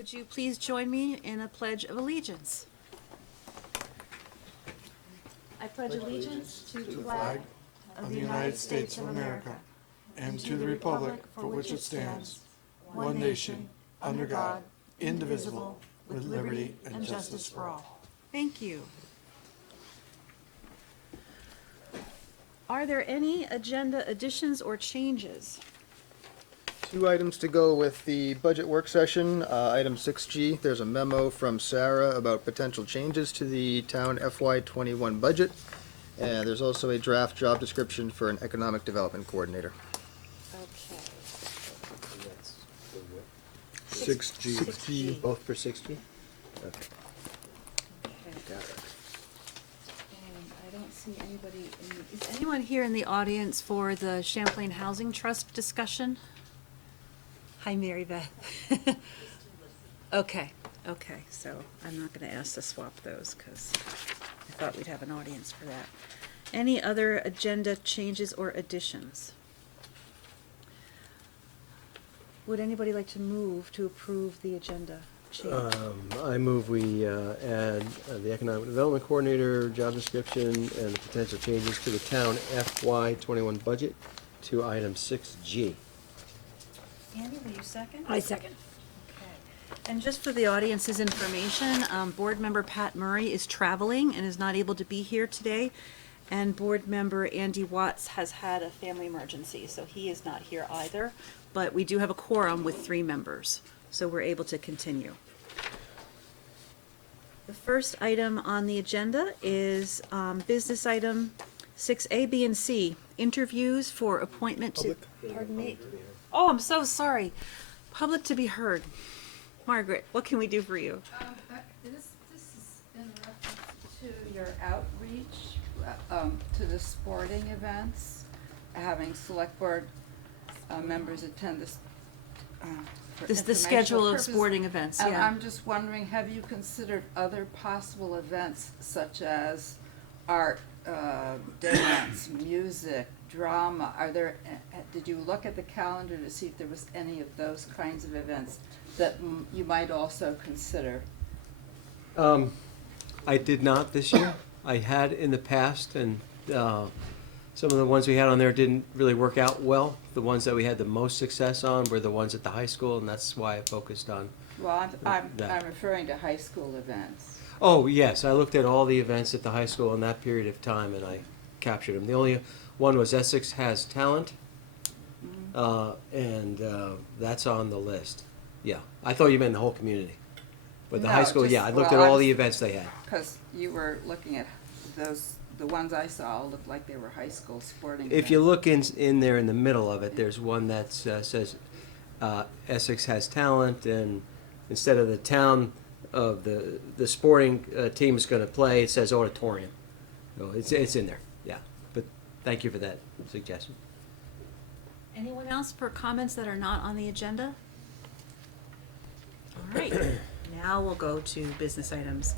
Would you please join me in a pledge of allegiance? I pledge allegiance to the flag of the United States of America and to the republic for which it stands, one nation, under God, indivisible, with liberty and justice for all. Thank you. Are there any agenda additions or changes? 2 items to go with the budget work session. Item 6G, there's a memo from Sarah about potential changes to the town FY21 budget. And there's also a draft job description for an economic development coordinator. Okay. 6G. 6G. Both for 60? Okay. And I don't see anybody is anyone here in the audience for the Champlain Housing Trust discussion? Hi, Mary Beth. Okay, so I'm not gonna ask to swap those, because I thought we'd have an audience for that. Any other agenda changes or additions? Would anybody like to move to approve the agenda change? I move we add the Economic Development Coordinator job description and the potential changes to the town FY21 budget to item 6G. Andy, will you second? I second. Okay. And just for the audience's information, Board Member Pat Murray is traveling and is not able to be here today. And Board Member Andy Watts has had a family emergency, so he is not here either. But we do have a quorum with 3 members, so we're able to continue. The first item on the agenda is business item 6A, B, and C, interviews for appointment to, pardon me? Oh, I'm so sorry. Public to be heard. Margaret, what can we do for you? This is in reference to your outreach to the sporting events, having select board members attend this for This the informational schedule of purposes. sporting events, And yeah. I'm just wondering, have you considered other possible events such as art, dance, music, drama? Are there, did you look at the calendar to see if there was any of those kinds of events that you might also consider? I did not this year. I had in the past, and some of the ones we had on there didn't really work out well. The ones that we had the most success on were the ones at the high school, and that's why I focused on. Well, I'm That. referring to high school events. Oh, yes, I looked at all the events at the high school in that period of time, and I captured them. The only one was Essex Has Talent, and that's on the list. Yeah, I thought you meant the whole community. But the high No, school, just- yeah, I looked well, at I all was- the events they had. Because you were looking at those, the ones I saw all looked like they were high school sporting events. If you look in there in the middle of it, there's one that says Essex Has Talent, and instead of the town of the sporting team is going to play, it says auditorium. So it's in there, yeah. But thank you for that suggestion. Anyone else for comments that are not on the agenda? All right, now we'll go to business items.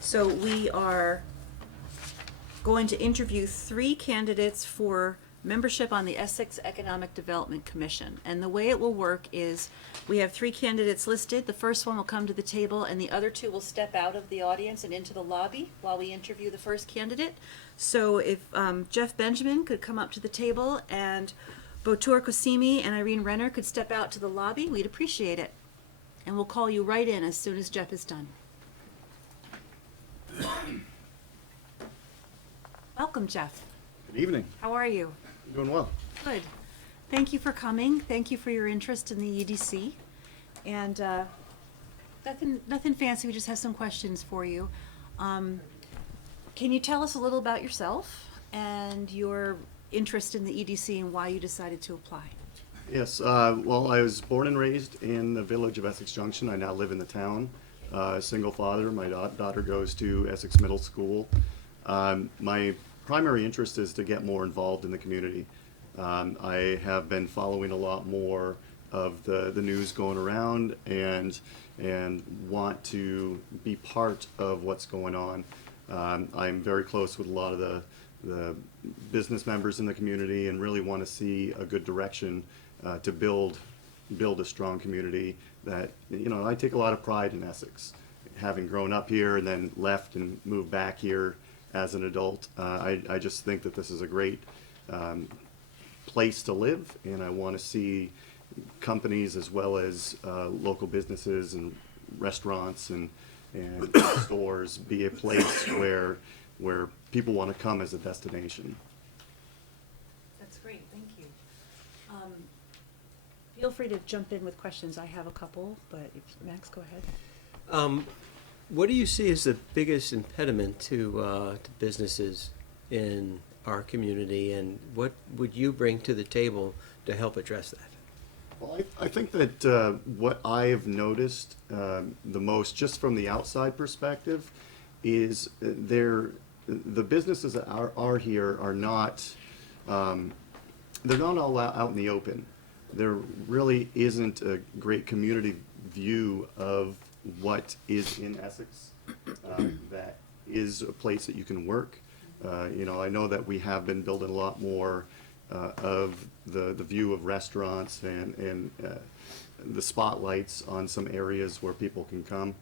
So we are going to interview 3 candidates for membership on the Essex Economic Development Commission. And the way it will work is we have 3 candidates listed. The first one will come to the table and the other 2 will step out of the audience and into the lobby while we interview the first candidate. So if Jeff Benjamin could come up to the table and Botur Kosimi and Irene Renner could step out to the lobby, we'd appreciate it. And we'll call you right in as soon as Jeff is done. Welcome, Jeff. Good evening. How are you? Doing well. Good. Thank you for coming. Thank you for your interest in the EDC. And nothing fancy, we just have some questions for you. Can you tell us a little about yourself and your interest in the EDC and why you decided to apply? Yes, well, I was born and raised in the village of Essex Junction. I now live in the town. Single father. My daughter goes to Essex Middle School. My primary interest is to get more involved in the community. I have been following a lot more of the news going around and want to be part of what's going on. I'm very close with a lot of the business members in the community and really want to see a good direction to build build a strong community that, you know, I take a lot of pride in Essex. Having grown up here and then left and moved back here as an adult, I just think that this is a great place to live, and I want to see companies as well as local businesses and restaurants and stores be a place where people want to come as a destination. That's great, thank you. Feel free to jump in with questions. I have a couple, but Max, go ahead. What do you see as the biggest impediment to businesses in our community, and what would you bring to the table to help address that? Well, I think that what I've noticed the most, just from the outside perspective, is the businesses that are here are not, they're not all out in the open. There really isn't a great community view of what is in Essex that is a place that you can work. You know, I know that we have been building a lot more of the view of restaurants and the spotlights on some areas where people can come.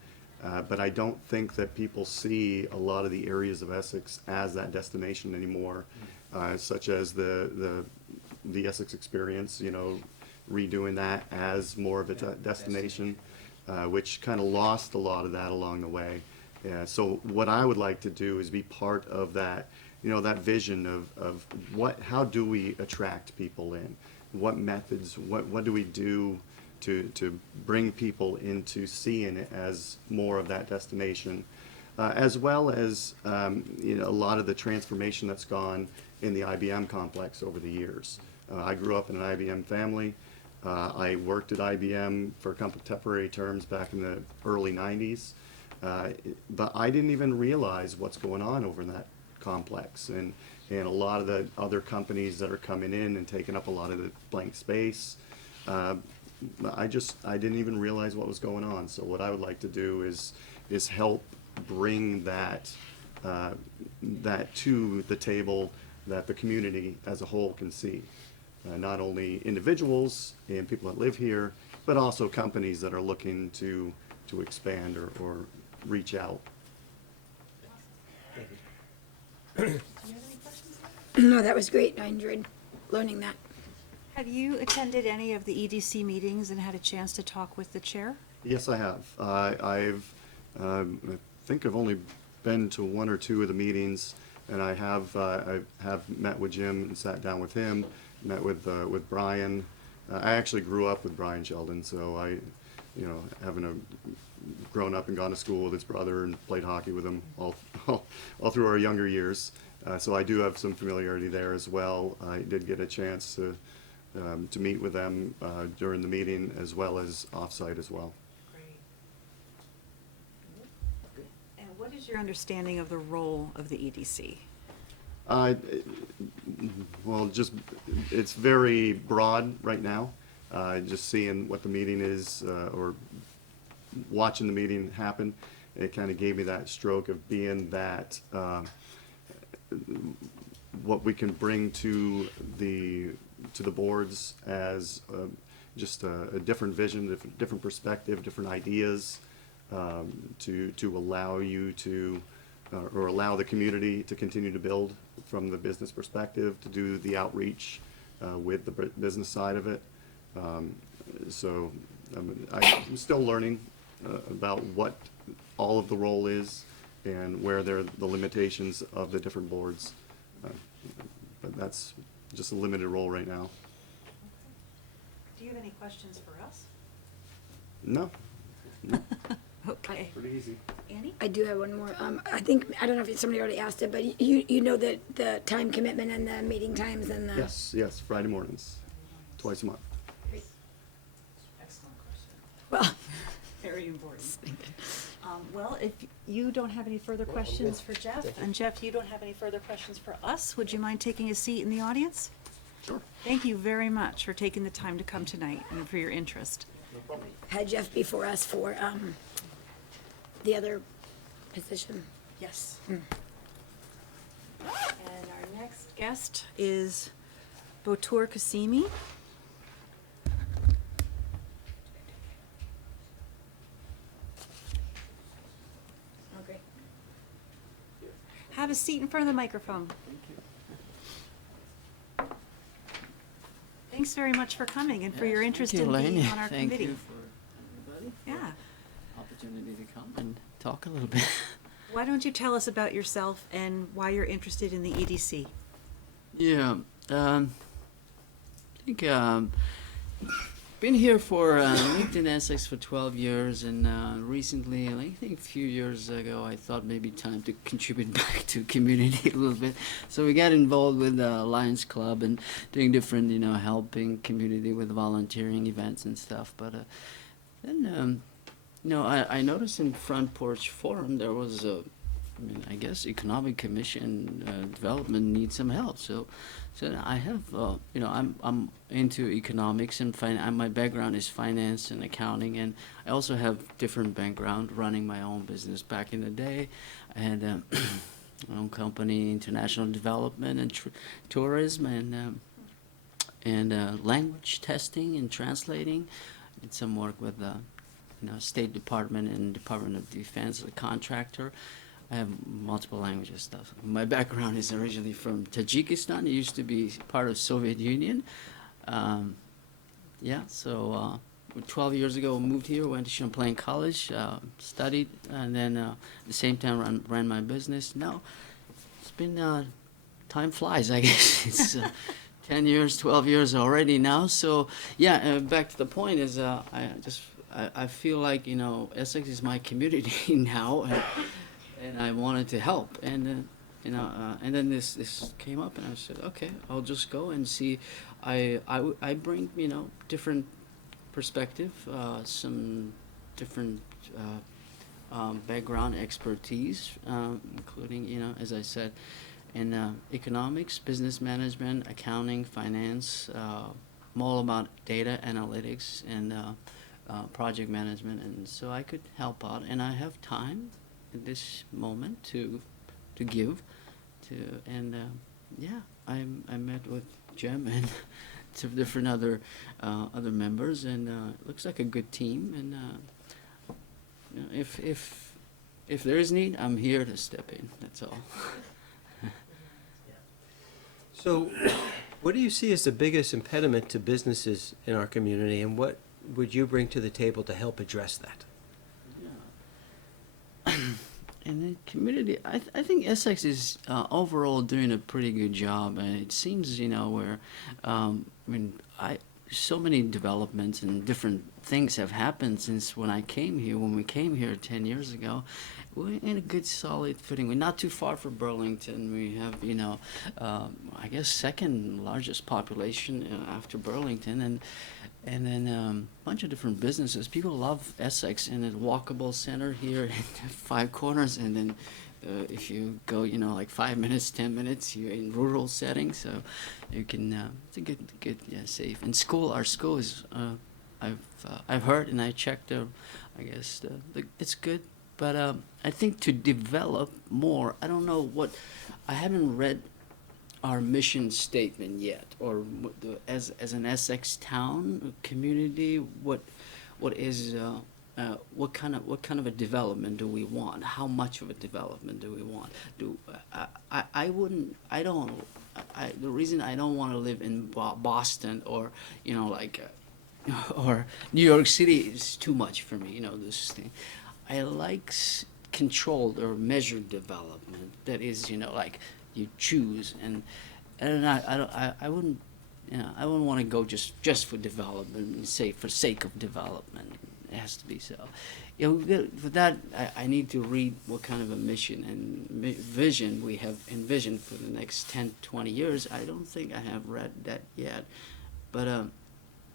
But I don't think that people see a lot of the areas of Essex as that destination anymore, such as the Essex experience, you know, redoing that as more of a destination, which kind of lost a lot of that along the way. So what I would like to do is be part of that, you know, that vision of how do we attract people in? What methods, what do we do to bring people into seeing it as more of that destination, as well as, you know, a lot of the transformation that's gone in the IBM complex over the years. I grew up in an IBM family. I worked at IBM for a couple of temporary terms back in the early 90s. But I didn't even realize what's going on over in that complex, and a lot of the other companies that are coming in and taking up a lot of the blank space. I didn't even realize what was going on. So what I would like to do is help bring that to the table that the community as a whole can see. Not only individuals and people that live here, but also companies that are looking to expand or reach out. Do you have any questions? No, that was great. I enjoyed learning that. Have you attended any of the EDC meetings and had a chance to talk with the chair? Yes, I have. I think I've only been to one or two of the meetings, and I have met with Jim and sat down with him, met with Brian. I actually grew up with Brian Sheldon, so I, you know, grown up and gone to school with his brother and played hockey with him all through our younger years. So I do have some familiarity there as well. I did get a chance to meet with them during the meeting as well as offsite as well. Great. And what is your understanding of the role of the EDC? Well, it's very broad right now. Just seeing what the meeting is, or watching the meeting happen, it kind of gave me that stroke of being that, what we can bring to the boards as just a different vision, different perspective, different ideas, to allow you to, or allow the community to continue to build from the business perspective, to do the outreach with the business side of it. So I'm still learning about what all of the role is and where the limitations of the different boards. But that's just a limited role right now. Do you have any questions for us? No, Okay. pretty easy. Annie? I do have one more. I don't know if somebody already asked it, but you know that the time commitment and the meeting times and the. Yes, Friday mornings, twice a month. Excellent question. Well, Very important. Well, if you don't have any further questions for Jeff, and Jeff, you don't have any further questions for us, would you mind taking a seat in the audience? Sure. Thank you very much for taking the time to come tonight and for your interest. had Jeff before us for the other position. Yes. And our next guest is Botur Kasimi. a seat in front of the microphone. Thanks very much for coming and for your interest in being on our Thank committee. you for everybody. Yeah. Opportunity to come and talk a little bit. Why don't you tell us about yourself and why you're interested in the EDC? Yeah, I think been here for lived in Essex for 12 years, and recently, I think a few years ago, I thought maybe time to contribute back to community a little bit. So we got involved with the Lions Club and doing different, helping community with volunteering events and stuff. But then, I noticed in Front Porch Forum there was I guess Economic Commission development needs some help. So I have, I'm into economics and my background is finance and accounting, and I also have different background running my own business back in the day. I had my own company, international development and tourism, and language testing and translating. Did some work with the State Department and Department of Defense, a contractor. I have multiple languages stuff. My background is originally from Tajikistan. It used to be part of Soviet Union. So 12 years ago, moved here, went to Champlain College, studied, and then at the same time ran my business. Now, it's been, time flies, I guess. It's 10 years, 12 years already now. So, back to the point is I feel like, Essex is my community now. And I wanted to help, and and then this came up, and I said, okay, I'll just go and see. I bring different perspective, some different background expertise, including as I said, in economics, business management, accounting, finance. I'm all about data analytics and project management, and so I could help out, and I have time at this moment to give I met with Jim and some different other members, and it looks like a good team, and if there is need, I'm here to step in. That's all. So, what do you see as the biggest impediment to businesses in our community, and what would you bring to the table to help address that? In the community, I think Essex is overall doing a pretty good job. It seems, where, so many developments and different things have happened since when we came here 10 years ago. We're in a good solid footing. We're not too far from Burlington. We have, I guess second largest population after Burlington, and then a bunch of different businesses. People love Essex, and a walkable center here in 5 Corners, and then if you go, like 5 minutes, 10 minutes, you're in rural settings, so you can, it's a good, safe. And our school is, I've heard and I checked, I guess it's good, but I think to develop more, I don't know I haven't read our mission statement yet, or as an Essex town community, what kind of a development do we want? How much of a development do we want? The reason I don't want to live in Boston or or New York City is too much for me. This thing. I like controlled or measured development. That is, like you choose, and I wouldn't want to go just for development and say for sake of development. It has to be so. For that, I need to read what kind of a mission and vision we have envisioned for the next 10, 20 years. I don't think I have read that yet, but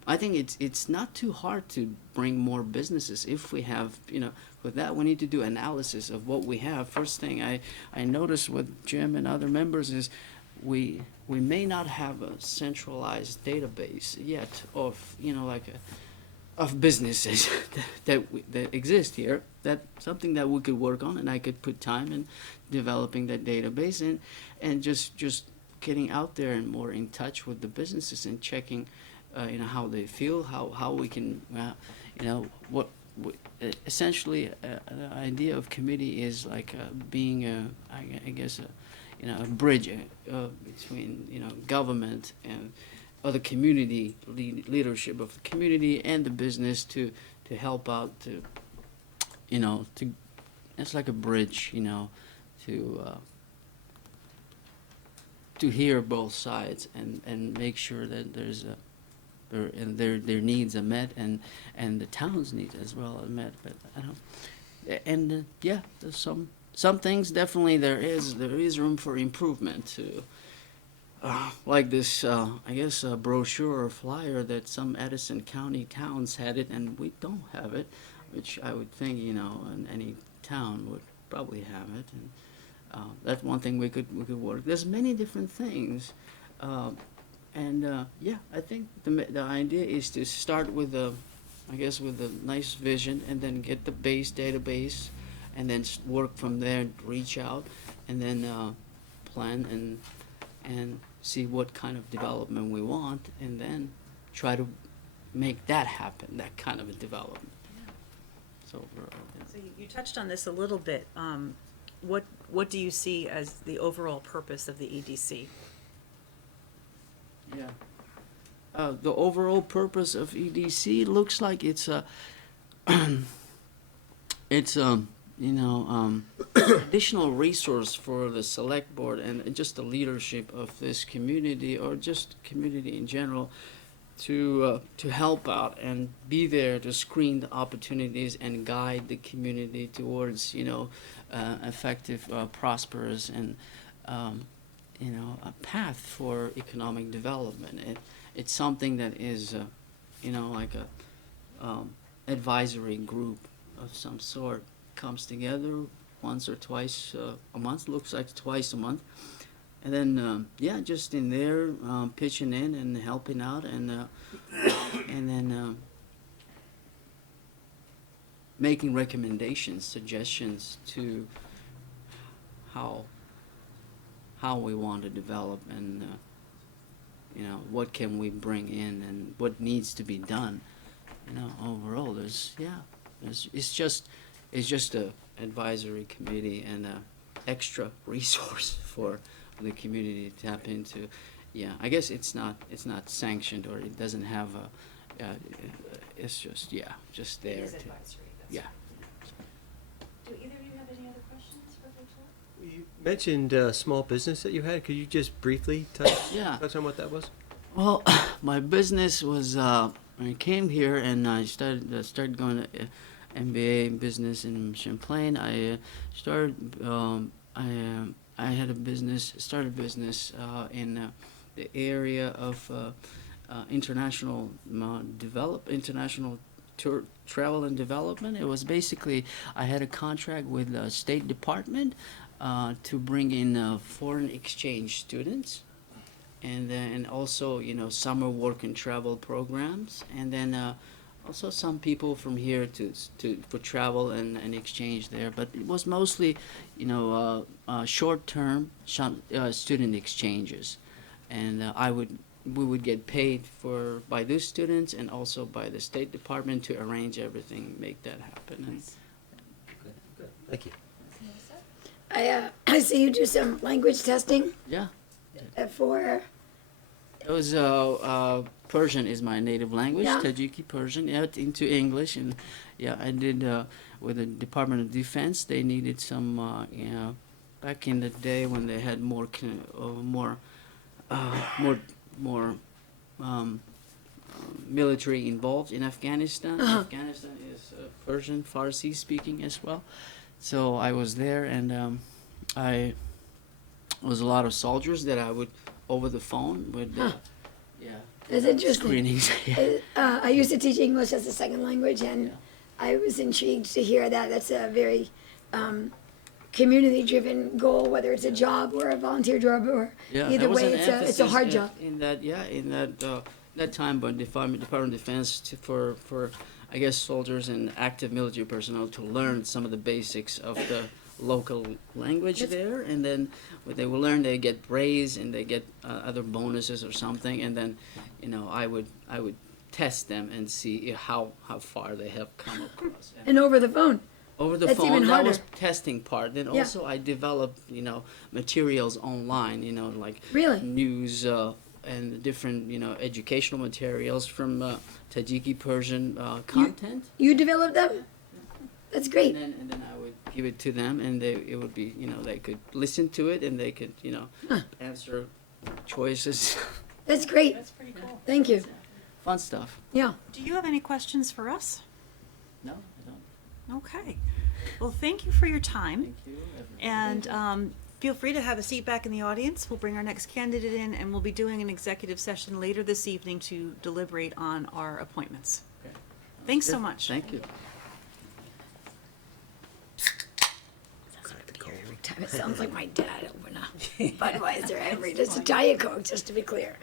I think it's not too hard to bring more businesses if we have, with that we need to do analysis of what we have. First thing I noticed with Jim and other members is we may not have a centralized database yet of, of businesses that exist here. That's something that we could work on, and I could put time in developing that database and just getting out there and more in touch with the businesses and checking how they feel, how we can, essentially, the idea of committee is like being I guess, a bridge between, government and other community leadership of the community and the business to help out to, it's like a bridge, to hear both sides and make sure that their needs are met and the town's needs as well are met. But I don't, and yeah, there's some things definitely there is room for improvement to. Like this, I guess, a brochure or flyer that some Addison County towns had it, and we don't have it, which I would think, in any town would probably have it. And that's one thing we could work. There's many different things, and yeah, I think the idea is to start with with a nice vision, and then get the base database, and then work from there, reach out, and then plan and see what kind of development we want, and then try to make that happen, that kind of a development. So, So you touched on this a little bit. What do you see as the overall purpose of the EDC? yeah. The overall purpose of EDC looks like it's a, additional resource for the select board and just the leadership of this community or just community in general to help out and be there to screen the opportunities and guide the community towards effective, prosperous and a path for economic development. It's something that is like a advisory group of some sort. Comes together once or twice a month, looks like twice a month, and then just in there pitching in and helping out, and then making recommendations, suggestions to how we want to develop, and what can we bring in and what needs to be done. Overall, it's just a advisory committee and a extra resource for the community to tap into. Yeah, I guess it's not sanctioned, or it doesn't have a. It's just there. It is to- advisory. Yeah. Do either of you have any other questions for Victoria? You mentioned small business that you had. Could you just briefly touch on what that was? Well, my business was when I came here and I started going to MBA business in Champlain. I started I had a business in the area of international travel and development. It was basically I had a contract with the State Department to bring in foreign exchange students, and also summer work and travel programs, and then also some people from here for travel and exchange there. But it was mostly short-term student exchanges, and we would get paid by those students and also by the State Department to arrange everything, make that happen. And Thank you. I see you do some language testing yeah, for, it was Persian is my native language, Yeah. Tajiki Persian, into English, and I did with the Department of Defense. They needed some, back in the day when they had more military involved in Afghanistan. Afghanistan is Persian, Farsi speaking as well. So I was there, and I was a lot of soldiers that I would over the phone would. That's interesting. Screenings. I used to teach English as a second language, and I was intrigued to hear that. That's a very community-driven goal, whether it's a job or a volunteer job, or Yeah, either there was way, an it's a hard emphasis job. in that time, but Department of Defense for I guess soldiers and active military personnel to learn some of the basics of the local language there, and then what they will learn, they get raise and they get other bonuses or something, and then I would test them and see how far they have come across. And over the phone. Over the That's phone, even that was harder. testing part. Then Yeah. also I developed, materials online, like Really? news and different, educational materials from Tajiki Persian content. You developed them? That's great. And then I would give it to them, and it would be, they could listen to it, and they could, answer choices. That's great. That's pretty cool. Thank you. Fun stuff. Yeah. Do you have any questions for us? No, I don't. Okay. Well, thank you for your time. Thank you, everybody. And feel free to have a seat back in the audience. We'll bring our next candidate in, and we'll be doing an executive session later this evening to deliberate on our appointments. Okay. Thanks so Good. much. Thank you. Every time it sounds like my dad open a Budweiser every, just a Diet Coke, just to be clear.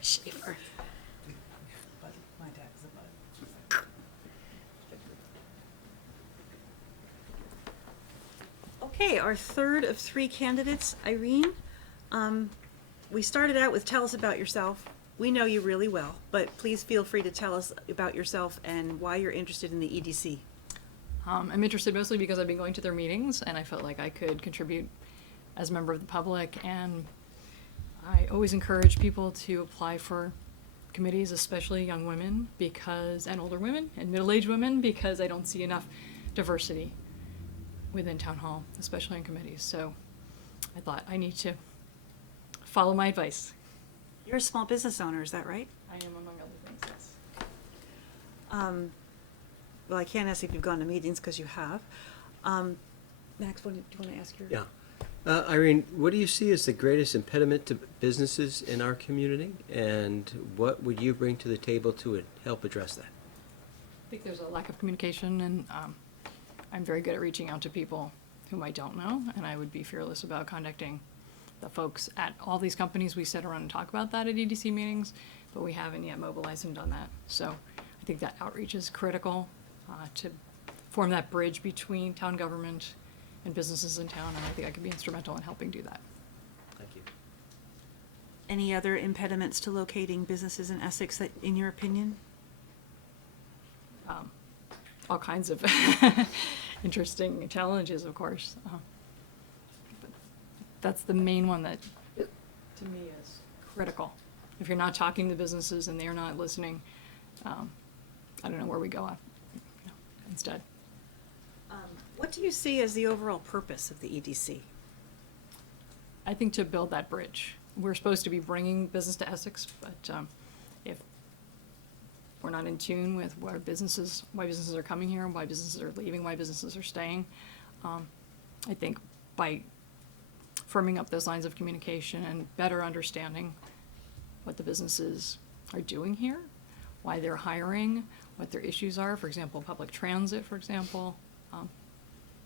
Schaefer. My dad's a bud. Okay, our third of three candidates, Irene. We started out with tell us about yourself. We know you really well, but please feel free to tell us about yourself and why you're interested in the EDC. I'm interested mostly because I've been going to their meetings and I felt like I could contribute as a member of the public, and I always encourage people to apply for committees, especially young women and older women and middle-aged women, because I don't see enough diversity within town hall, especially in committees. So I thought I need to follow my advice. You're a small business owner, is that right? I am, among other things, yes. Well, I can't ask if you've gone to meetings because you have. Max, do you want to ask your? Yeah. Irene, what do you see as the greatest impediment to businesses in our community, and what would you bring to the table to help address that? I think there's a lack of communication, and I'm very good at reaching out to people whom I don't know, and I would be fearless about contacting the folks at all these companies. We sit around and talk about that at EDC meetings, but we haven't yet mobilized and done that. So I think that outreach is critical to form that bridge between town government and businesses in town, and I think I could be instrumental in helping do that. Thank you. Any other impediments to locating businesses in Essex that, in your opinion? All kinds of interesting challenges, of course. But that's the main one that, to me, is critical. If you're not talking to businesses and they're not listening, I don't know where we go instead. What do you see as the overall purpose of the EDC? I think to build that bridge. We're supposed to be bringing business to Essex, but if we're not in tune with why businesses are coming here, why businesses are leaving, why businesses are staying, I think by firming up those lines of communication and better understanding what the businesses are doing here, why they're hiring, what their issues are, for example, public transit, for example,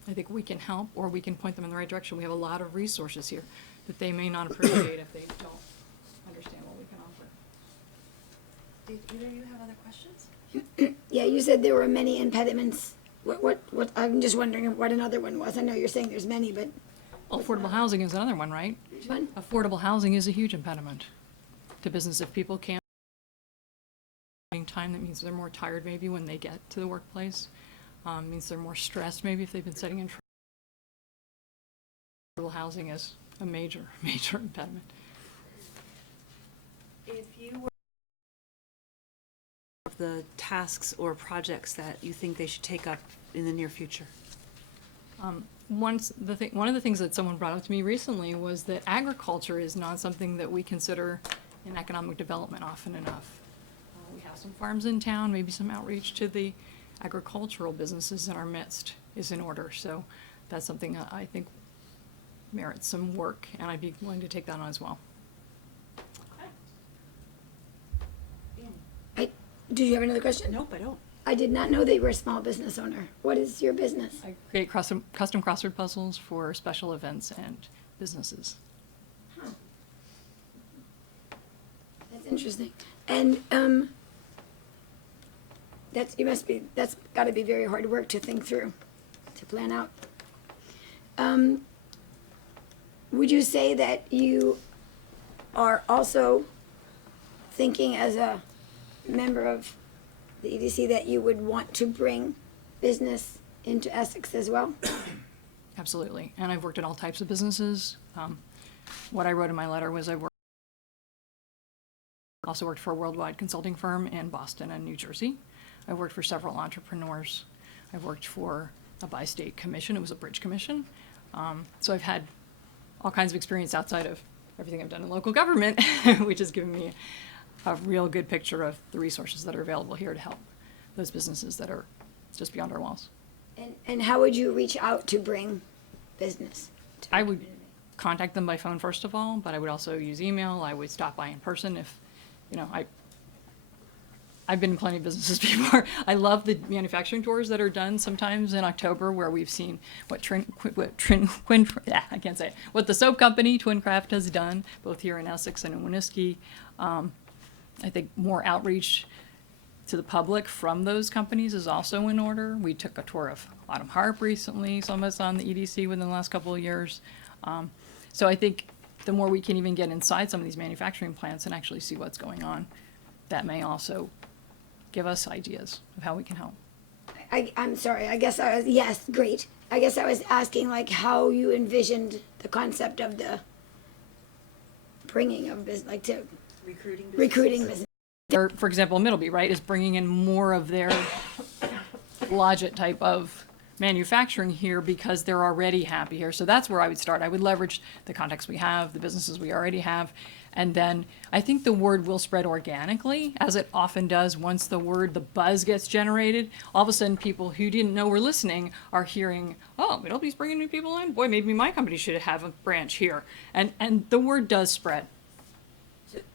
I think we can help, or we can point them in the right direction. We have a lot of resources here that they may not appreciate if they don't understand what we can offer. Did either of you have other questions? Yeah, you said there were many impediments. What, I'm just wondering what another one was. I know you're saying there's many, but Well, affordable housing is another one, right? which one? Affordable housing is a huge impediment to business. If people can't time, that means they're more tired maybe when they get to the workplace. Means they're more stressed maybe if they've been sitting in affordable housing is a major impediment. If you were of the tasks or projects that you think they should take up in the near future? One of the things that someone brought up to me recently was that agriculture is not something that we consider in economic development often enough. We have some farms in town, maybe some outreach to the agricultural businesses in our midst is in order. So that's something that I think merits some work, and I'd be willing to take that on as well. Do you have another question? Nope, I don't. I did not know that you were a small business owner. What is your business? I create custom crossword puzzles for special events and businesses. That's interesting. And that's got to be very hard work to think through, to plan out. Would you say that you are also thinking as a member of the EDC that you would want to bring business into Essex as well? Absolutely. And I've worked at all types of businesses. What I wrote in my letter was also worked for a worldwide consulting firm in Boston and New Jersey. I worked for several entrepreneurs. I worked for a bi-state commission. It was a bridge commission. So I've had all kinds of experience outside of everything I've done in local government, which has given me a real good picture of the resources that are available here to help those businesses that are just beyond our walls. And how would you reach out to bring business? to I the would community? contact them by phone first of all, but I would also use email. I would stop by in person if, I've been in plenty of businesses before. I love the manufacturing tours that are done sometimes in October where we've seen what what the soap company, Twincraft, has done, both here in Essex and in Winooski. I think more outreach to the public from those companies is also in order. We took a tour of Autumn Harp recently, some of us on the EDC within the last couple of years. So I think the more we can even get inside some of these manufacturing plants and actually see what's going on, that may also give us ideas of how we can help. I'm sorry, I guess I was, yes, great. I guess I was asking like how you envisioned the concept of the bringing of business, like to recruiting business. Or, for example, Middleby, right, is bringing in more of their Logit type of manufacturing here because they're already happy here. So that's where I would start. I would leverage the contacts we have, the businesses we already have, and then I think the word will spread organically, as it often does once the buzz gets generated. All of a sudden, people who didn't know were listening are hearing, oh, Middleby's bringing new people in? Boy, maybe my company should have a branch here. And the word does spread.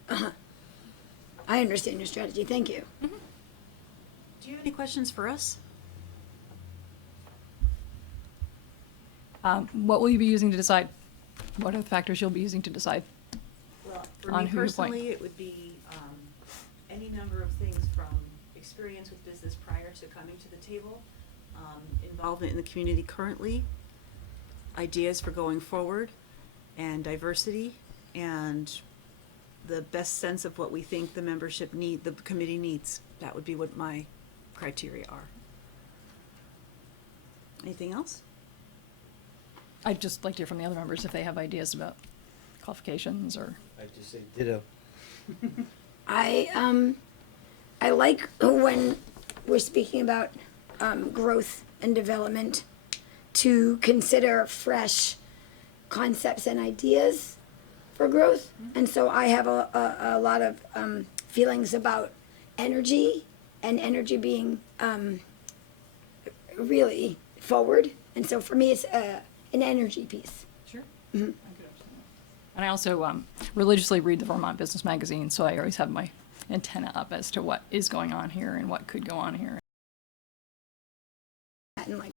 I understand your strategy, thank you. Do you have any questions for us? What will you be using to decide? What are the factors you'll be using to decide? Well, for On me who you appoint. personally, it would be any number of things from experience with business prior to coming to the table, involvement in the community currently, ideas for going forward, and diversity, and the best sense of what we think the the committee needs. That would be what my criteria are. Anything else? I'd just like to hear from the other members if they have ideas about qualifications or. I just say ditto. I like when we're speaking about growth and development to consider fresh concepts and ideas for growth. And so I have a lot of feelings about energy and energy being really forward. And so for me, it's an energy piece. Sure. And I also religiously read the Vermont Business Magazine, so I always have my antenna up as to what is going on here and what could go on here. And like,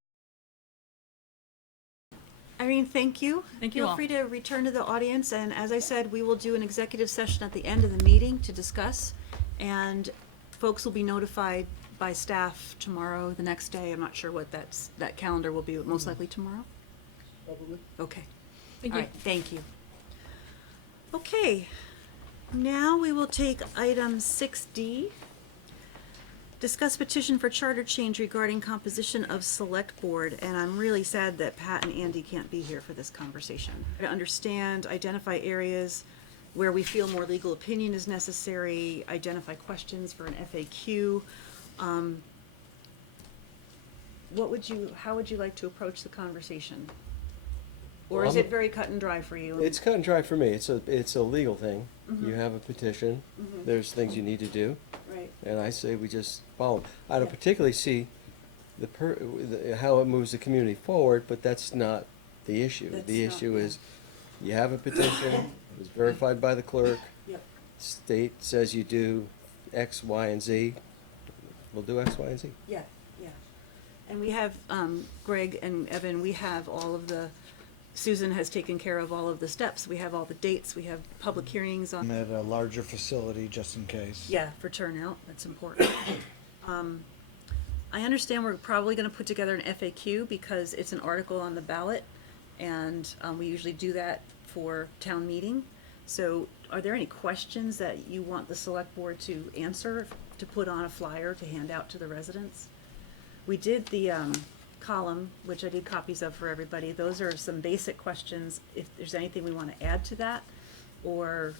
Irene, thank you. Thank you Feel all. free to return to the audience, and as I said, we will do an executive session at the end of the meeting to discuss, and folks will be notified by staff tomorrow, the next day. I'm not sure what that calendar will be, but most likely tomorrow? Probably. Okay. Thank All you. right, thank you. Okay, now we will take item 6D. Discuss petition for charter change regarding composition of select board, and I'm really sad that Pat and Andy can't be here for this conversation. To understand, identify areas where we feel more legal opinion is necessary, identify questions for an FAQ. How would you like to approach the conversation? Or is Well, it very cut and dry for you? It's cut and dry for me. It's a legal thing. You have a petition. There's things you need to do, Right. and I say we just follow. I don't particularly see how it moves the community forward, but that's not the issue. That's The not- issue yeah. is you have a petition. It was verified by the clerk. Yep. State says you do X, Y, and Z. We'll do X, Y, and Z. Yeah, yeah. And we have, Greg and Evan, we have all of Susan has taken care of all of the steps. We have all the dates, we have public hearings on. At a larger facility, just in case. Yeah, for turnout, that's important. I understand we're probably gonna put together an FAQ because it's an article on the ballot, and we usually do that for town meeting. So are there any questions that you want the select board to answer, to put on a flyer to hand out to the residents? We did the column, which I did copies of for everybody. Those are some basic questions. If there's anything we want to add to that, or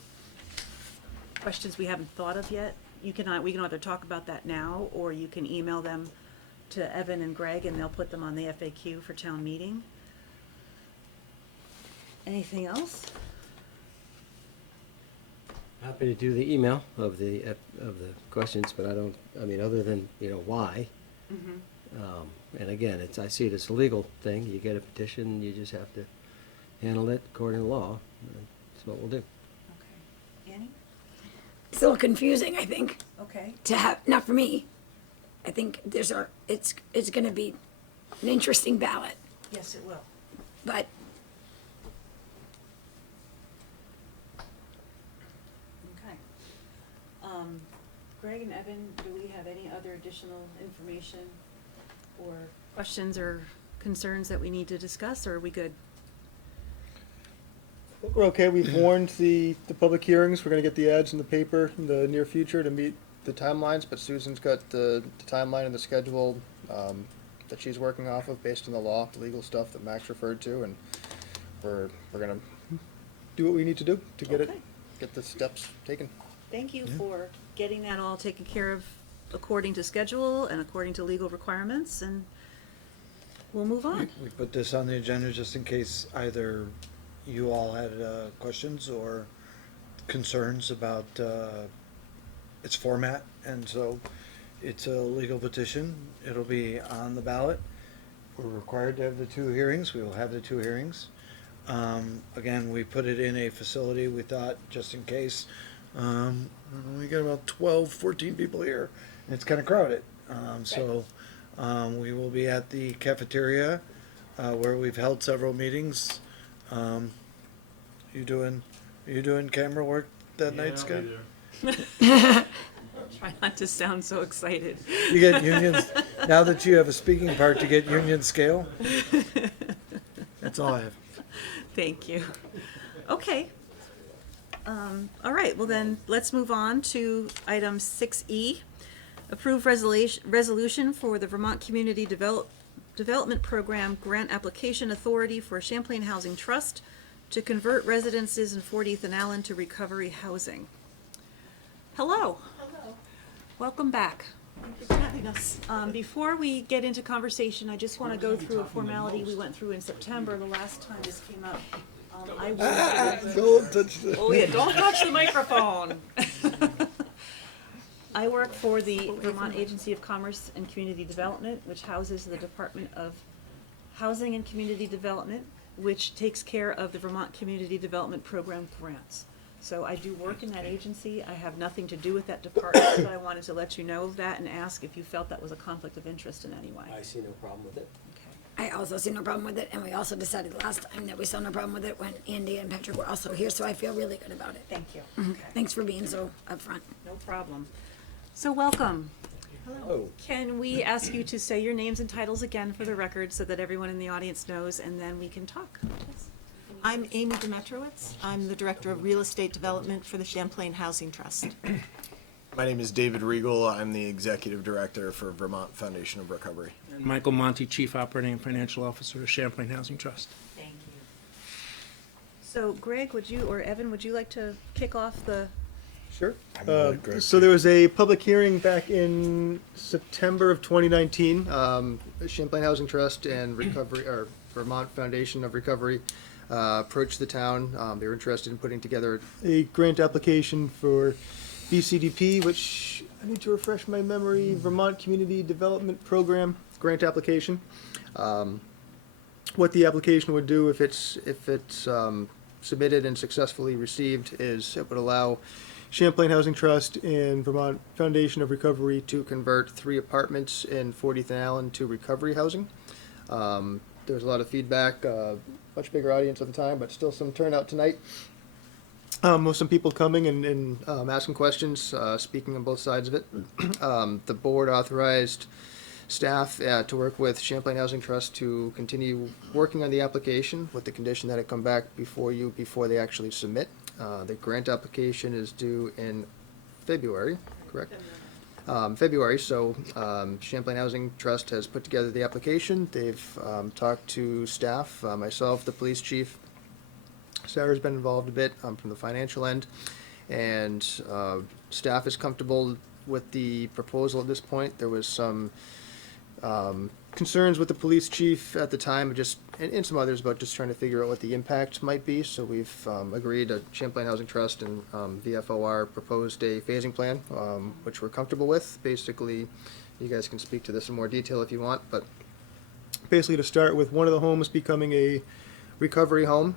questions we haven't thought of yet, we can either talk about that now, or you can email them to Evan and Greg, and they'll put them on the FAQ for town meeting. Anything else? Happy to do the email of the questions, but other than, why. And again, I see it as a legal thing. You get a petition, you just have to handle it according to law. That's what we'll do. Okay. Annie? It's a little confusing, I think, Okay. to have, not for me. I think it's gonna be an interesting ballot, Yes, it will. but Okay. Greg and Evan, do we have any other additional information or questions or concerns that we need to discuss, or are we good? We're okay. We've warned the public hearings. We're gonna get the ads in the paper in the near future to meet the timelines, but Susan's got the timeline and the schedule that she's working off of based on the law, the legal stuff that Max referred to, and we're gonna do what we need to do to Okay. get the steps taken. Thank you for getting that all taken care of according to schedule and according to legal requirements, and we'll move on. We put this on the agenda just in case either you all had questions or concerns about its format, and so it's a legal petition. It'll be on the ballot. We're required to have the 2 hearings. We will have the 2 hearings. Again, we put it in a facility, we thought, just in case. We got about 12, 14 people here, and it's kind of crowded. We will be at the cafeteria, where we've held several meetings. You doing camera work that night, Scott? Try not to sound so excited. You get unions, now that you have a speaking part, to get union scale? That's all I have. Thank you. Okay. All right, well then, let's move on to item 6E. Approve resolution for the Vermont Community Development Program Grant Application Authority for Champlain Housing Trust to convert residences in 40th and Allen to recovery housing. Hello. Hello. Welcome back. Thank you for having us. Before we get into conversation, I just want to go through a formality we went through in September, the last time this came up. Don't touch the. Oh yeah, don't touch the microphone. I work for the Vermont Agency of Commerce and Community Development, which houses the Department of Housing and Community Development, which takes care of the Vermont Community Development Program grants. So I do work in that agency. I have nothing to do with that department, but I wanted to let you know of that and ask if you felt that was a conflict of interest in any way. I see no problem with it. Okay. I also see no problem with it, and we also decided last time that we saw no problem with it when Andy and Patrick were also here, so I feel really good about it. Thank you. Mhm. Okay. Thanks for being so upfront. No problem. So welcome. Hello. Can we ask you to say your names and titles again for the record so that everyone in the audience knows, and then we can talk? I'm Amy Demetrowitz. I'm the Director of Real Estate Development for the Champlain Housing Trust. My name is David Regal. I'm the Executive Director for Vermont Foundation of Recovery. Michael Monty, Chief Operating and Financial Officer of Champlain Housing Trust. Thank you. So Greg, or Evan, would you like to kick off the? Sure. I'm gonna let Greg So there was a public hearing back in September of 2019. Champlain Housing Trust and Vermont Foundation of Recovery approached the town. They were interested in putting together a grant application for VCDP, which I need to refresh my memory, Vermont Community Development Program grant application. What the application would do if it's submitted and successfully received is it would allow Champlain Housing Trust and Vermont Foundation of Recovery to convert 3 apartments in 40th and Allen to recovery housing. There was a lot of feedback, much bigger audience at the time, but still some turnout tonight. Some people coming and asking questions, speaking on both sides of it. The board authorized staff to work with Champlain Housing Trust to continue working on the application with the condition that it come back before they actually submit. The grant application is due in February, correct? February, so Champlain Housing Trust has put together the application. They've talked to staff, myself, the police chief. Sarah's been involved a bit from the financial end, and staff is comfortable with the proposal at this point. There was some concerns with the police chief at the time, and some others about just trying to figure out what the impact might be. So we've agreed, Champlain Housing Trust and VFOR proposed a phasing plan, which we're comfortable with. Basically, you guys can speak to this in more detail if you want, but basically to start with one of the homes becoming a recovery home.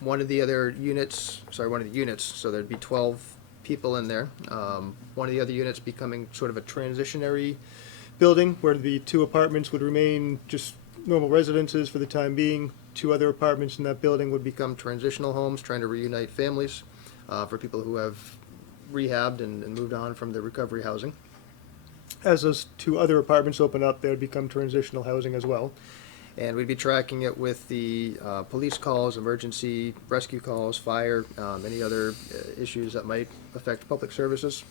One of the units, so there'd be 12 people in there. One of the other units becoming sort of a transitionary building where the 2 apartments would remain just normal residences for the time being. 2 other apartments in that building would become transitional homes, trying to reunite families for people who have rehabbed and moved on from the recovery housing. As those 2 other apartments open up, they would become transitional housing as well. And we'd be tracking it with the police calls, emergency rescue calls, fire, any other issues that might affect public services.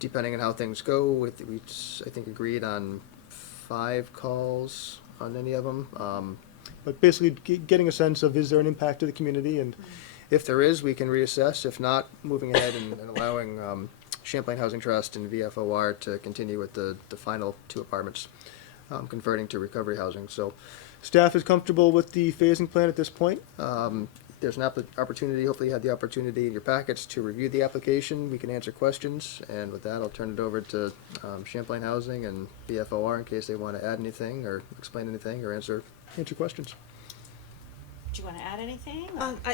Depending on how things go, we I think agreed on 5 calls on any of them. But basically getting a sense of, is there an impact to the community? And if there is, we can reassess. If not, moving ahead and allowing Champlain Housing Trust and VFOR to continue with the final 2 apartments. Converting to recovery housing. So staff is comfortable with the phasing plan at this point. There's an opportunity, hopefully you had the opportunity in your packets to review the application. We can answer questions, and with that I'll turn it over to Champlain Housing and VFOR in case they want to add anything or explain anything or answer questions. Do you want to add anything?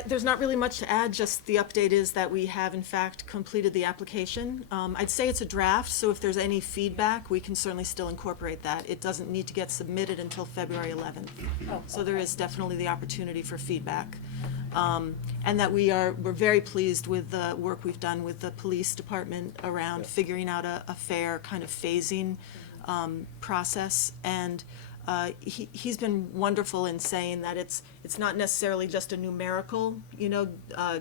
There's not really much to add, just the update is that we have in fact completed the application. I'd say it's a draft, so if there's any feedback, we can certainly still incorporate that. It doesn't need to get submitted until February 11th. So there is definitely the opportunity for feedback. And that we're very pleased with the work we've done with the police department around figuring out a fair kind of phasing process. And he's been wonderful in saying that it's not necessarily just a numerical,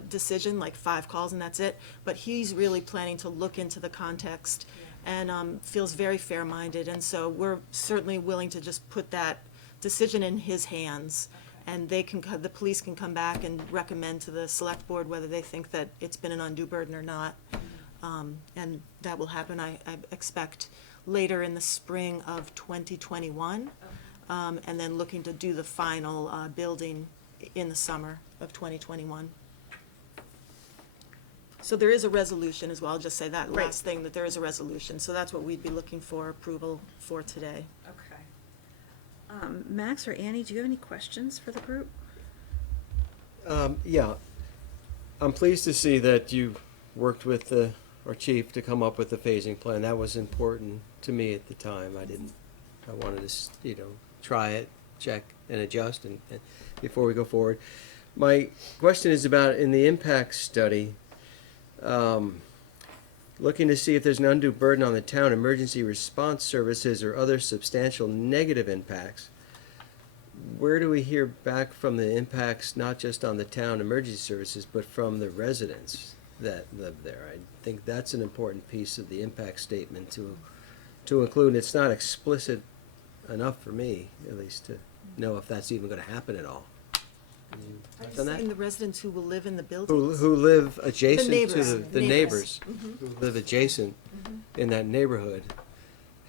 decision, like 5 calls and that's it, but he's really planning to look into the context and feels very fair-minded. And so we're certainly willing to just put that decision in his hands, and the police can come back and recommend to the select board whether they think that it's been an undue burden or not. And that will happen, I expect, later in the spring of 2021, and then looking to do the final building in the summer of 2021. So there is a resolution as well. I'll just say that last thing, that there is a resolution. So that's what we'd be looking for approval for today. Okay. Max or Annie, do you have any questions for the group? Yeah, I'm pleased to see that you worked with our chief to come up with the phasing plan. That was important to me at the time. I wanted to, try it, check, and adjust and before we go forward. My question is about, in the impact study, looking to see if there's an undue burden on the town emergency response services or other substantial negative impacts. Where do we hear back from the impacts, not just on the town emergency services, but from the residents that live there? I think that's an important piece of the impact statement to include. It's not explicit enough for me, at least, to know if that's even going to happen at all. Are you saying the residents who will live in the buildings? Who live adjacent to neighbors. the neighbors, who live adjacent in that neighborhood,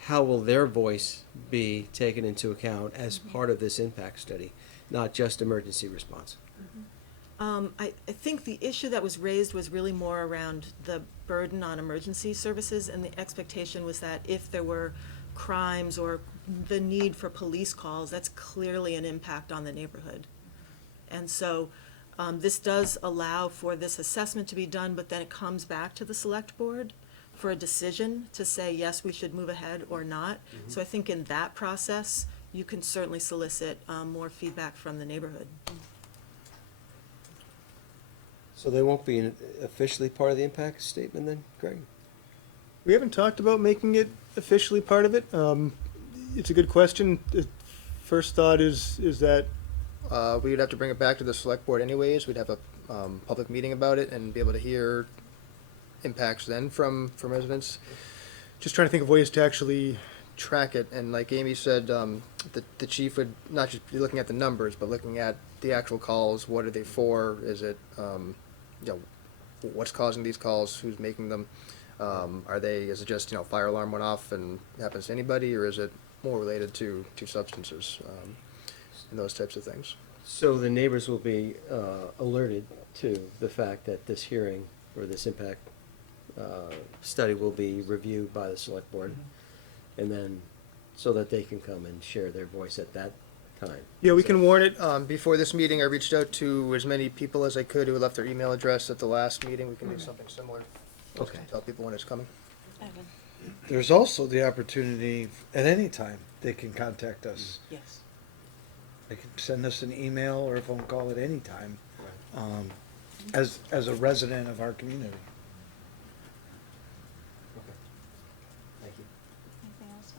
how will their voice be taken into account as part of this impact study, not just emergency response? I think the issue that was raised was really more around the burden on emergency services, and the expectation was that if there were crimes or the need for police calls, that's clearly an impact on the neighborhood. And so this does allow for this assessment to be done, but then it comes back to the select board for a decision to say, yes, we should move ahead or not. So I think in that process, you can certainly solicit more feedback from the neighborhood. So they won't be officially part of the impact statement then, Greg? We haven't talked about making it officially part of it. It's a good question. The first thought is that we would have to bring it back to the select board anyways. We'd have public meeting about it and be able to hear impacts then from residents. Just trying to think of ways to actually track it, and like Amy said, the chief would not just be looking at the numbers, but looking at the actual calls. What are they for? Is it, what's causing these calls? Who's making them? Is it just, fire alarm went off and happens to anybody, or is it more related to substances, and those types of things? So the neighbors will be alerted to the fact that this hearing or this impact study will be reviewed by the select board, and then so that they can come and share their voice at that time. Yeah, we can warn it. Before this meeting, I reached out to as many people as I could who left their email address at the last meeting. We can do something similar. Just to Okay. tell people when it's coming. Evan? There's also the opportunity, at any time, they can contact us. Yes. They can send us an email or a phone call at any time, as a resident of our community. Thank you. Anything else,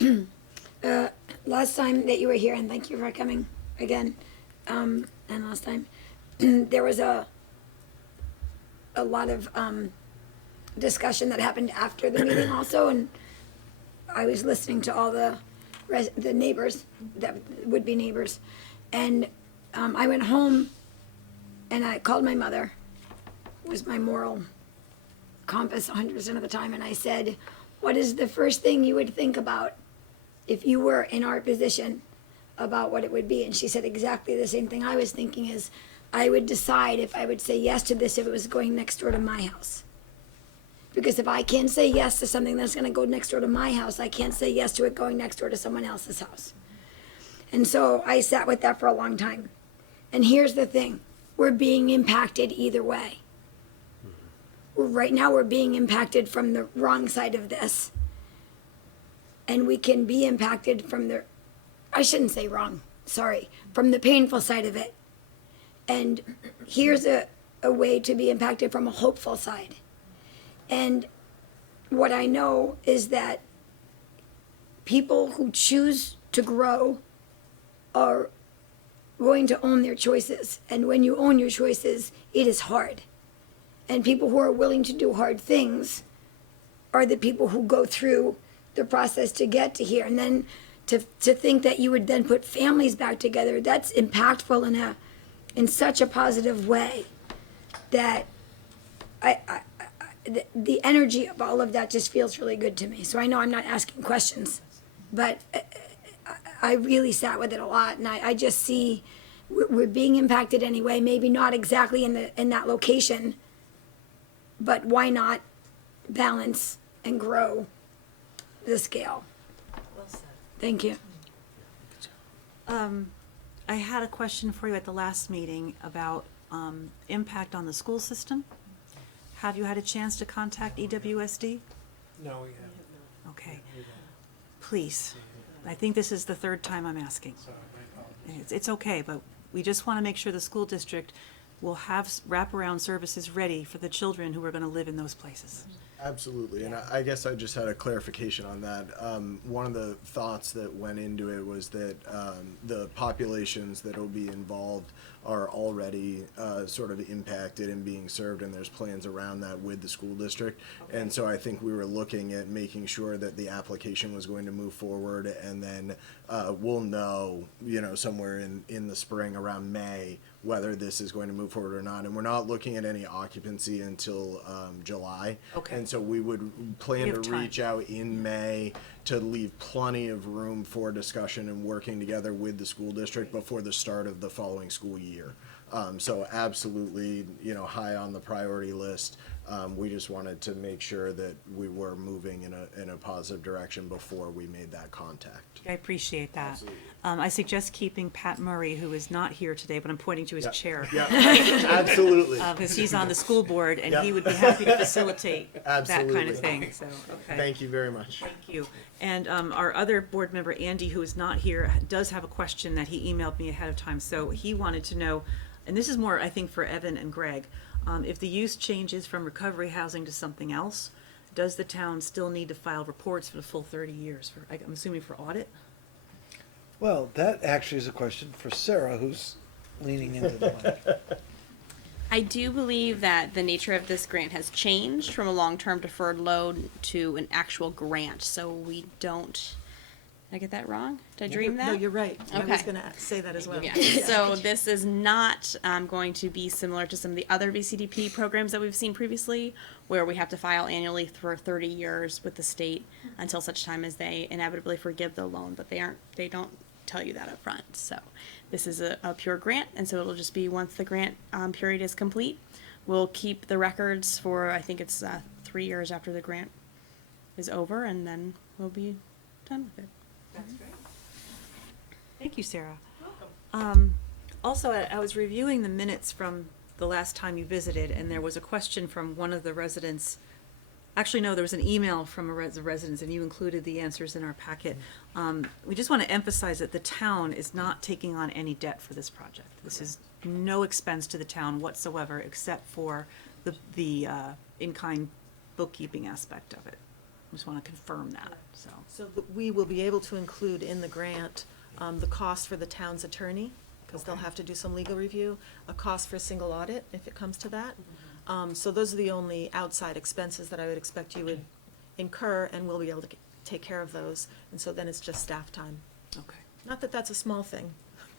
Max? Annie? Last time that you were here, and thank you for coming again, and last time, there was a lot of discussion that happened after the meeting also, and I was listening to all the neighbors, that would be neighbors, and I went home and I called my mother, who was my moral compass 100% of the time, and I said, what is the first thing you would think about if you were in our position about what it would be? And she said exactly the same thing I was thinking, is I would decide if I would say yes to this if it was going next door to my house. Because if I can't say yes to something that's going to go next door to my house, I can't say yes to it going next door to someone else's house. And so I sat with that for a long time. And here's the thing, we're being impacted either way. Right now we're being impacted from the wrong side of this. And we can be impacted from I shouldn't say wrong, sorry, from the painful side of it. And here's a way to be impacted from a hopeful side. And what I know is that people who choose to grow are going to own their choices. And when you own your choices, it is hard. And people who are willing to do hard things are the people who go through the process to get to here. And then to think that you would then put families back together, that's impactful in such a positive way that the energy of all of that just feels really good to me. So I know I'm not asking questions, but I really sat with it a lot, and I just see we're being impacted anyway. Maybe not exactly in that location, but why not balance and grow the scale? Well said. Thank you. I had a question for you at the last meeting about impact on the school system. Have you had a chance to contact EWSD? No, we haven't. Okay. Please. I think this is the third time I'm asking. Sorry, my apologies. It's okay, but we just want to make sure the school district will have wraparound services ready for the children who are going to live in those places. Absolutely, and I guess I just had a clarification on that. One of the thoughts that went into it was that the populations that will be involved are already sort of impacted and being served, and there's plans around that with the school district. And so I think we were looking at making sure that the application was going to move forward, and then we'll know, somewhere in the spring around May whether this is going to move forward or not. And we're not looking at any occupancy until July. Okay. And so we would plan We to have time. reach out in May to leave plenty of room for discussion and working together with the school district before the start of the following school year. So absolutely, high on the priority list. We just wanted to make sure that we were moving in a positive direction before we made that contact. I appreciate that. I suggest keeping Pat Murray, who is not here today, but I'm pointing to his chair. Yeah, absolutely. Because he's on the school board, and he would be happy to facilitate that kind Absolutely. of thing, so, okay. Thank you very much. Thank you. And our other board member, Andy, who is not here, does have a question that he emailed me ahead of time. So he wanted to know, and this is more, I think, for Evan and Greg, if the use changes from recovery housing to something else, does the town still need to file reports for the full 30 years? I'm assuming for audit? Well, that actually is a question for Sarah, who's leaning into the mic. I do believe that the nature of this grant has changed from a long-term deferred loan to an actual grant, so we don't, did I get that wrong? Did I dream that? No, you're right. I was Okay. gonna say that as well. Yeah, so this is not going to be similar to some of the other VCDP programs that we've seen previously, where we have to file annually for 30 years with the state until such time as they inevitably forgive the loan, but they don't tell you that up front. So this is a pure grant, and so it'll just be once the grant period is complete, we'll keep the records for, I think it's 3 years after the grant is over, and then we'll be done with it. That's great. Thank you, Sarah. Also, I was reviewing the minutes from the last time you visited, and there was a question from one of the residents. Actually, no, there was an email from a resident, and you included the answers in our packet. We just want to emphasize that the town is not taking on any debt for this project. This is no expense to the town whatsoever, except for the in-kind bookkeeping aspect of it. I just want to confirm that, so. So we will be able to include in the grant, the cost for the town's attorney, because they'll have to do some legal review, a cost for a single audit, if it comes to that. So those are the only outside expenses that I would expect you would incur, and we'll be able to take care of those. And so then it's just staff time. Okay. Not that that's a small thing,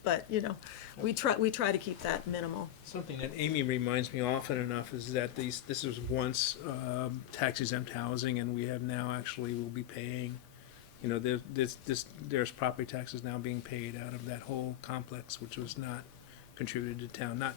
but, you know, we try to keep that minimal. Something that Amy reminds me often enough is that this was once tax exempt housing, and we have now actually will be paying, you know, there's property taxes now being paid out of that whole complex, which was not contributed to town. Not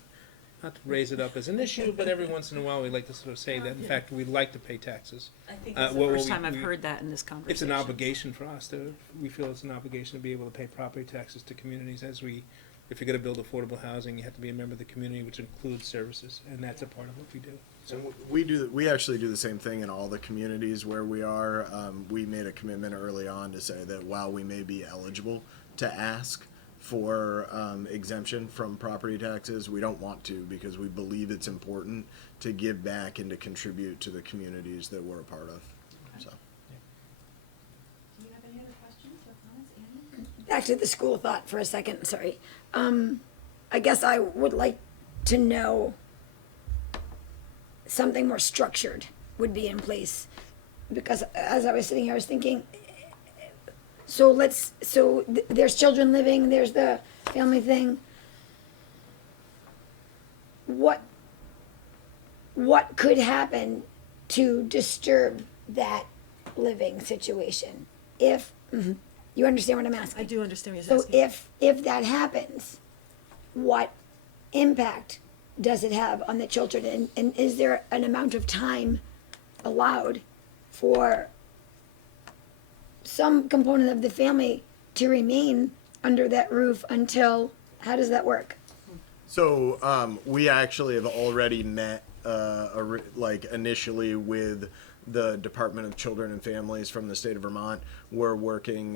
to raise it up as an issue, but every once in a while we like to sort of say that, in fact, we like to pay taxes. I think it's the first time I've heard that in this conversation. It's an obligation for us we feel it's an obligation to be able to pay property taxes to communities if you're gonna build affordable housing, you have to be a member of the community, which includes services, and that's a part of what we do. So we actually do the same thing in all the communities where we are. We made a commitment early on to say that while we may be eligible to ask for exemption from property taxes, we don't want to, because we believe it's important to give back and to contribute to the communities that we're a part of. So. Do you have any other questions or comments, Annie? Back to the school thought for a second, sorry. I guess I would like to know something more structured would be in place. Because as I was sitting here, I was thinking, there's children living, there's the family thing. What could happen to disturb that living situation? If, you understand what I'm asking? I do understand what So you're asking. if that happens, what impact does it have on the children? And is there an amount of time allowed for some component of the family to remain under that roof until, how does that work? So we actually have already met initially with the Department of Children and Families from the state of Vermont. We're working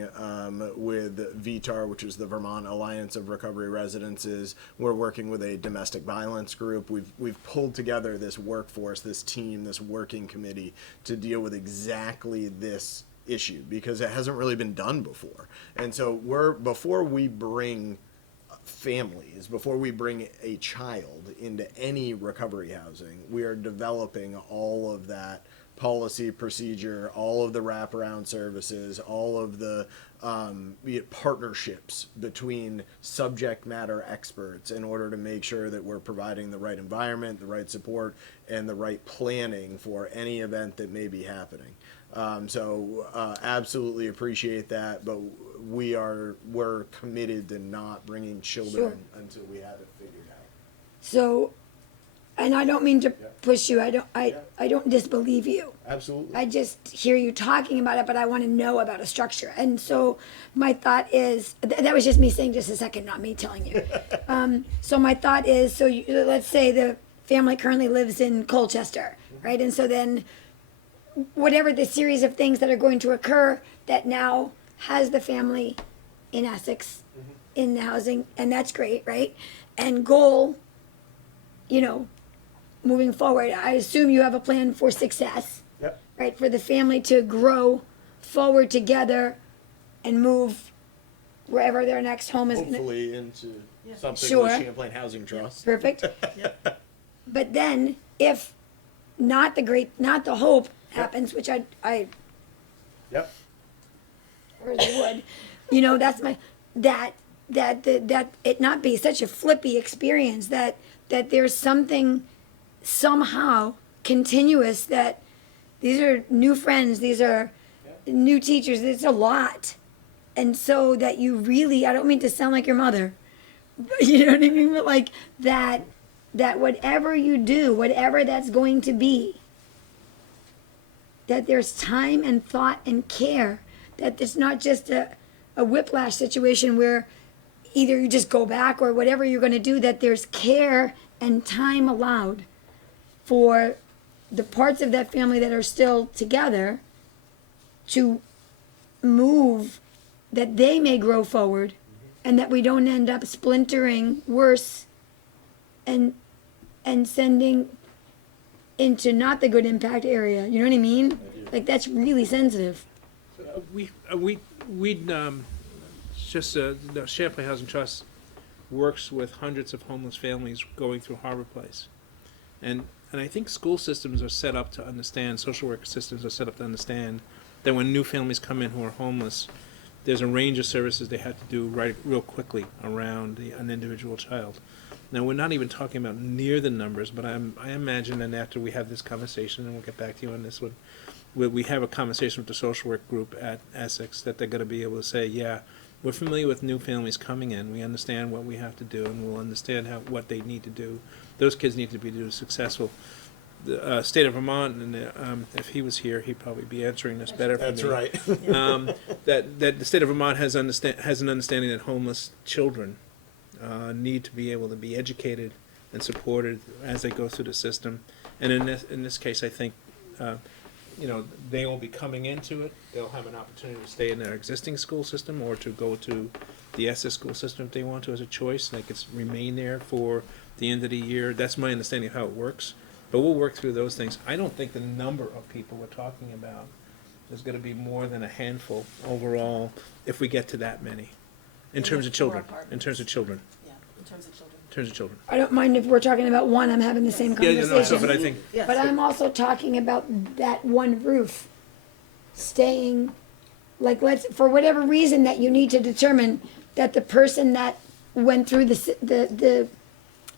with VTAR, which is the Vermont Alliance of Recovery Residences. We're working with a domestic violence group. We've pulled together this workforce, this team, this working committee to deal with exactly this issue, because it hasn't really been done before. And so before we bring families, before we bring a child into any recovery housing, we are developing all of that policy, procedure, all of the wraparound services, all of the partnerships between subject matter experts in order to make sure that we're providing the right environment, the right support, and the right planning for any event that may be happening. Absolutely appreciate that, but we're committed to not bringing children until we have it figured out. So, and I don't mean to push you, I don't disbelieve you. Absolutely. I just hear you talking about it, but I want to know about a structure. And so my thought is, that was just me saying just a second, not me telling you. So my thought is, let's say the family currently lives in Colchester, right? And so then whatever the series of things that are going to occur that now has the family in Essex, in the housing, and that's great, right? And goal, moving forward, I assume you have a plan for success. Yep. Right, for the family to grow forward together and move wherever their next home is gonna, Hopefully into something Sure. with Champlain Housing Trust. perfect. But then, if not the hope happens, which I Yep. really would, you know, that's my, that it not be such a flippy experience, that there's something somehow continuous, that these are new friends, these are new teachers, it's a lot. And so that you really, I don't mean to sound like your mother, but you know what I mean? But like that whatever you do, whatever that's going to be, that there's time and thought and care, that it's not just a whiplash situation where either you just go back or whatever you're going to do, that there's care and time allowed for the parts of that family that are still together to move, that they may grow forward, and that we don't end up splintering worse and sending into not the good impact area. You know what I mean? Like, that's really sensitive. The Champlain Housing Trust works with hundreds of homeless families going through Harbor Place. And I think school systems are set up to understand, social work systems are set up to understand that when new families come in who are homeless, there's a range of services they have to do right real quickly around an individual child. Now, we're not even talking about near the numbers, but I imagine that after we have this conversation, and we'll get back to you on this one, we have a conversation with the social work group at Essex, that they're going to be able to say, yeah, we're familiar with new families coming in. We understand what we have to do, and we'll understand what they need to do. Those kids need to be successful. The state of Vermont, and if he was here, he'd probably be answering this better for me. That's right. That the state of Vermont has an understanding that homeless children need to be able to be educated and supported as they go through the system. And in this case, I think they will be coming into it. They'll have an opportunity to stay in their existing school system or to go to the Essex school system if they want to as a choice. They could remain there for the end of the year. That's my understanding of how it works. But we'll work through those things. I don't think the number of people we're talking about is going to be more than a handful overall if we get to that many. In terms of children. In terms of children. Yeah, in terms of children. In terms of children. I don't mind if we're talking about one, I'm having the same Yeah, conversation. but I think But I'm also talking about that one roof staying, like, for whatever reason that you need to determine that the person that went through the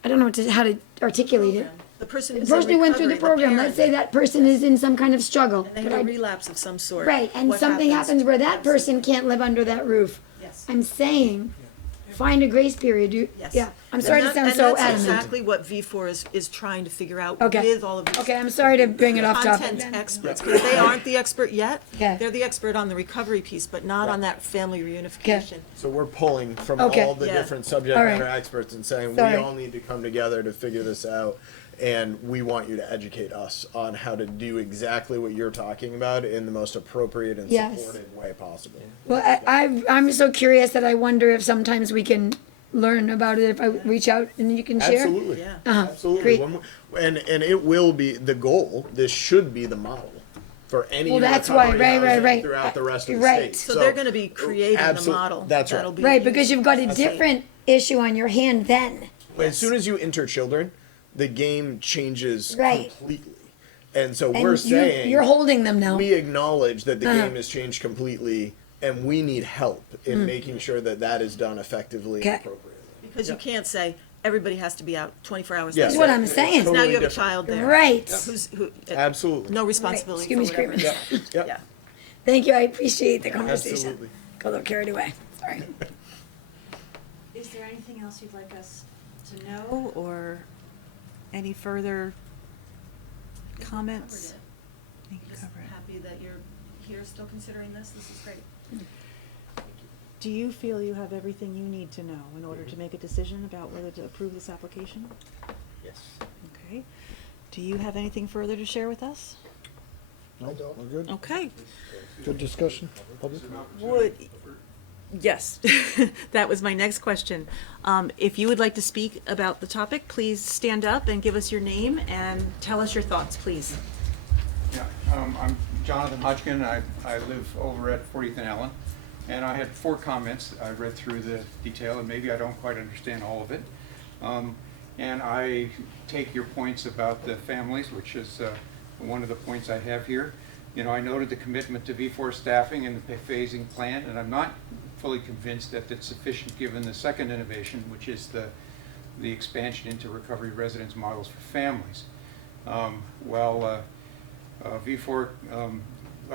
I don't know how to articulate it. The person The who's in person who went through the recovery, program, parent, let's say that person is in some kind of struggle. and they but have a I- relapse of some sort. Right, and What something happens where that person can't live under that roof. Yes. I'm saying, find a grace period. Yes. Yeah, I'm sorry to And sound that- so and that's adamant. exactly what V4 is trying to figure out Okay. with all of these. Okay, I'm sorry to bring it off topic Content then. experts, because they aren't the expert yet. Okay. They're the expert on the recovery piece, but not on that family reunification. So we're pulling from Okay. all the Yeah. different subject All right. matter experts and saying Sorry. we all need to come together to figure this out, and we want you to educate us on how to do exactly what you're talking about in the most appropriate and Yes. supported way possible. Well, I'm so curious that I wonder if sometimes we can learn about it if I reach out and you can share. Absolutely. Yeah. Absolutely. Great. And it will be the goal. This should be the model for any Well, that's why, recovery right, housing right. throughout the rest of the Right. state. So they're gonna be creating the absolute- model. that's right. that'll be Right, because you've got a used. different issue on your hand then. As soon as you enter children, the game changes Right. completely. And so And we're saying you're holding them now. we acknowledge that the Uh-huh. game has changed completely, and we need help in making sure that that is done effectively Okay. and appropriately. Because you can't say, everybody has to be out 24 hours. Yeah. a That's day. what I'm saying. Now Totally you have a different. child there. Right. Who, Absolutely. no responsibility Excuse for me whatever. screaming. Yep. Yeah. Thank you, I appreciate the conversation. Absolutely. Got a little carried away, sorry. Is there anything else you'd like us to know, or any further comments? I think you Just covered it. happy that you're here still considering this. This is great. Do you feel you have everything you need to know in order to make a decision about whether to approve this application? Yes. Okay. Do you have anything further to share with us? No, we're good. Okay. Good discussion, public. Yes, that was my next question. If you would like to speak about the topic, please stand up and give us your name and tell us your thoughts, please. Yeah, I'm Jonathan Hodgkin. I live over at 40th and Allen. And I had 4 comments. I read through the detail, and maybe I don't quite understand all of it. And I take your points about the families, which is one of the points I have here. You know, I noted the commitment to V4 staffing and the phasing plan, and I'm not fully convinced that it's sufficient given the second innovation, which is the expansion into recovery residence models for families. V4,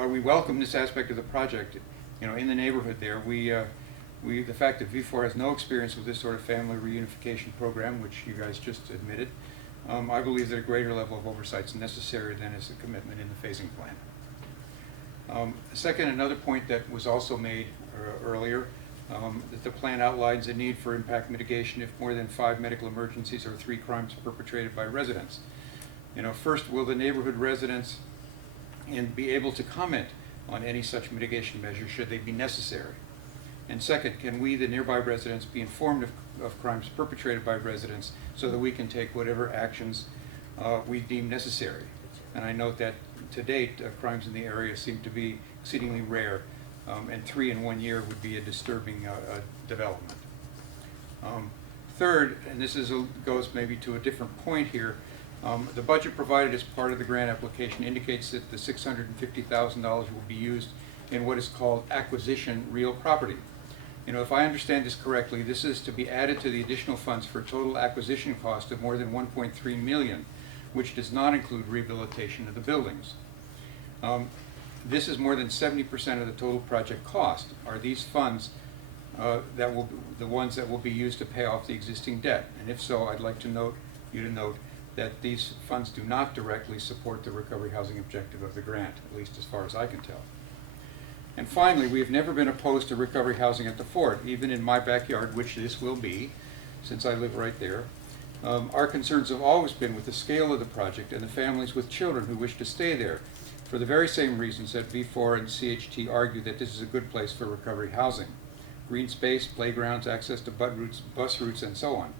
we welcome this aspect of the project. You know, in the neighborhood there, the fact that V4 has no experience with this sort of family reunification program, which you guys just admitted, I believe that a greater level of oversight is necessary than is the commitment in the phasing plan. Second, another point that was also made earlier, that the plan outlines a need for impact mitigation if more than 5 medical emergencies or 3 crimes perpetrated by residents. You know, first, will the neighborhood residents be able to comment on any such mitigation measures should they be necessary? And second, can we, the nearby residents, be informed of crimes perpetrated by residents so that we can take whatever actions we deem necessary? And I note that to date, crimes in the area seem to be exceedingly rare, and 3 in 1 year would be a disturbing development. Third, and this goes maybe to a different point here, the budget provided as part of the grant application indicates that the $650,000 will be used in what is called acquisition real property. You know, if I understand this correctly, this is to be added to the additional funds for a total acquisition cost of more than $1.3 million, which does not include rehabilitation of the buildings. This is more than 70% of the total project cost. Are these funds the ones that will be used to pay off the existing debt? And if so, I'd like to note that these funds do not directly support the recovery housing objective of the grant, at least as far as I can tell. And finally, we have never been opposed to recovery housing at the fort, even in my backyard, which this will be, since I live right there. Our concerns have always been with the scale of the project and the families with children who wish to stay there, for the very same reasons that V4 and CHT argue that this is a good place for recovery housing. Green space, playgrounds, access to bus routes, and so on.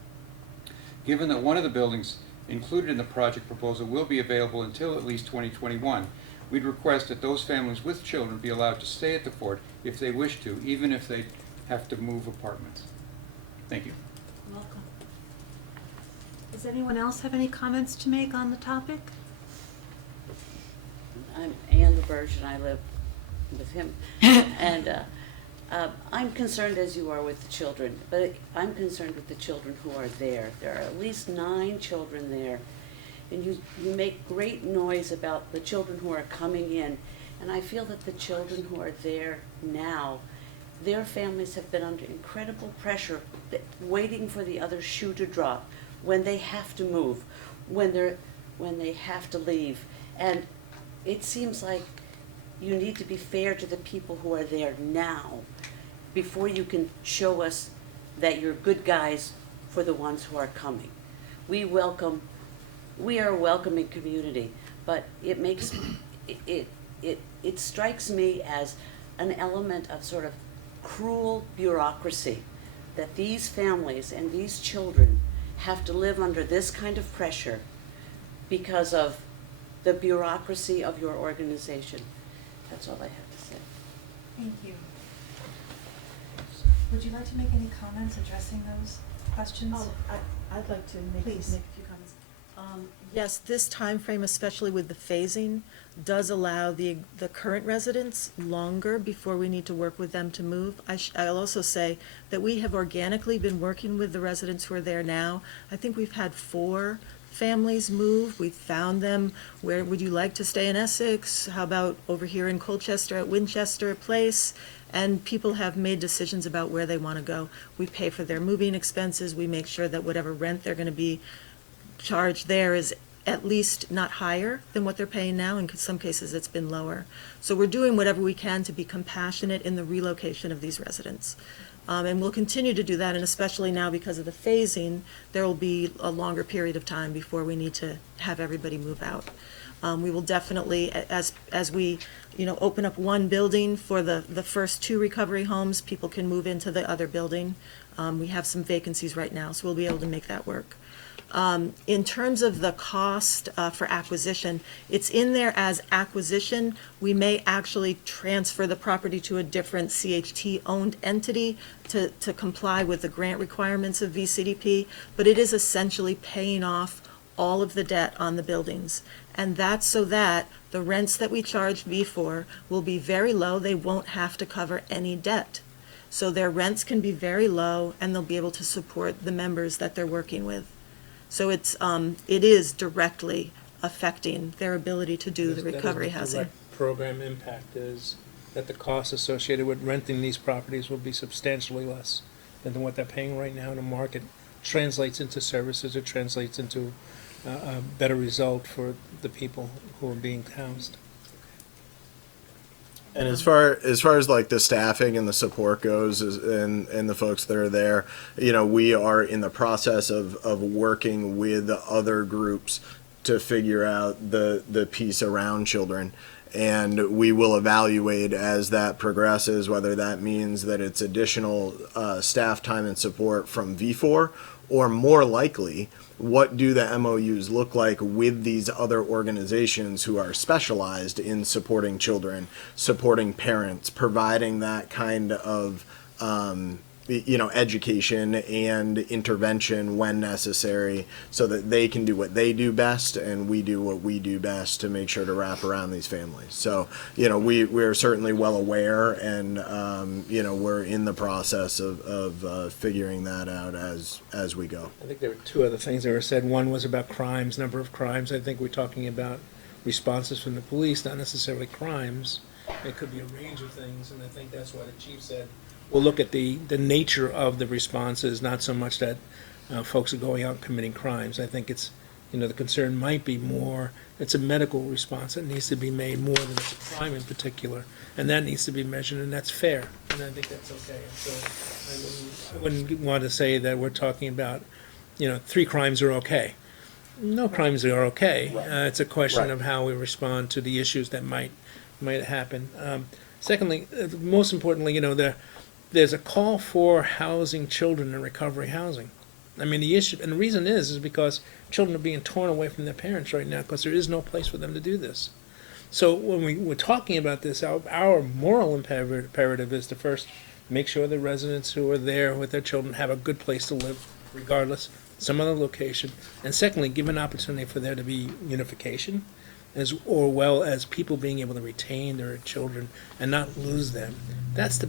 Given that one of the buildings included in the project proposal will be available until at least 2021, we'd request that those families with children be allowed to stay at the fort if they wish to, even if they have to move apartments. Thank you. Welcome. Does anyone else have any comments to make on the topic? I'm Ann LaBerge, and I live with him. And I'm concerned as you are with the children, but I'm concerned with the children who are there. There are at least 9 children there. And you make great noise about the children who are coming in. And I feel that the children who are there now, their families have been under incredible pressure, waiting for the other shoe to drop, when they have to move, when they have to leave. And it seems like you need to be fair to the people who are there now before you can show us that you're good guys for the ones who are coming. We are a welcoming community, but it makes it strikes me as an element of sort of cruel bureaucracy that these families and these children have to live under this kind of pressure because of the bureaucracy of your organization. That's all I have to say. Thank you. Would you like to make any comments addressing those questions? Oh, I'd like to make a Please. few comments. Yes, this time frame, especially with the phasing, does allow the current residents longer before we need to work with them to move. I'll also say that we have organically been working with the residents who are there now. I think we've had 4 families move. We've found them. Where would you like to stay in Essex? How about over here in Colchester at Winchester Place? And people have made decisions about where they want to go. We pay for their moving expenses. We make sure that whatever rent they're going to be charged there is at least not higher than what they're paying now. In some cases, it's been lower. So we're doing whatever we can to be compassionate in the relocation of these residents. And we'll continue to do that, and especially now because of the phasing, there will be a longer period of time before we need to have everybody move out. We will definitely, as we open up one building for the first 2 recovery homes, people can move into the other building. We have some vacancies right now, so we'll be able to make that work. In terms of the cost for acquisition, it's in there as acquisition. We may actually transfer the property to a different CHT-owned entity to comply with the grant requirements of VCDP, but it is essentially paying off all of the debt on the buildings. And that's so that the rents that we charge V4 will be very low. They won't have to cover any debt. So their rents can be very low, and they'll be able to support the members that they're working with. So it is directly affecting their ability to do the recovery housing. Direct program impact is that the costs associated with renting these properties will be substantially less than what they're paying right now in the market. Translates into services, it translates into a better result for the people who are being housed. And as far as like the staffing and the support goes, and the folks that are there, you know, we are in the process of working with other groups to figure out the piece around children. And we will evaluate as that progresses, whether that means that it's additional staff time and support from V4, or more likely, what do the MOUs look like with these other organizations who are specialized in supporting children, supporting parents, providing that kind of education and intervention when necessary, so that they can do what they do best and we do what we do best to make sure to wrap around these families. So, you know, we're certainly well aware, and we're in the process of figuring that out as we go. I think there were two other things that were said. One was about crimes, number of crimes. I think we're talking about responses from the police, not necessarily crimes. It could be a range of things, and I think that's why the chief said we'll look at the nature of the responses, not so much that folks are going out and committing crimes. I think it's, the concern might be more, it's a medical response that needs to be made more than it's a crime in particular, and that needs to be measured, and that's fair, and I think that's okay. And so I wouldn't want to say that we're talking about, 3 crimes are okay. No crimes are okay. It's a question of how we respond to the issues that might happen. Secondly, most importantly, there's a call for housing children in recovery housing. I mean, the issue, and the reason is because children are being torn away from their parents right now because there is no place for them to do this. So when we're talking about this, our moral imperative is to first make sure the residents who are there with their children have a good place to live, regardless, some other location. And secondly, give an opportunity for there to be unification, as well as people being able to retain their children and not lose them. That's a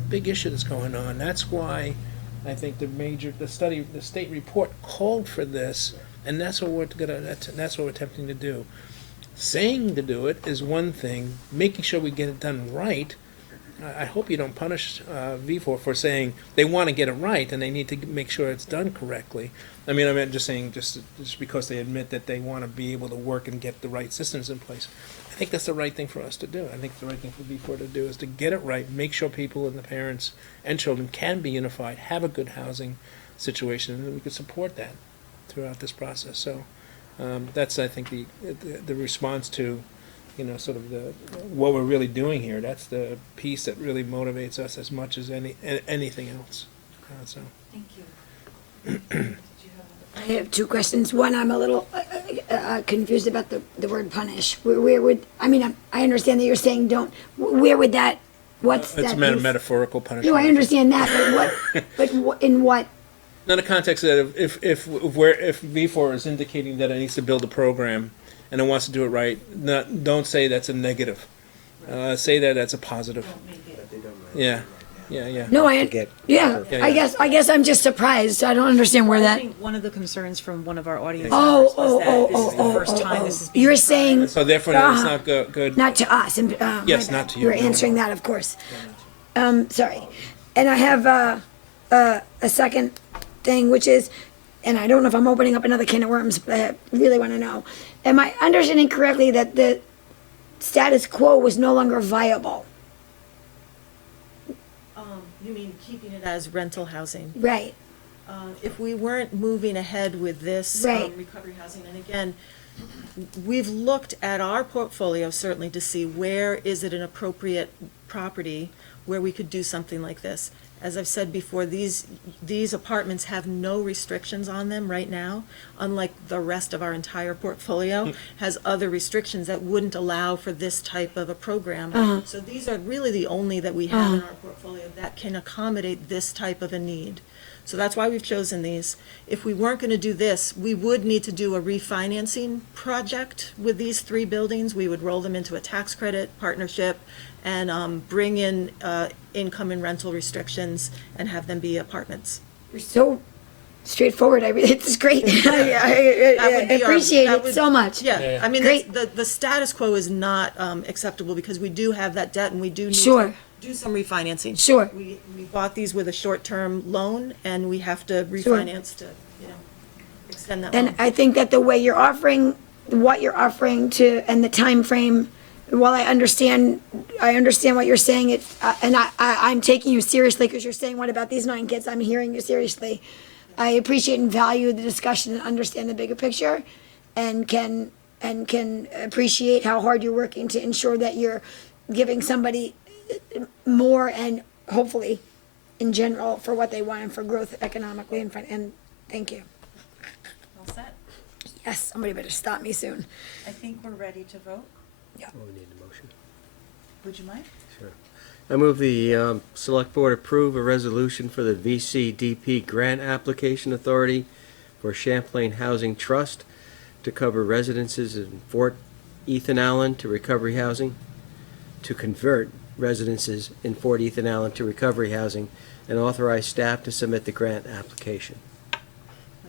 big issue that's going on. That's why I think the state report called for this, and that's what we're attempting to do. Saying to do it is one thing. Making sure we get it done right. I hope you don't punish V4 for saying they want to get it right and they need to make sure it's done correctly. I mean, I'm just saying just because they admit that they want to be able to work and get the right systems in place. I think that's the right thing for us to do. I think the right thing for V4 to do is to get it right, make sure people and the parents and children can be unified, have a good housing situation, and we can support that throughout this process. So that's, I think, the response to sort of what we're really doing here. That's the piece that really motivates us as much as anything else. So. Thank you. I have 2 questions. One, I'm a little confused about the word punish. Where would, I understand that you're saying don't, where would that, what's that? It's metaphorical punishment. No, I understand that, but in what? In the context that if V4 is indicating that it needs to build a program and it wants to do it right, don't say that's a negative. Say that that's a positive. Yeah. No, I guess I'm just surprised. I don't understand where I that. think one of the concerns from one of our audience Oh, members was that this is the first time this is being You're tried. saying. So therefore, it's not good. Not to us. And, Yes, my not bad. to you. You're answering that, of course. Sorry. And I have a second thing, which is, and I don't know if I'm opening up another can of worms, but I really want to know. Am I understanding correctly that the status quo was no longer viable? You mean keeping it as rental housing? Right. If we weren't moving ahead with this Right. recovery housing, and again, we've looked at our portfolio certainly to see where is it an appropriate property where we could do something like this. As I've said before, these apartments have no restrictions on them right now, unlike the rest of our entire portfolio has other restrictions that wouldn't allow for this type of a program. So these are really the only that we have in our portfolio that can accommodate this type of a need. So that's why we've chosen these. If we weren't going to do this, we would need to do a refinancing project with these 3 buildings. We would roll them into a tax credit partnership and bring in income and rental restrictions and have them be apartments. You're so straightforward. It's great. I appreciate it so much. Yeah, I mean, Great. the status quo is not acceptable because we do have that debt and we do need Sure. to do some refinancing. Sure. We bought these with a short-term loan and we have to refinance to, extend that loan. And I think that the way you're offering, what you're offering to, and the time frame, while I understand what you're saying, and I'm taking you seriously because you're saying, what about these 9 kids? I'm hearing you seriously. I appreciate and value the discussion and understand the bigger picture, and can appreciate how hard you're working to ensure that you're giving somebody more and hopefully in general for what they want and for growth economically and thank you. All set? Yes, somebody better stop me soon. I think we're ready to vote. Oh, we need a motion. Would you mind? Sure. I move the Select Board approve a resolution for the VCDP Grant Application Authority for Champlain Housing Trust to cover residences in Fort Ethan Allen to recovery housing, to convert residences in Fort Ethan Allen to recovery housing, and authorize staff to submit the grant application.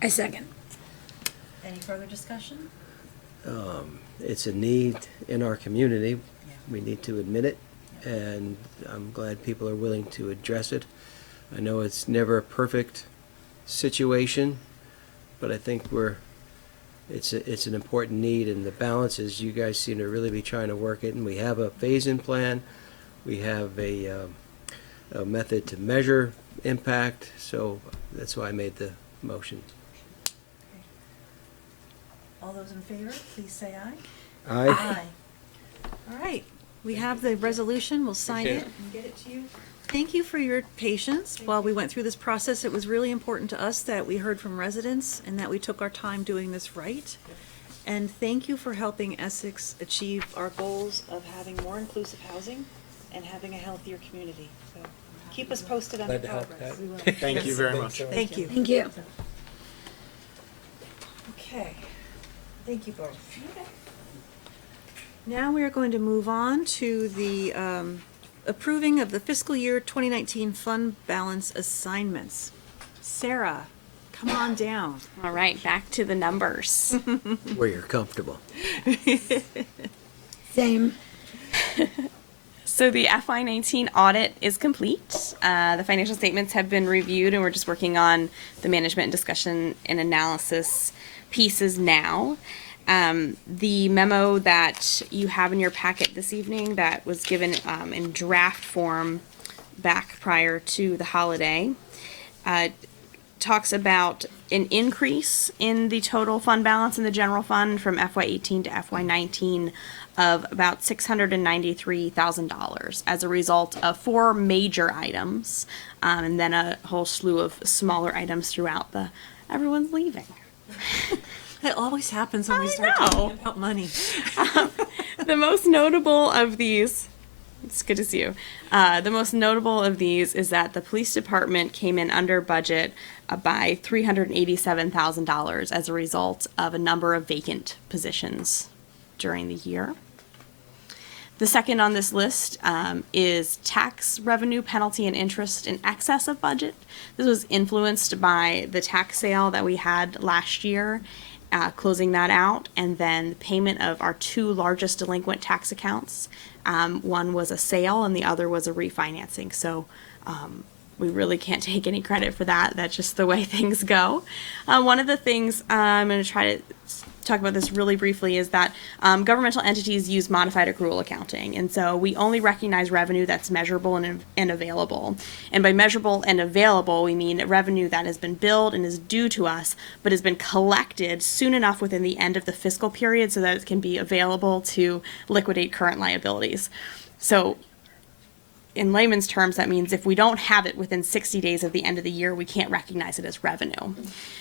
I second. Any further discussion? It's a need in our community. We need to admit it, and I'm glad people are willing to address it. I know it's never a perfect situation, but I think it's an important need, and the balance is you guys seem to really be trying to work it, and we have a phase-in plan. We have a method to measure impact, so that's why I made the motion. All those in favor, please say aye. Aye. All right, we have the resolution, we'll sign Okay. it and get it to you. Thank you for your patience while we went through this process. It was really important to us that we heard from residents and that we took our time doing this right. And thank you for helping Essex achieve our goals of having more inclusive housing and having a healthier community. So keep us posted on the Glad to help, progress. Pat. We will. Thank you very much. Thank you. Thank you. Okay. Thank you both. Now we are going to move on to the approving of the fiscal year 2019 fund balance assignments. Sarah, come on down. All right, back to the numbers. Where you're comfortable. Same. So the FY19 audit is complete. The financial statements have been reviewed, and we're just working on the management discussion and analysis pieces now. The memo that you have in your packet this evening that was given in draft form back prior to the holiday talks about an increase in the total fund balance in the general fund from FY18 to FY19 of about $693,000 as a result of 4 major items, and then a whole slew of smaller items throughout the. Everyone's leaving. That always happens when we I start know. talking about money. The most notable of these, it's good to see you. The most notable of these is that the police department came in under budget by $387,000 as a result of a number of vacant positions during the year. The second on this list is tax revenue, penalty, and interest in excess of budget. This was influenced by the tax sale that we had last year, closing that out, and then payment of our 2 largest delinquent tax accounts. One was a sale and the other was a refinancing. So we really can't take any credit for that. That's just the way things go. One of the things I'm going to try to talk about this really briefly is that governmental entities use modified accrual accounting, and so we only recognize revenue that's measurable and available. And by measurable and available, we mean revenue that has been billed and is due to us, but has been collected soon enough within the end of the fiscal period so that it can be available to liquidate current liabilities. So in layman's terms, that means if we don't have it within 60 days of the end of the year, we can't recognize it as revenue.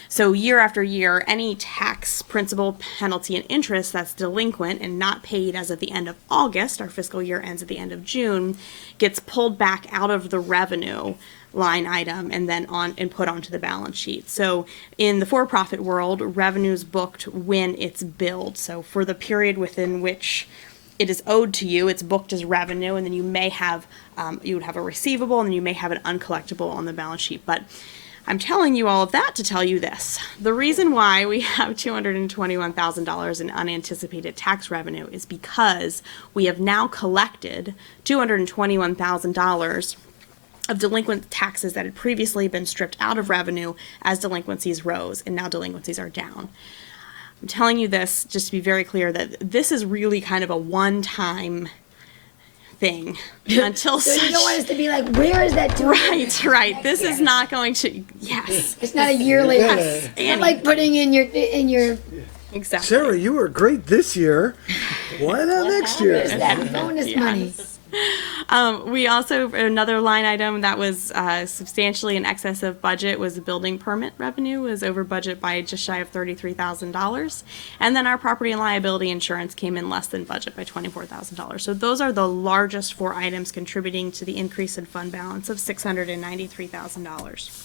So year after year, any tax, principal, penalty, and interest that's delinquent and not paid as of the end of August, our fiscal year ends at the end of June, gets pulled back out of the revenue line item and then on and put onto the balance sheet. So in the for-profit world, revenue is booked when it's billed. So for the period within which it is owed to you, it's booked as revenue, and then you may have, you would have a receivable, and then you may have an uncollectible on the balance sheet. But I'm telling you all of that to tell you this. The reason why we have $221,000 in unanticipated tax revenue is because we have now collected $221,000 of delinquent taxes that had previously been stripped out of revenue as delinquencies rose, and now delinquencies are down. I'm telling you this just to be very clear that this is really kind of a one-time thing until So you don't want us to be like, where is that doing? Right. This is not going to, yes. It's not a yearly. Yes. It's not like putting in your. Exactly. Sarah, you were great this year. Why not next year? Where's that bonus money? We also, another line item that was substantially in excess of budget was the building permit revenue, was over budget by just shy of $33,000. And then our property and liability insurance came in less than budget by $24,000. So those are the largest four items contributing to the increase in fund balance of $693,000.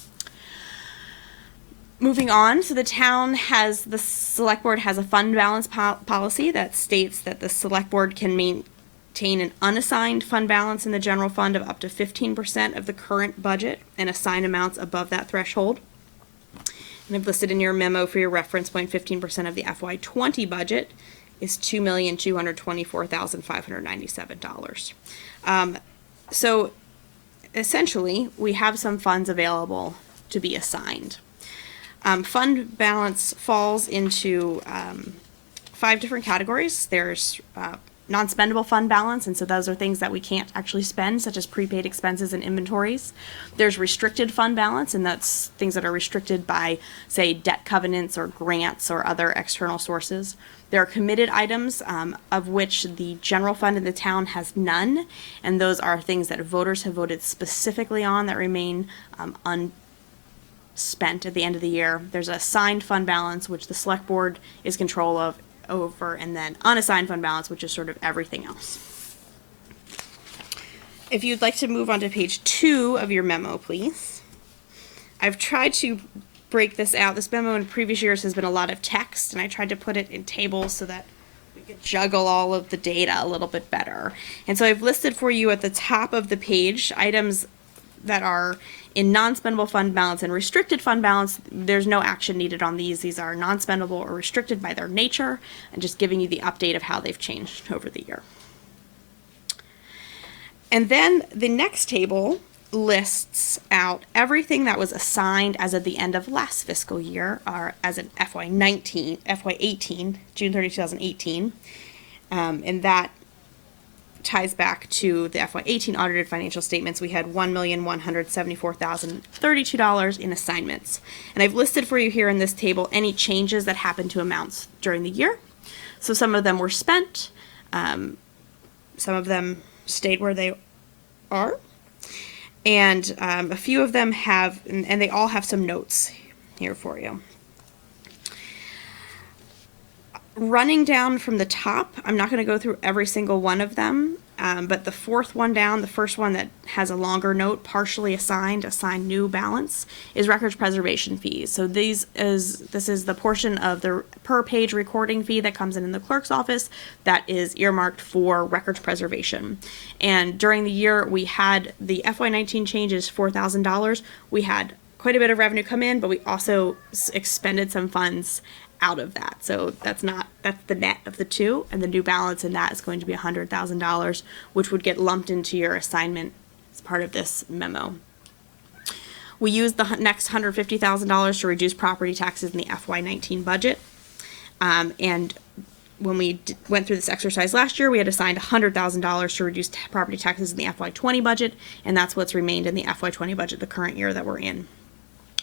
Moving on, so the select board has a fund balance policy that states that the select board can maintain an unassigned fund balance in the general fund of up to 15% of the current budget and assign amounts above that threshold. And I've listed in your memo for your reference point, 15% of the FY20 budget is $2,224,597. So essentially, we have some funds available to be assigned. Fund balance falls into 5 different categories. There's non-spendable fund balance, and so those are things that we can't actually spend, such as prepaid expenses and inventories. There's restricted fund balance, and that's things that are restricted by, say, debt covenants or grants or other external sources. There are committed items, of which the general fund in the town has none, and those are things that voters have voted specifically on that remain unspent at the end of the year. There's a assigned fund balance, which the select board is control of over, and then unassigned fund balance, which is sort of everything else. If you'd like to move on to page 2 of your memo, please. I've tried to break this out. This memo in previous years has been a lot of text, and I tried to put it in tables so that we could juggle all of the data a little bit better. And so I've listed for you at the top of the page items that are in non-spendable fund balance and restricted fund balance. There's no action needed on these. These are non-spendable or restricted by their nature, and just giving you the update of how they've changed over the year. And then the next table lists out everything that was assigned as of the end of last fiscal year, or as an FY18, June 30, 2018, and that ties back to the FY18 audited financial statements. We had $1,174,032 in assignments. And I've listed for you here in this table any changes that happened to amounts during the year. So some of them were spent, some of them stayed where they are, and a few of them have, and they all have some notes here for you. Running down from the top, I'm not going to go through every single one of them, but the fourth one down, the first one that has a longer note, partially assigned new balance, is records preservation fees. So this is the portion of the per page recording fee that comes in the clerk's office that is earmarked for records preservation. And during the year, we had the FY19 changes, $4,000. We had quite a bit of revenue come in, but we also expended some funds out of that. So that's the net of the two, and the new balance in that is going to be $100,000, which would get lumped into your assignment as part of this memo. We used the next $150,000 to reduce property taxes in the FY19 budget. And when we went through this exercise last year, we had assigned $100,000 to reduce property taxes in the FY20 budget, and that's what's remained in the FY20 budget the current year that we're in.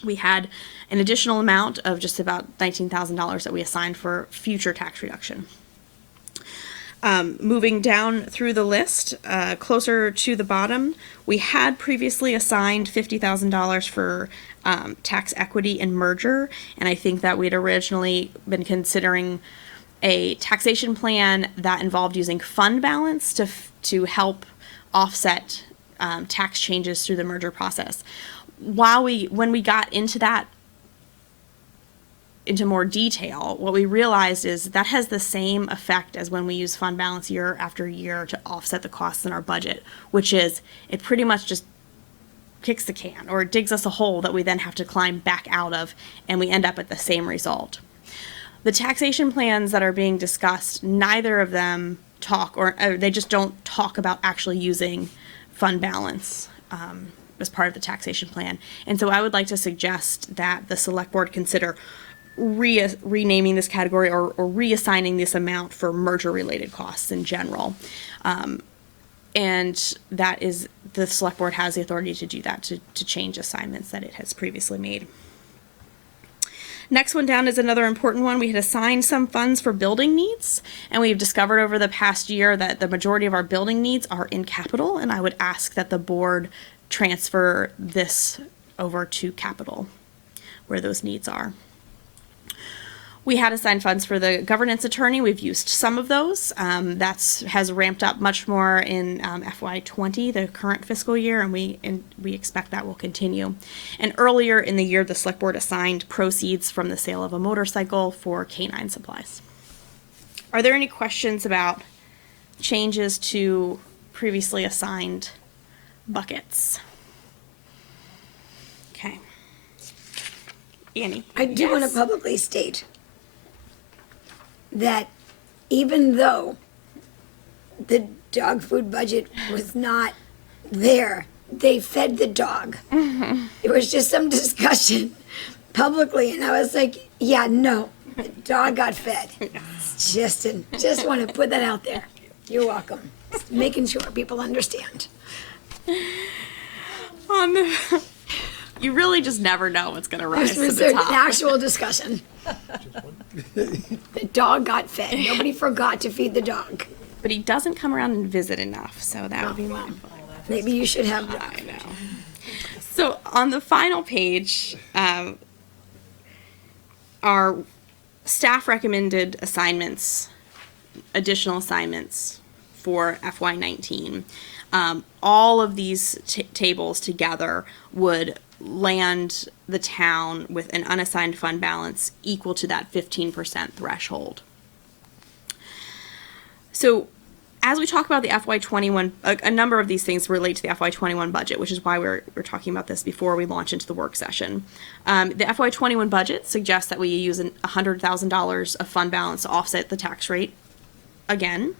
We had an additional amount of just about $19,000 that we assigned for future tax reduction. Moving down through the list, closer to the bottom, we had previously assigned $50,000 for tax equity and merger, and I think that we'd originally been considering a taxation plan that involved using fund balance to help offset tax changes through the merger process. When we got into that, into more detail, what we realized is that has the same effect as when we use fund balance year after year to offset the costs in our budget, which is it pretty much just kicks the can, or it digs us a hole that we then have to climb back out of, and we end up at the same result. The taxation plans that are being discussed, neither of them talk, or they just don't talk about actually using fund balance as part of the taxation plan. And so I would like to suggest that the select board consider renaming this category or reassigning this amount for merger-related costs in general. And that is, the select board has the authority to do that, to change assignments that it has previously made. Next one down is another important one. We had assigned some funds for building needs, and we've discovered over the past year that the majority of our building needs are in capital, and I would ask that the board transfer this over to capital, where those needs are. We had assigned funds for the governance attorney. We've used some of those. That has ramped up much more in FY20, the current fiscal year, and we expect that will continue. And earlier in the year, the select board assigned proceeds from the sale of a motorcycle for canine supplies. Are there any questions about changes to previously assigned buckets? Okay. Annie? I do want to publicly state that even though the dog food budget was not there, they fed the dog. Mm-hmm. There was just some discussion publicly, and I was like, yeah, no, the dog got fed. Just want to put that out there. You're welcome. Just making sure people understand. You really just never know what's going to rise This was to the an top. actual discussion. The dog got fed. Nobody forgot to feed the dog. But he doesn't come around and visit enough, so that would be my. Maybe you should have. I know. So on the final page, our staff recommended assignments, additional assignments for FY19. All of these tables together would land the town with an unassigned fund balance equal to that 15% threshold. So as we talk about the FY21, a number of these things relate to the FY21 budget, which is why we're talking about this before we launch into the work session. The FY21 budget suggests that we use $100,000 of fund balance to offset the tax rate again,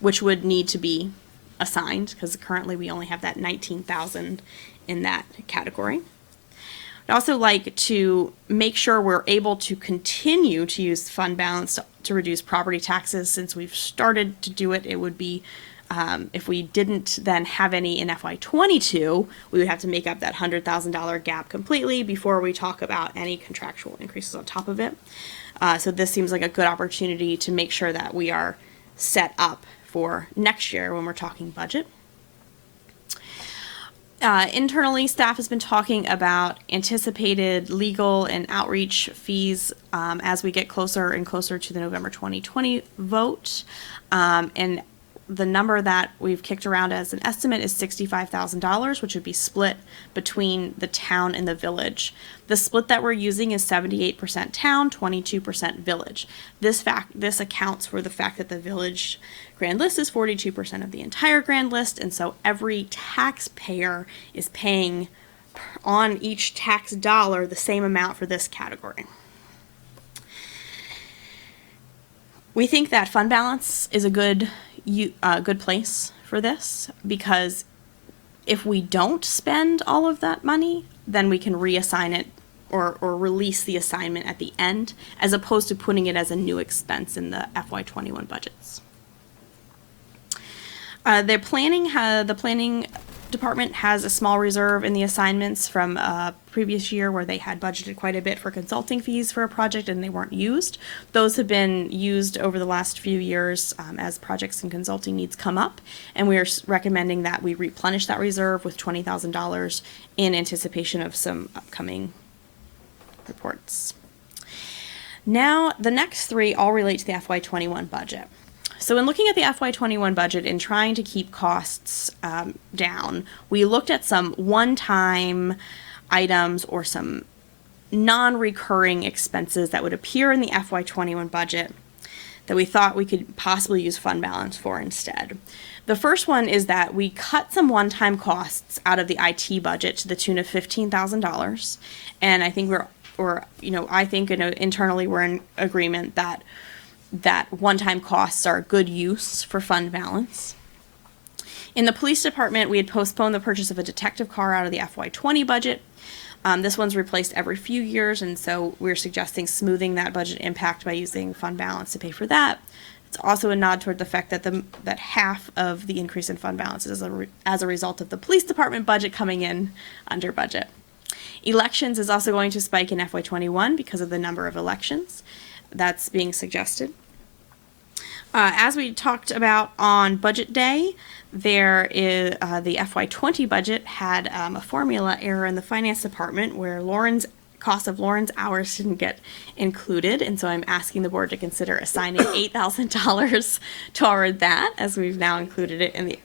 which would need to be assigned because currently we only have that $19,000 in that category. I'd also like to make sure we're able to continue to use fund balance to reduce property taxes. Since we've started to do it, it would be, if we didn't then have any in FY22, we would have to make up that $100,000 gap completely before we talk about any contractual increases on top of it. So this seems like a good opportunity to make sure that we are set up for next year when we're talking budget. Internally, staff has been talking about anticipated legal and outreach fees as we get closer and closer to the November 2020 vote. And the number that we've kicked around as an estimate is $65,000, which would be split between the town and the village. The split that we're using is 78% town, 22% village. This accounts for the fact that the village grand list is 42% of the entire grand list, and so every taxpayer is paying on each tax dollar the same amount for this category. We think that fund balance is a good place for this, because if we don't spend all of that money, then we can reassign it or release the assignment at the end, as opposed to putting it as a new expense in the FY21 budgets. The planning department has a small reserve in the assignments from a previous year where they had budgeted quite a bit for consulting fees for a project and they weren't used. Those have been used over the last few years as projects and consulting needs come up, and we are recommending that we replenish that reserve with $20,000 in anticipation of some upcoming reports. Now, the next three all relate to the FY21 budget. So in looking at the FY21 budget and trying to keep costs down, we looked at some one-time items or some non-recurring expenses that would appear in the FY21 budget that we thought we could possibly use fund balance for instead. The first one is that we cut some one-time costs out of the IT budget to the tune of $15,000, and I think I think internally we're in agreement that one-time costs are a good use for fund balance. In the police department, we had postponed the purchase of a detective car out of the FY20 budget. This one's replaced every few years, and so we're suggesting smoothing that budget impact by using fund balance to pay for that. It's also a nod toward the fact that that half of the increase in fund balance is as a result of the police department budget coming in under budget. Elections is also going to spike in FY21 because of the number of elections that's being suggested. As we talked about on budget day, there is the FY20 budget had a formula error in the finance department where cost of Lauren's hours didn't get included, and so I'm asking the board to consider assigning $8,000 toward that, as we've now included it in the.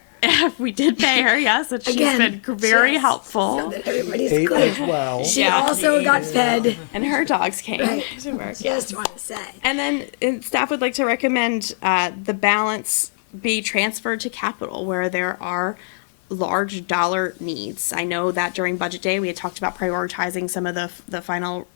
We did pay her, yes, and she's been very helpful. So that everybody's Eight clear. as well. She also got fed. And her dogs came Right. to work. Just want to say. And then staff would like to recommend the balance be transferred to capital where there are large dollar needs. I know that during budget day we had talked about prioritizing some of the final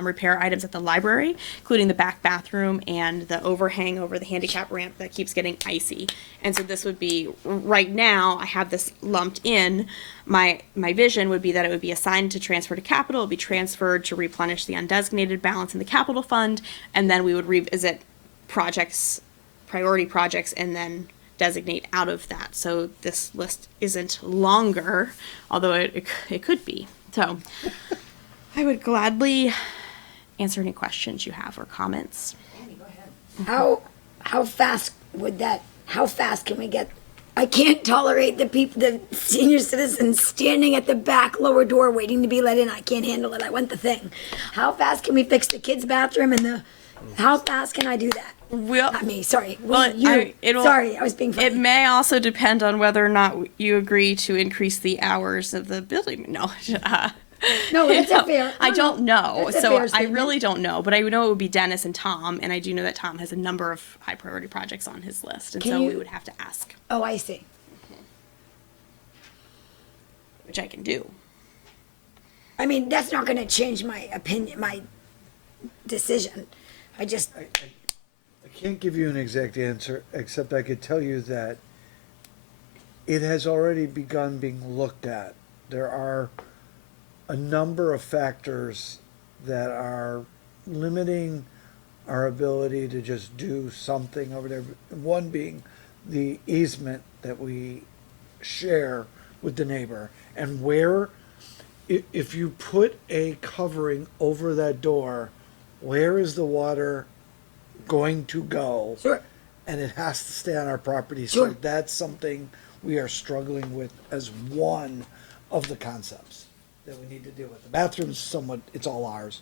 repair items at the library, including the back bathroom and the overhang over the handicap ramp that keeps getting icy. And so this would be, right now, I have this lumped in. My vision would be that it would be assigned to transfer to capital, it would be transferred to replenish the undesignated balance in the capital fund, and then we would revisit priority projects, and then designate out of that. So this list isn't longer, although it could be. So I would gladly answer any questions you have or comments. How fast can we get? I can't tolerate the senior citizens standing at the back lower door waiting to be let in. I can't handle it. I want the thing. How fast can we fix the kids' bathroom how fast can I do that? Not me, sorry. Sorry, I was being funny. It may also depend on whether or not you agree to increase the hours of the building. No. No, that's a fair. I don't know. That's a So fair I statement. really don't know. But I know it would be Dennis and Tom, and I do know that Tom has a number of high priority projects on his list, and we would have to ask. Oh, I see. Which I can do. I mean, that's not going to change my opinion, my decision. I can't give you an exact answer, except I could tell you that it has already begun being looked at. There are a number of factors that are limiting our ability to just do something over there. One being the easement that we share with the neighbor, and where, if you put a covering over that door, where is the water going to go? Sure. And it has to stay on our property. Sure. So that's something we are struggling with as one of the concepts that we need to deal with. The bathroom's somewhat, it's all ours.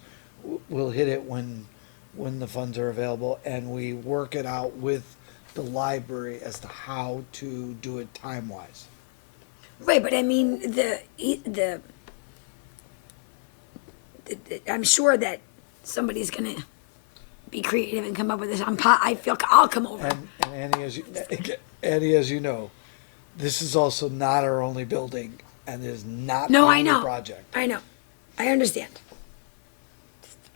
We'll hit it when the funds are available, and we work it out with the library as to how to do it time-wise. Right, but I mean, I'm sure that somebody's gonna be creative and come up with this. I feel I'll come over. And Annie, as you know, this is also not our only building, and is not the I only know. project. I know. I understand.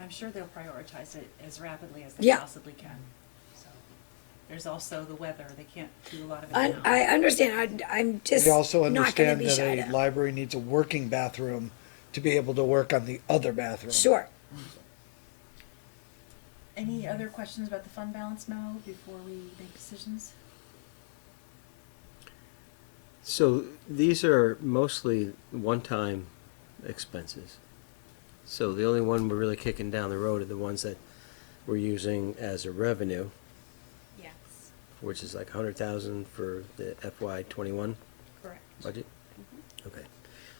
I'm sure they'll prioritize it as rapidly as they Yeah. possibly can. So there's also the weather. They can't do a lot of it now. I understand. I'm just We also not gonna understand be that shy a to. library needs a working bathroom to be able to work on the other bathroom. Sure. Any other questions about the fund balance memo before we make decisions? So these are mostly one-time expenses. So the only one we're really kicking down the road are the ones that we're using as a revenue, Yes, which is like 100,000 for the FY '21 correct. budget. Okay.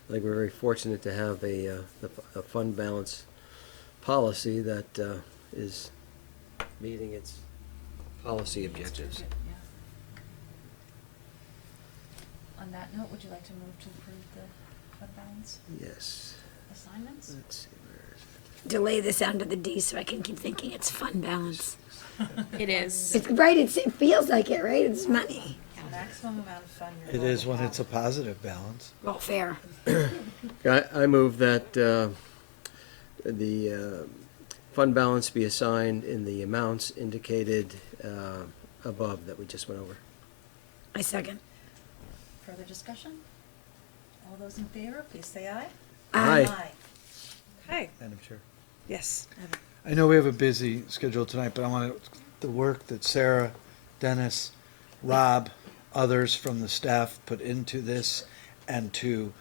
I think we're very fortunate to have a fund balance policy that is meeting its policy objectives. On that note, would you like to move to approve the fund balance Yes. assignments? Let's see, where is it? Delay the sound of the D so I can keep thinking it's fund balance. It is. It's right, it feels like it, right? It's money. Maximum amount of fund you're It allowed is to when have. it's a positive balance. Well, fair. I move that the fund balance be assigned in the amounts indicated above that we just went over. I second. Further discussion? All those in favor, please say aye. Aye. Okay, Madam Chair. yes. I know we have a busy schedule tonight, but I want the work that Sarah, Dennis, Rob, others from the staff put into this and to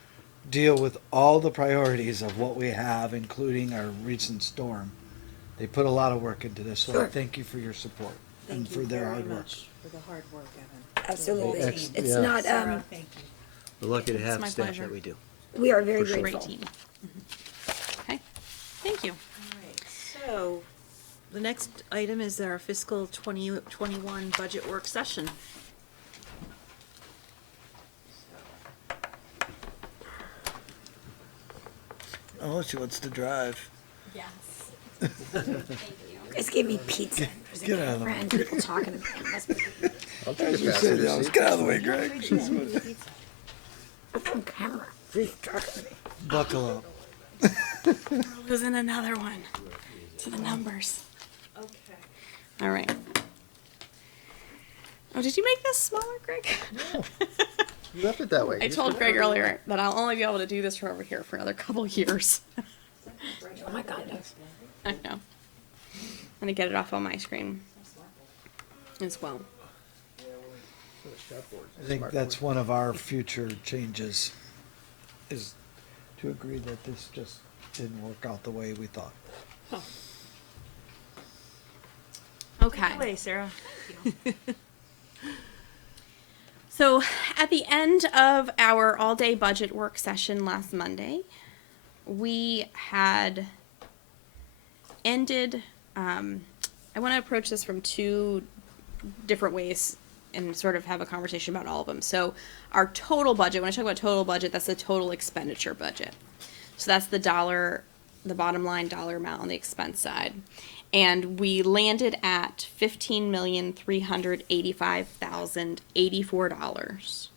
deal with all the priorities of what we have, including our recent storm. They put a lot of work into this, so I Sure. thank you for your support and for their hard work. For the hard work, Evan. Absolutely. Ex- It's yeah. not, Sarah, thank you. We're lucky to It's have my staff pleasure. that we do. we are very For sure. grateful. Great team. Okay, thank you. All right, so the next item is our fiscal 2021 budget work session. Oh, she wants to drive. Yes. Guys gave me pizza. There's a Get out of the way. camera and people talking about it. Must be- I'll take a Just passenger said, seat. get out of the way, Greg. It's on camera. She's talking to me. Buckle up. Losing another one to the numbers. Okay. All right. Oh, did you make this smaller, Greg? You left it that way. I told Greg earlier that I'll only be able to do this from over here for another couple years. Oh my God. I know. I'm gonna get it off on my screen as well. I think that's one of our future changes, is to agree that this just didn't work out the way we thought. Okay. Away, Sarah. So at the end of our all-day budget work session last Monday, we had ended, I want to approach this from two different ways and sort of have a conversation about all of them. So our total budget, when I talk about total budget, that's the total expenditure budget. So that's the bottom line dollar amount on the expense side. And we landed at $15,385,084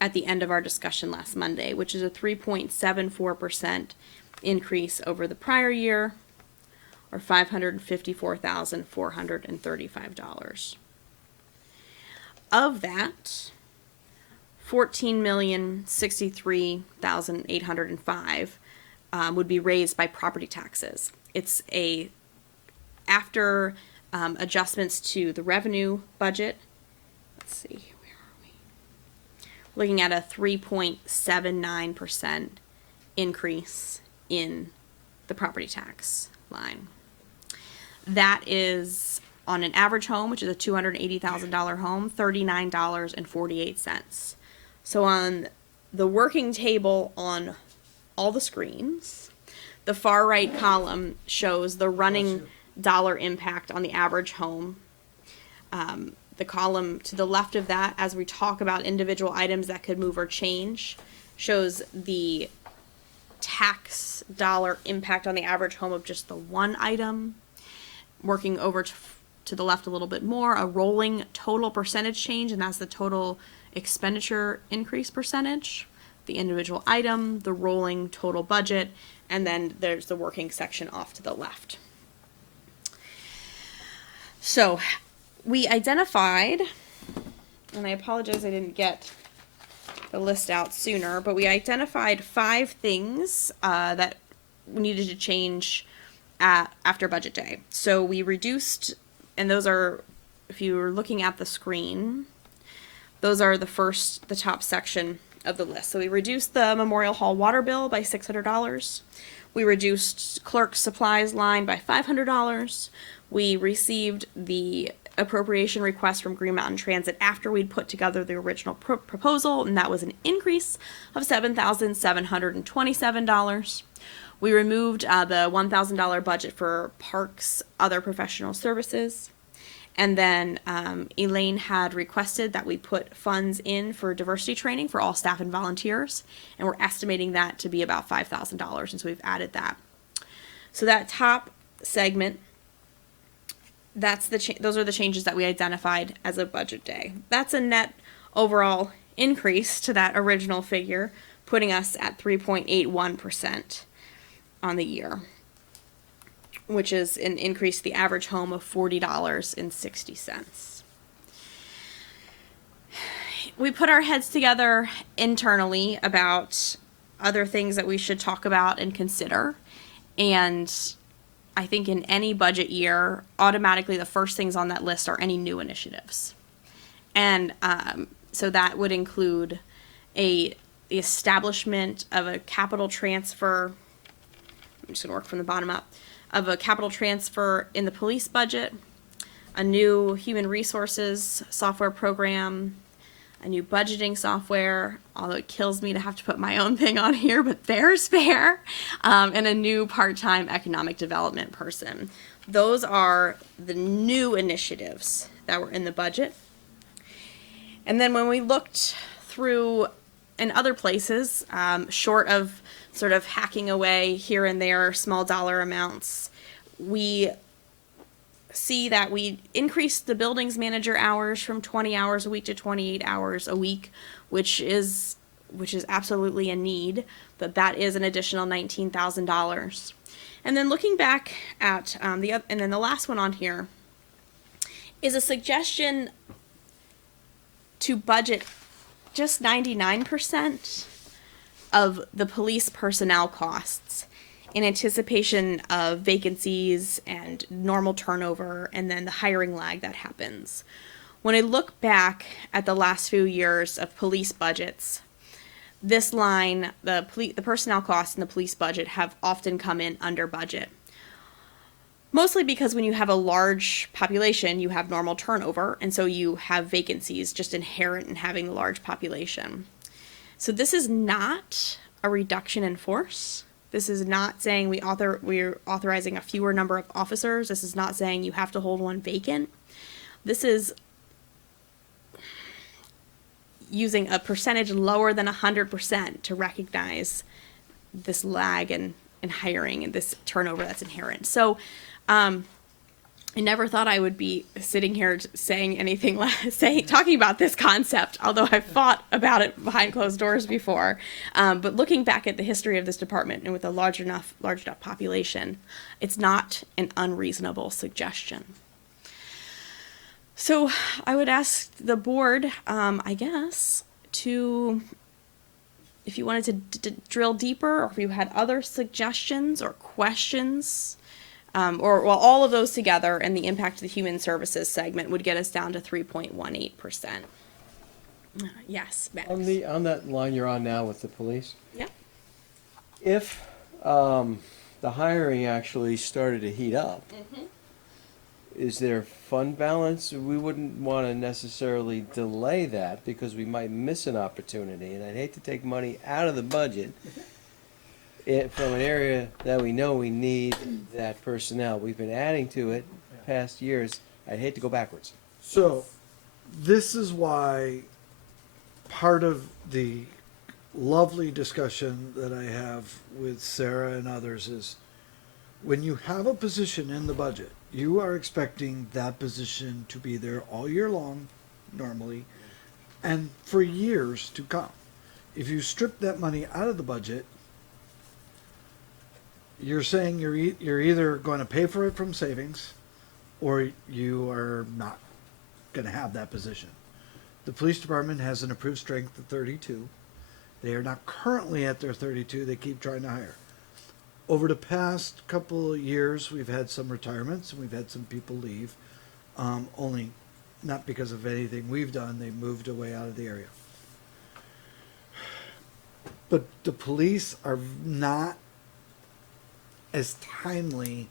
at the end of our discussion last Monday, which is a 3.74% increase over the prior year, or $554,435. Of that, $14,063,805 would be raised by property taxes. It's after adjustments to the revenue budget. Let's see, where are we? Looking at a 3.79% increase in the property tax line. That is on an average home, which is a $280,000 home, $39.48. So on the working table on all the screens, the far right column shows the running dollar impact on the average home. The column to the left of that, as we talk about individual items that could move or change, shows the tax dollar impact on the average home of just the one item. Working over to the left a little bit more, a rolling total percentage change, and that's the total expenditure increase percentage, the individual item, the rolling total budget, and then there's the working section off to the left. So we identified, and I apologize I didn't get the list out sooner, but we identified 5 things that we needed to change after budget day. So we reduced, and those are, if you were looking at the screen, those are the top section of the list. So we reduced the Memorial Hall water bill by $600. We reduced clerk supplies line by $500. We received the appropriation request from Green Mountain Transit after we'd put together the original proposal, and that was an increase of $7,727. We removed the $1,000 budget for parks, other professional services. And then Elaine had requested that we put funds in for diversity training for all staff and volunteers, and we're estimating that to be about $5,000, and so we've added that. So that top segment, that's those are the changes that we identified as a budget day. That's a net overall increase to that original figure, putting us at 3.81% on the year, which is an increase to the average home of $40.60. We put our heads together internally about other things that we should talk about and consider. And I think in any budget year, automatically the first things on that list are any new initiatives. And so that would include the establishment of a capital transfer. I'm just going to work from the bottom up. Of a capital transfer in the police budget, a new human resources software program, a new budgeting software, although it kills me to have to put my own thing on here, but there's fair, and a new part-time economic development person. Those are the new initiatives that were in the budget. And then when we looked through in other places, short of sort of hacking away here and there small dollar amounts, we see that we increased the buildings manager hours from 20 hours a week to 28 hours a week, which is absolutely a need, but that is an additional $19,000. And then looking back at and then the last one on here is a suggestion to budget just 99% of the police personnel costs in anticipation of vacancies and normal turnover and then the hiring lag that happens. When I look back at the last few years of police budgets, this line, the personnel costs in the police budget have often come in under budget. Mostly because when you have a large population, you have normal turnover, and so you have vacancies just inherent in having a large population. So this is not a reduction in force. This is not saying we're authorizing a fewer number of officers. This is not saying you have to hold one vacant. This is using a percentage lower than 100% to recognize this lag in hiring and this turnover that's inherent. So I never thought I would be sitting here saying anything, talking about this concept, although I've thought about it behind closed doors before. But looking back at the history of this department and with a large enough population, it's not an unreasonable suggestion. So I would ask the board, I guess, if you wanted to drill deeper, or if you had other suggestions or questions, or all of those together and the impact of the human services segment would get us down to 3.18%. Yes, Max. On that line you're on now with the police, Yeah. if the hiring actually started to heat up, is there fund balance? We wouldn't want to necessarily delay that because we might miss an opportunity, and I'd hate to take money out of the budget from an area that we know we need that personnel. We've been adding to it past years. I'd hate to go backwards. So, this is why part of the lovely discussion that I have with Sarah and others is when you have a position in the budget, you are expecting that position to be there all year long, normally, and for years to come. If you strip that money out of the budget, you're saying you're either going to pay for it from savings, or you are not going to have that position. The police department has an approved strength of 32. They are not currently at their 32. They keep trying to hire. Over the past couple of years, we've had some retirements and we've had some people leave. Only not because of anything we've done. They moved away out of the area. but the police are not as timely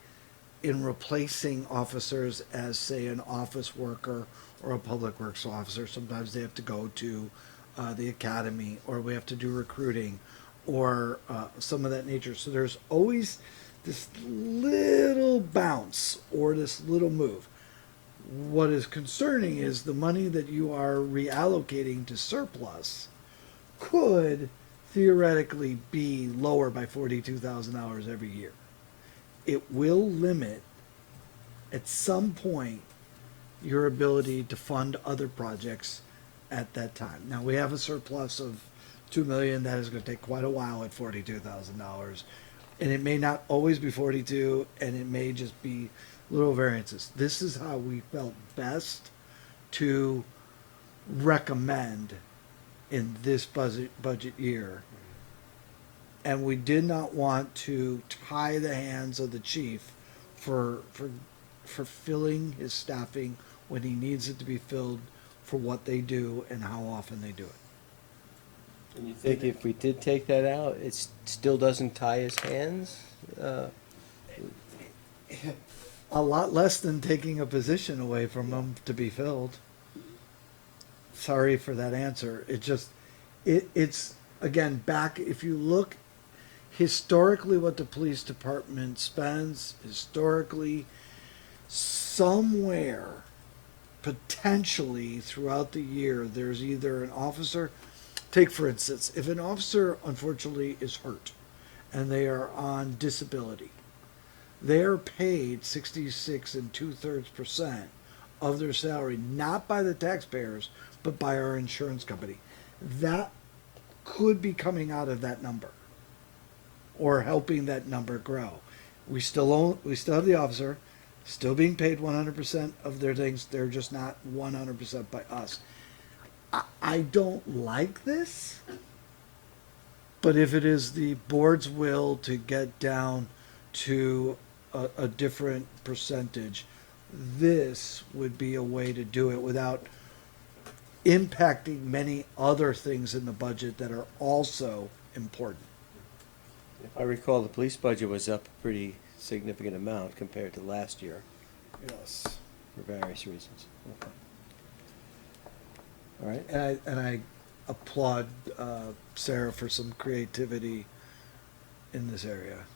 in replacing officers as, say, an office worker or a public works officer. Sometimes they have to go to the academy, or we have to do recruiting, or some of that nature. So there's always this little bounce or this little move. What is concerning is the money that you are reallocating to surplus could theoretically be lower by $42,000 every year. It will limit at some point your ability to fund other projects at that time. Now, we have a surplus of $2 million. That is going to take quite a while at $42,000, and it may not always be 42, and it may just be little variances. This is how we felt best to recommend in this budget year. And we did not want to tie the hands of the chief for filling his staffing when he needs it to be filled for what they do and how often they do it. And you think if we did take that out, it still doesn't tie his hands? A lot less than taking a position away from him to be filled. Sorry for that answer. It's again, back, if you look historically what the police department spends, historically, somewhere, potentially throughout the year, there's either an officer, take for instance, if an officer unfortunately is hurt and they are on disability, they are paid 66 2/3% of their salary, not by the taxpayers, but by our insurance company. That could be coming out of that number, or helping that number grow. We still have the officer, still being paid 100% of their things. They're just not 100% by us. I don't like this, but if it is the board's will to get down to a different percentage, this would be a way to do it without impacting many other things in the budget that are also important. If I recall, the police budget was up a pretty significant amount compared to last year Yes. for various reasons. Okay. All right. And I applaud Sarah for some creativity in this area.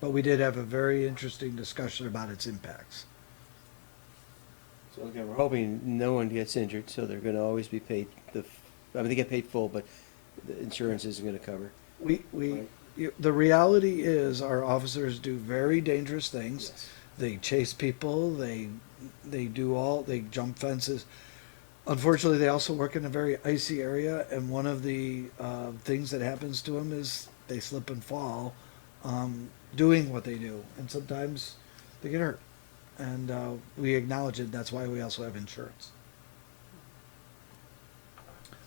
But we did have a very interesting discussion about its impacts. So again, we're hoping no one gets injured, so they're gonna always be paid they get paid full, but the insurance isn't gonna cover. The reality is our officers do very dangerous things. Yes. They chase people, they jump fences. Unfortunately, they also work in a very icy area, and one of the things that happens to them is they slip and fall doing what they do, and sometimes they get hurt. And we acknowledge it. That's why we also have insurance.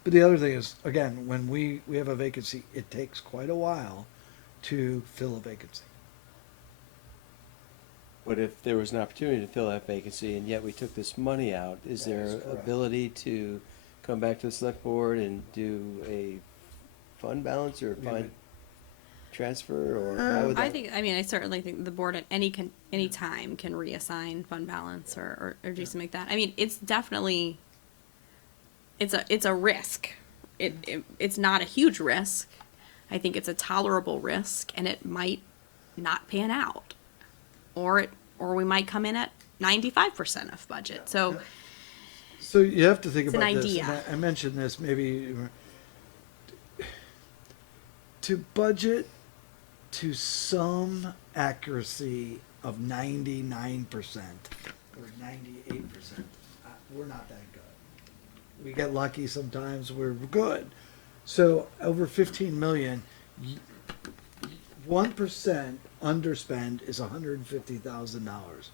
But the other thing is, again, when we have a vacancy, it takes quite a while to fill a vacancy. But if there was an opportunity to fill that vacancy and yet we took this money out, is That there is correct. ability to come back to the select board and do a fund balance or fund transfer, or how would that? I certainly think the board at any time can reassign fund balance or do something like that. I mean, it's definitely, it's a risk. It's not a huge risk. I think it's a tolerable risk, and it might not pan out, or we might come in at 95% of budget. So you have to think It's about an this. idea. And I mentioned this maybe to budget to some accuracy of 99% or 98%. We're not that good. We get lucky sometimes. We're good. So over 15 million, 1% underspend is $150,000.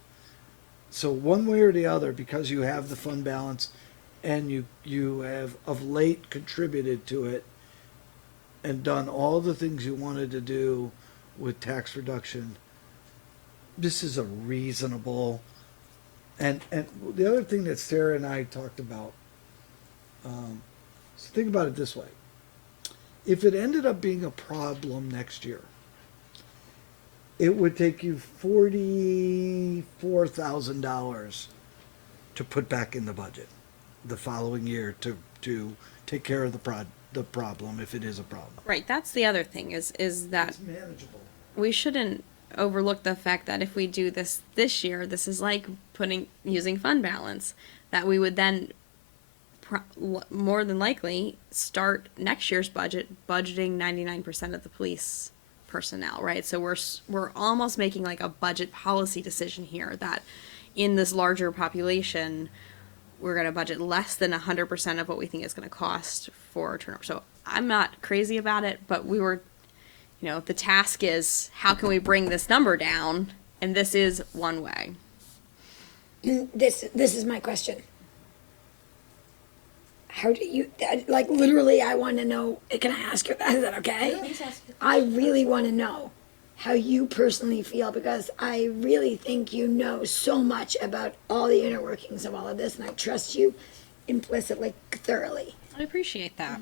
So one way or the other, because you have the fund balance and you have of late contributed to it and done all the things you wanted to do with tax reduction, this is a reasonable, and the other thing that Sarah and I talked about, so think about it this way. if it ended up being a problem next year, it would take you $44,000 to put back in the budget the following year to take care of the problem if it is a problem. Right, that's the other thing is that It's manageable. we shouldn't overlook the fact that if we do this year, this is like using fund balance, that we would then more than likely start next year's budgeting 99% of the police personnel, right? So we're almost making like a budget policy decision here that in this larger population, we're going to budget less than 100% of what we think it's going to cost for turnover. So I'm not crazy about it, but the task is how can we bring this number down? And this is one way. This is my question. How do you, like, literally, I want to know, can I ask you that? Is that okay? Please ask the I really want to know how you personally feel, because I really think you know so much about all the inner workings of all of this, and I trust you implicitly, thoroughly. I appreciate that.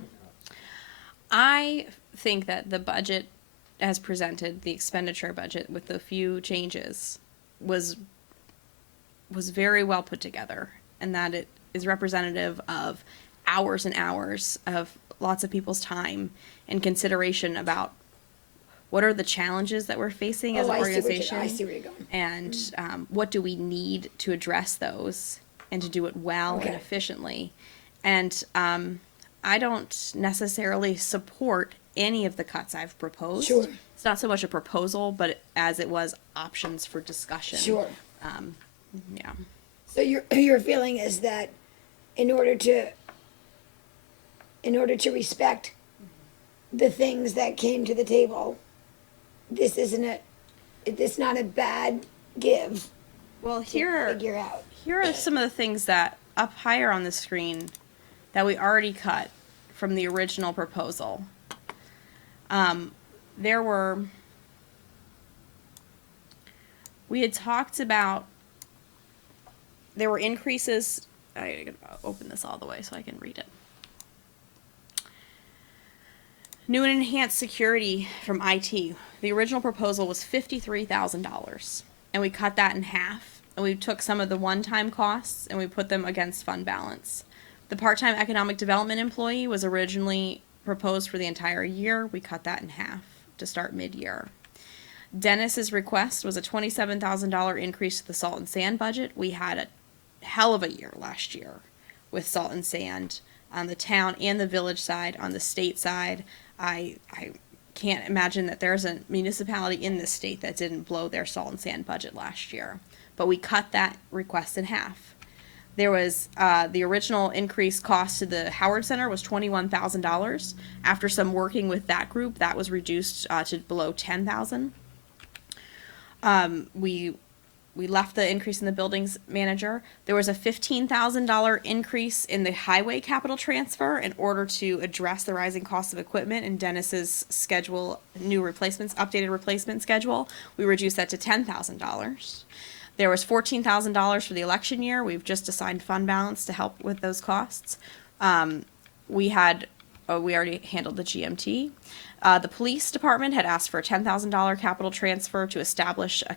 I think that the budget as presented, the expenditure budget with the few changes, was very well put together, and that it is representative of hours and hours of lots of people's time and consideration about what are the challenges that we're facing as an organization. I see where you're going. And what do we need to address those and to do it well and efficiently. And I don't necessarily support any of the cuts I've proposed. Sure. It's not so much a proposal, but as it was options for discussion. Sure. Yeah. So your feeling is that in order to respect the things that came to the table, this not a bad give. Well, Figure out. here are some of the things that up higher on the screen that we already cut from the original proposal. We had talked about, there were increases. I gotta open this all the way so I can read it. New and enhanced security from IT. The original proposal was $53,000, and we cut that in half. And we took some of the one-time costs and we put them against fund balance. The part-time economic development employee was originally proposed for the entire year. We cut that in half to start mid-year. Dennis's request was a $27,000 increase to the salt and sand budget. We had a hell of a year last year with salt and sand on the town and the village side. On the state side, I can't imagine that there's a municipality in this state that didn't blow their salt and sand budget last year. But we cut that request in half. There was the original increased cost to the Howard Center was $21,000. After some working with that group, that was reduced to below $10,000. We left the increase in the buildings manager. There was a $15,000 increase in the highway capital transfer in order to address the rising cost of equipment and Dennis's schedule, updated replacement schedule. We reduced that to $10,000. There was $14,000 for the election year. We've just assigned fund balance to help with those costs. We already handled the GMT. The police department had asked for a $10,000 capital transfer to establish a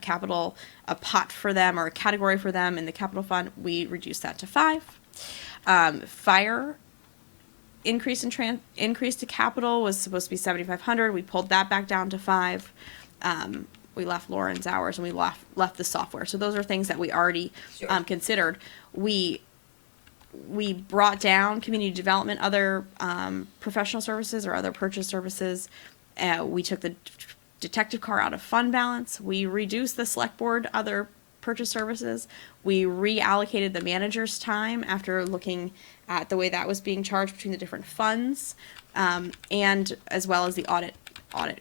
pot for them or a category for them in the capital fund. We reduced that to $5,000. Fire increase to capital was supposed to be $7,500. We pulled that back down to $5,000. We left Lauren's hours and we left the software. So those are things that we already considered. We brought down community development, other professional services or other purchase services. We took the detective car out of fund balance. We reduced the select board, other purchase services. We reallocated the manager's time after looking at the way that was being charged between the different funds, and as well as the audit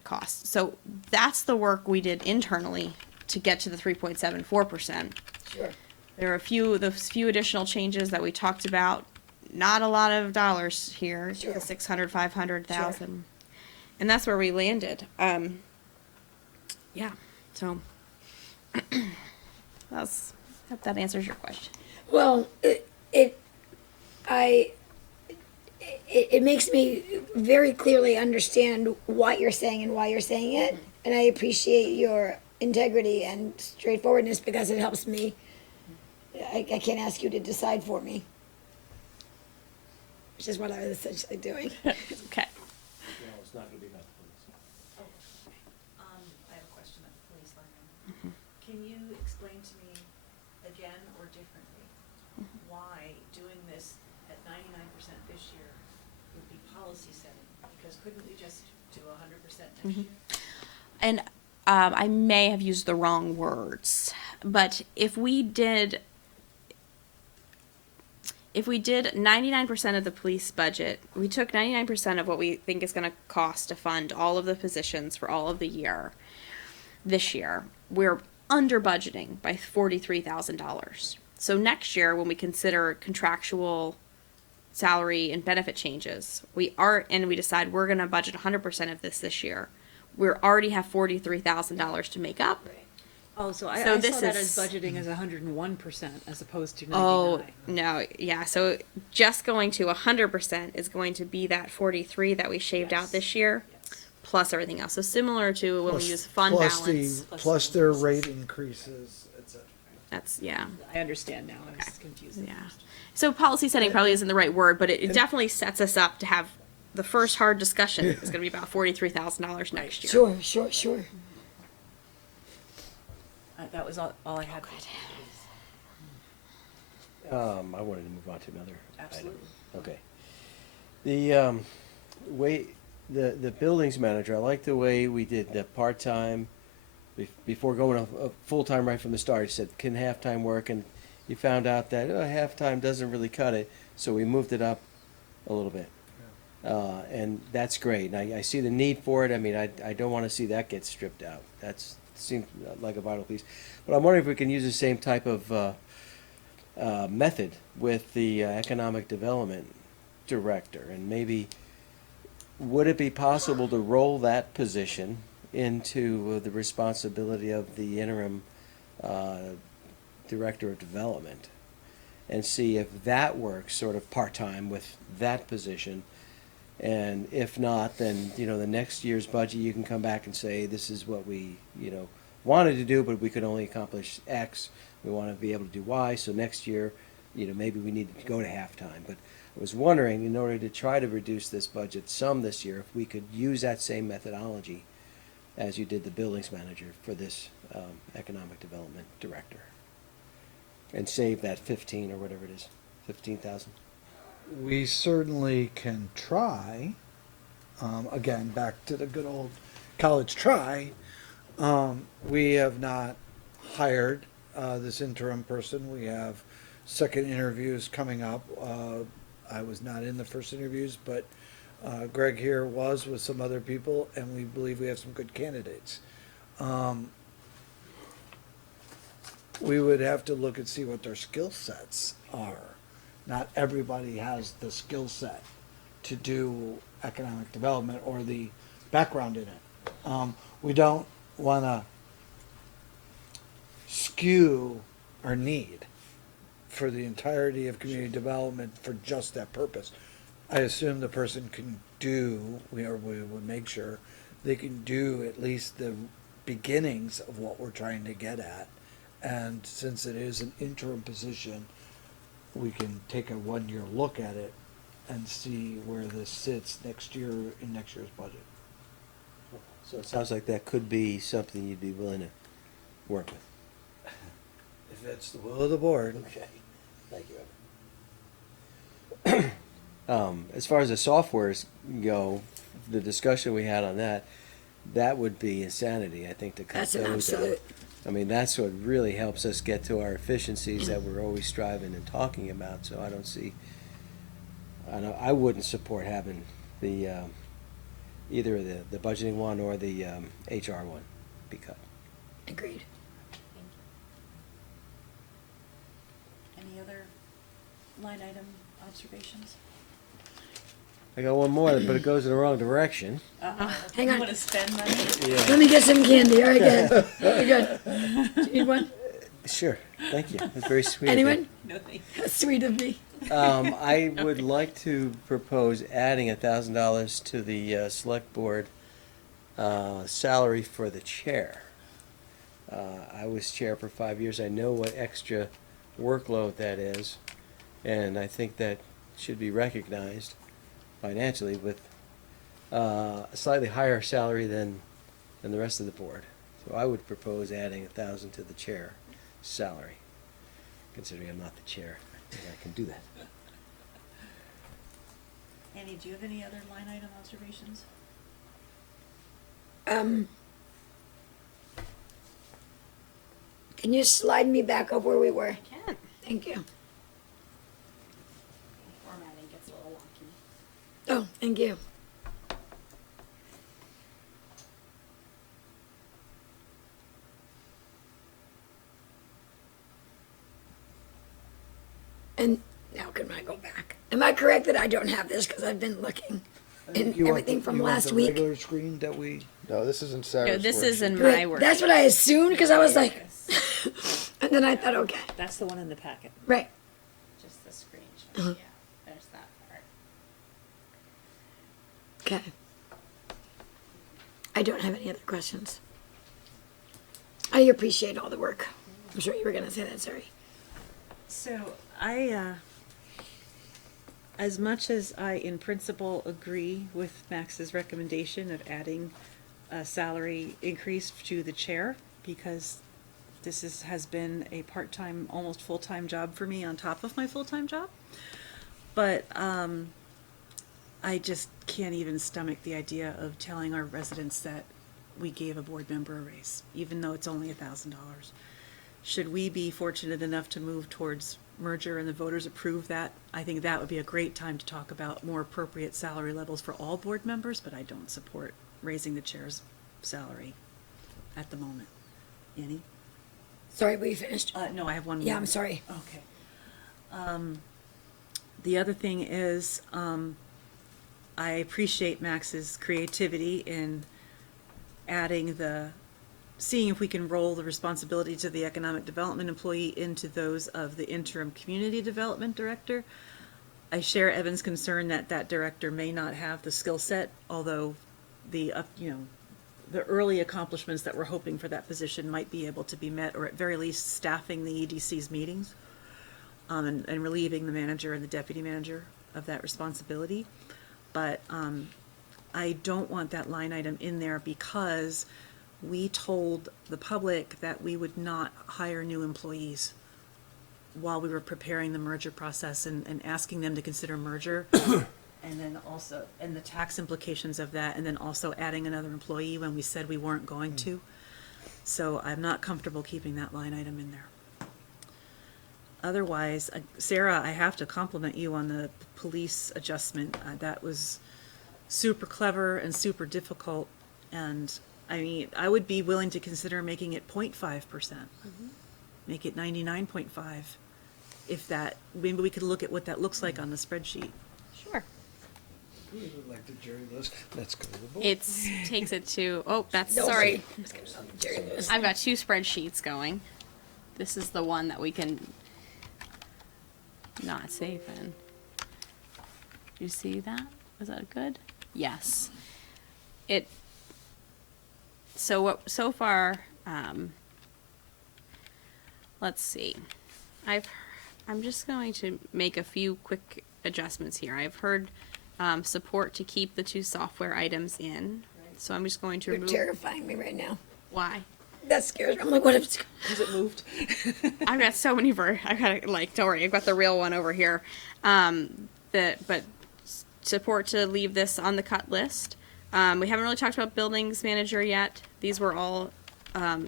costs. So that's the work we did internally to get to the 3.74%. Sure. There are those few additional changes that we talked about. Not a lot of dollars here, Sure. 600, 500,000. And that's where we landed. Yeah, so hope that answers your question. Well, it makes me very clearly understand what you're saying and why you're saying it. And I appreciate your integrity and straightforwardness because it helps me. I can't ask you to decide for me, which is what I was essentially doing. Okay. I have a question at the police line. Can you explain to me again or differently why doing this at 99% this year would be policy setting? Because couldn't we just do 100% next year? And I may have used the wrong words, but if we did 99% of the police budget, we took 99% of what we think is going to cost to fund all of the positions for all of the year. This year, we're under budgeting by $43,000. So next year, when we consider contractual salary and benefit changes, we decide we're going to budget 100% of this year. We already have $43,000 to make up. Oh, so I So saw this that is- as budgeting as 101% as opposed to 99. Oh, no, yeah, so just going to 100% is going to be that 43 that we shaved out this year, plus everything else. So similar to when we use fund plus balance. plus their rate increases, etc. That's, yeah, I understand now. I was confused. yeah. So policy setting probably isn't the right word, but it definitely sets us up to have the first hard discussion is going to be about $43,000 next year. Sure. That was all I had. I wanted to move on to another Absolutely. item. Okay. The way the buildings manager, I like the way we did the part-time before going a full-time right from the start. He said, can half-time work? And you found out that half-time doesn't really cut it, so we moved it up a little bit. And that's great. And I see the need for it. I mean, I don't want to see that get stripped out. That's seems like a vital piece. But I'm wondering if we can use the same type of method with the economic development director, and maybe would it be possible to roll that position into the responsibility of the interim director of development, and see if that works sort of part-time with that position. And if not, then, the next year's budget, you can come back and say, this is what we, wanted to do, but we could only accomplish X. We want to be able to do Y, so next year, maybe we need to go to halftime. But I was wondering, in order to try to reduce this budget some this year, if we could use that same methodology as you did the buildings manager for this economic development director, and save that 15 or whatever it is, 15,000. We certainly can try. Again, back to the good old college try. We have not hired this interim person. We have second interviews coming up. I was not in the first interviews, but Greg here was with some other people, and we believe we have some good candidates. We would have to look and see what their skill sets are. Not everybody has the skill set to do economic development or the background in it. We don't want to skew our need for the entirety of community development for just that purpose. I assume the person can do, we would make sure they can do at least the beginnings of what we're trying to get at. And since it is an interim position, we can take a 1 year look at it and see where this sits next year in next year's budget. So it sounds like that could be something you'd be willing to work with. If it's the will of the board. Okay, thank you, Evan. As far as the softwares go, the discussion we had on that would be insanity, I think, to cut That's those an out. absolute. I mean, that's what really helps us get to our efficiencies that we're always striving and talking about, so I don't see, I wouldn't support having the, either the budgeting one or the HR one be cut. Agreed. Any other line item observations? I got one more, but it goes in the wrong direction. Hang You on. want to spend money? Yeah. Let me get some candy. All right, good. We're good. Do you need one? Sure, thank you, that's very sweet of you. Anyone? No, thank you. That's sweet of me. I would like to propose adding $1,000 to the select board salary for the chair. I was chair for 5 years. I know what extra workload that is, and I think that should be recognized financially with a slightly higher salary than the rest of the board. So I would propose adding $1,000 to the chair salary, considering I'm not the chair. I think I can do that. Annie, do you have any other line item observations? Can you slide me back up where we were? I can. Thank you. Formatting gets a little wonky. Oh, thank you. And now can I go back? Am I correct that I don't have this because I've been looking in You want everything the- from you want last the week? regular screen that we, No, this isn't Sarah's No, this is worksheet. in my Right, work. that's what I assumed because I was like, and then I thought, okay, That's the one in the packet. right. Just the screenshot, Uh-huh. yeah, there's that part. Okay. I don't have any other questions. I appreciate all the work. I'm sure you were gonna say that, sorry. So as much as I in principle agree with Max's recommendation of adding a salary increase to the chair, because this has been a part-time, almost full-time job for me on top of my full-time job. But I just can't even stomach the idea of telling our residents that we gave a board member a raise, even though it's only $1,000. Should we be fortunate enough to move towards merger and the voters approve that, I think that would be a great time to talk about more appropriate salary levels for all board members, but I don't support raising the chair's salary at the moment. Annie? Sorry, were you finished? No, I have one more. Yeah, I'm sorry. Okay. The other thing is, I appreciate Max's creativity in adding seeing if we can roll the responsibilities of the economic development employee into those of the interim community development director. I share Evan's concern that that director may not have the skill set, although the early accomplishments that we're hoping for that position might be able to be met, or at very least staffing the EDC's meetings, and relieving the manager and the deputy manager of that responsibility. But I don't want that line item in there because we told the public that we would not hire new employees while we were preparing the merger process and asking them to consider merger. And then also, and the tax implications of that, and then also adding another employee when we said we weren't going to. So I'm not comfortable keeping that line item in there. Otherwise, Sarah, I have to compliment you on the police adjustment. That was super clever and super difficult. And I mean, I would be willing to consider making it 0.5%. Make it 99.5. If that, maybe we could look at what that looks like on the spreadsheet. Sure. we would like the jury list. Let's go to the vote. Takes it to, oh, that's, No, sorry. I was gonna tell the jury list. I've got two spreadsheets going. This is the one that we can not save in. Do you see that? Was that good? Yes. So far, let's see. I'm just going to make a few quick adjustments here. I've heard support to keep the two software items in. So I'm just going to You're remove. terrifying me right now. Why? That scares me. I'm like, what if it's... Has it moved? I've got so many I've got don't worry, I've got the real one over here. But support to leave this on the cut list. We haven't really talked about buildings manager yet. These were all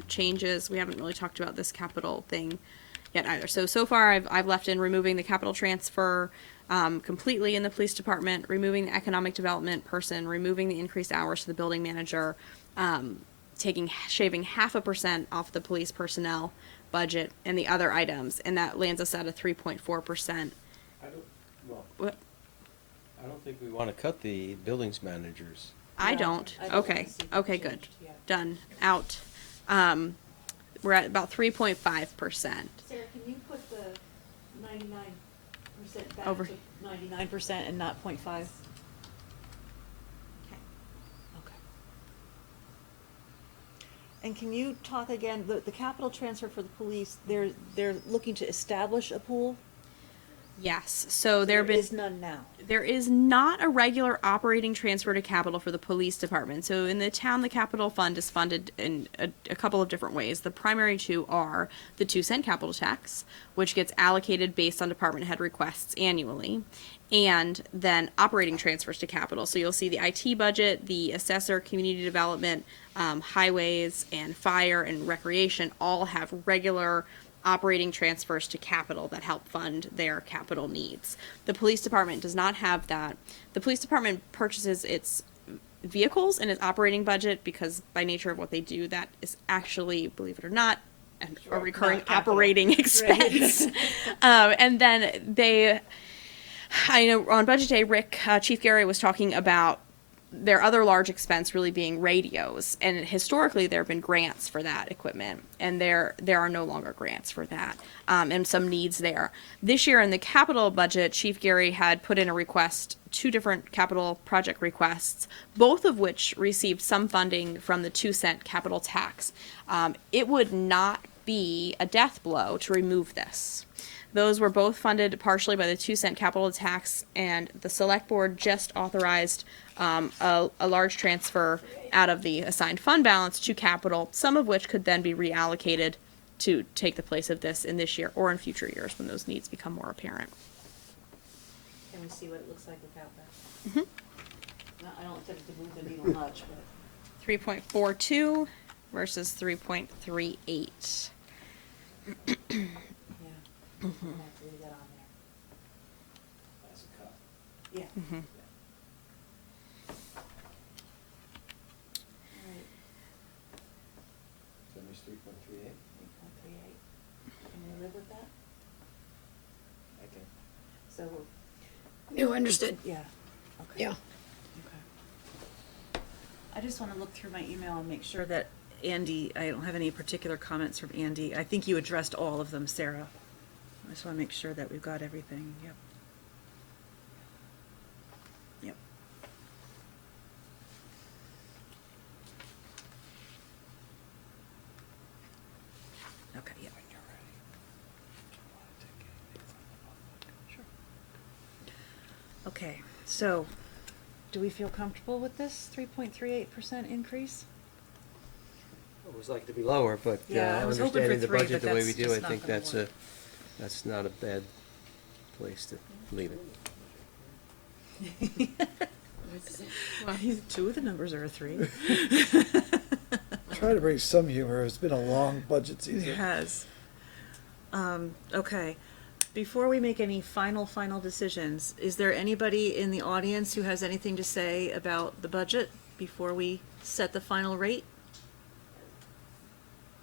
changes. We haven't really talked about this capital thing yet either. So far I've left in removing the capital transfer completely in the police department, removing the economic development person, removing the increased hours to the building manager, shaving 0.5% off the police personnel budget and the other items, and that lands us at a 3.4%. What? I don't think we want to cut the buildings managers. I don't. I don't Okay. wanna see that Okay, good. changed, yeah. Done. Out. We're at about 3.5%. Sarah, can you put the 99% 100% back Over. to 99% and not 0.5? Okay. Okay. And can you talk again, the capital transfer for the police, they're looking to establish a pool? Yes, so there have been. is none now. There is not a regular operating transfer to capital for the police department. So in the town, the capital fund is funded in a couple of different ways. The primary two are the 2-cent capital tax, which gets allocated based on department head requests annually, and then operating transfers to capital. So you'll see the IT budget, the assessor, community development, highways, and fire and recreation all have regular operating transfers to capital that help fund their capital needs. The police department does not have that. The police department purchases its vehicles and its operating budget because by nature of what they do, that is actually, believe it or not, a recurring operating expense. And then I know on budget day, Chief Gary was talking about their other large expense really being radios, and historically there have been grants for that equipment, and there are no longer grants for that, and some needs there. This year in the capital budget, Chief Gary had put in a request, 2 different capital project requests, both of which received some funding from the 2-cent capital tax. It would not be a death blow to remove this. Those were both funded partially by the 2-cent capital tax, and the select board just authorized a large transfer out of the assigned fund balance to capital, some of which could then be reallocated to take the place of this in this year or in future years when those needs become more apparent. Can we see what it looks like without that? Mm-hmm. I don't expect it to move the needle much, but. 3.42 versus 3.38. Yeah. Really get on there. That's a cut. Yeah. Mm-hmm. All right. So there's 3.38. 3.38. Can we live with that? I can. So, No, understood. yeah. Okay. Yeah. Okay. I just want to look through my email and make sure that Andy, I don't have any particular comments from Andy. I think you addressed all of them, Sarah. I just want to make sure that we've got everything. Yep. Yep. Okay, yeah. Sure. Okay, so do we feel comfortable with this 3.38% increase? I always like to be lower, but Yeah, I was hoping for understanding the 3, budget but the way we that's do, I just not think gonna that's work. that's not a bad place to leave it. Well, 2 of the numbers are a 3. Try to bring some humor. It's been a long budget season. It has. Okay. Before we make any final decisions, is there anybody in the audience who has anything to say about the budget before we set the final rate?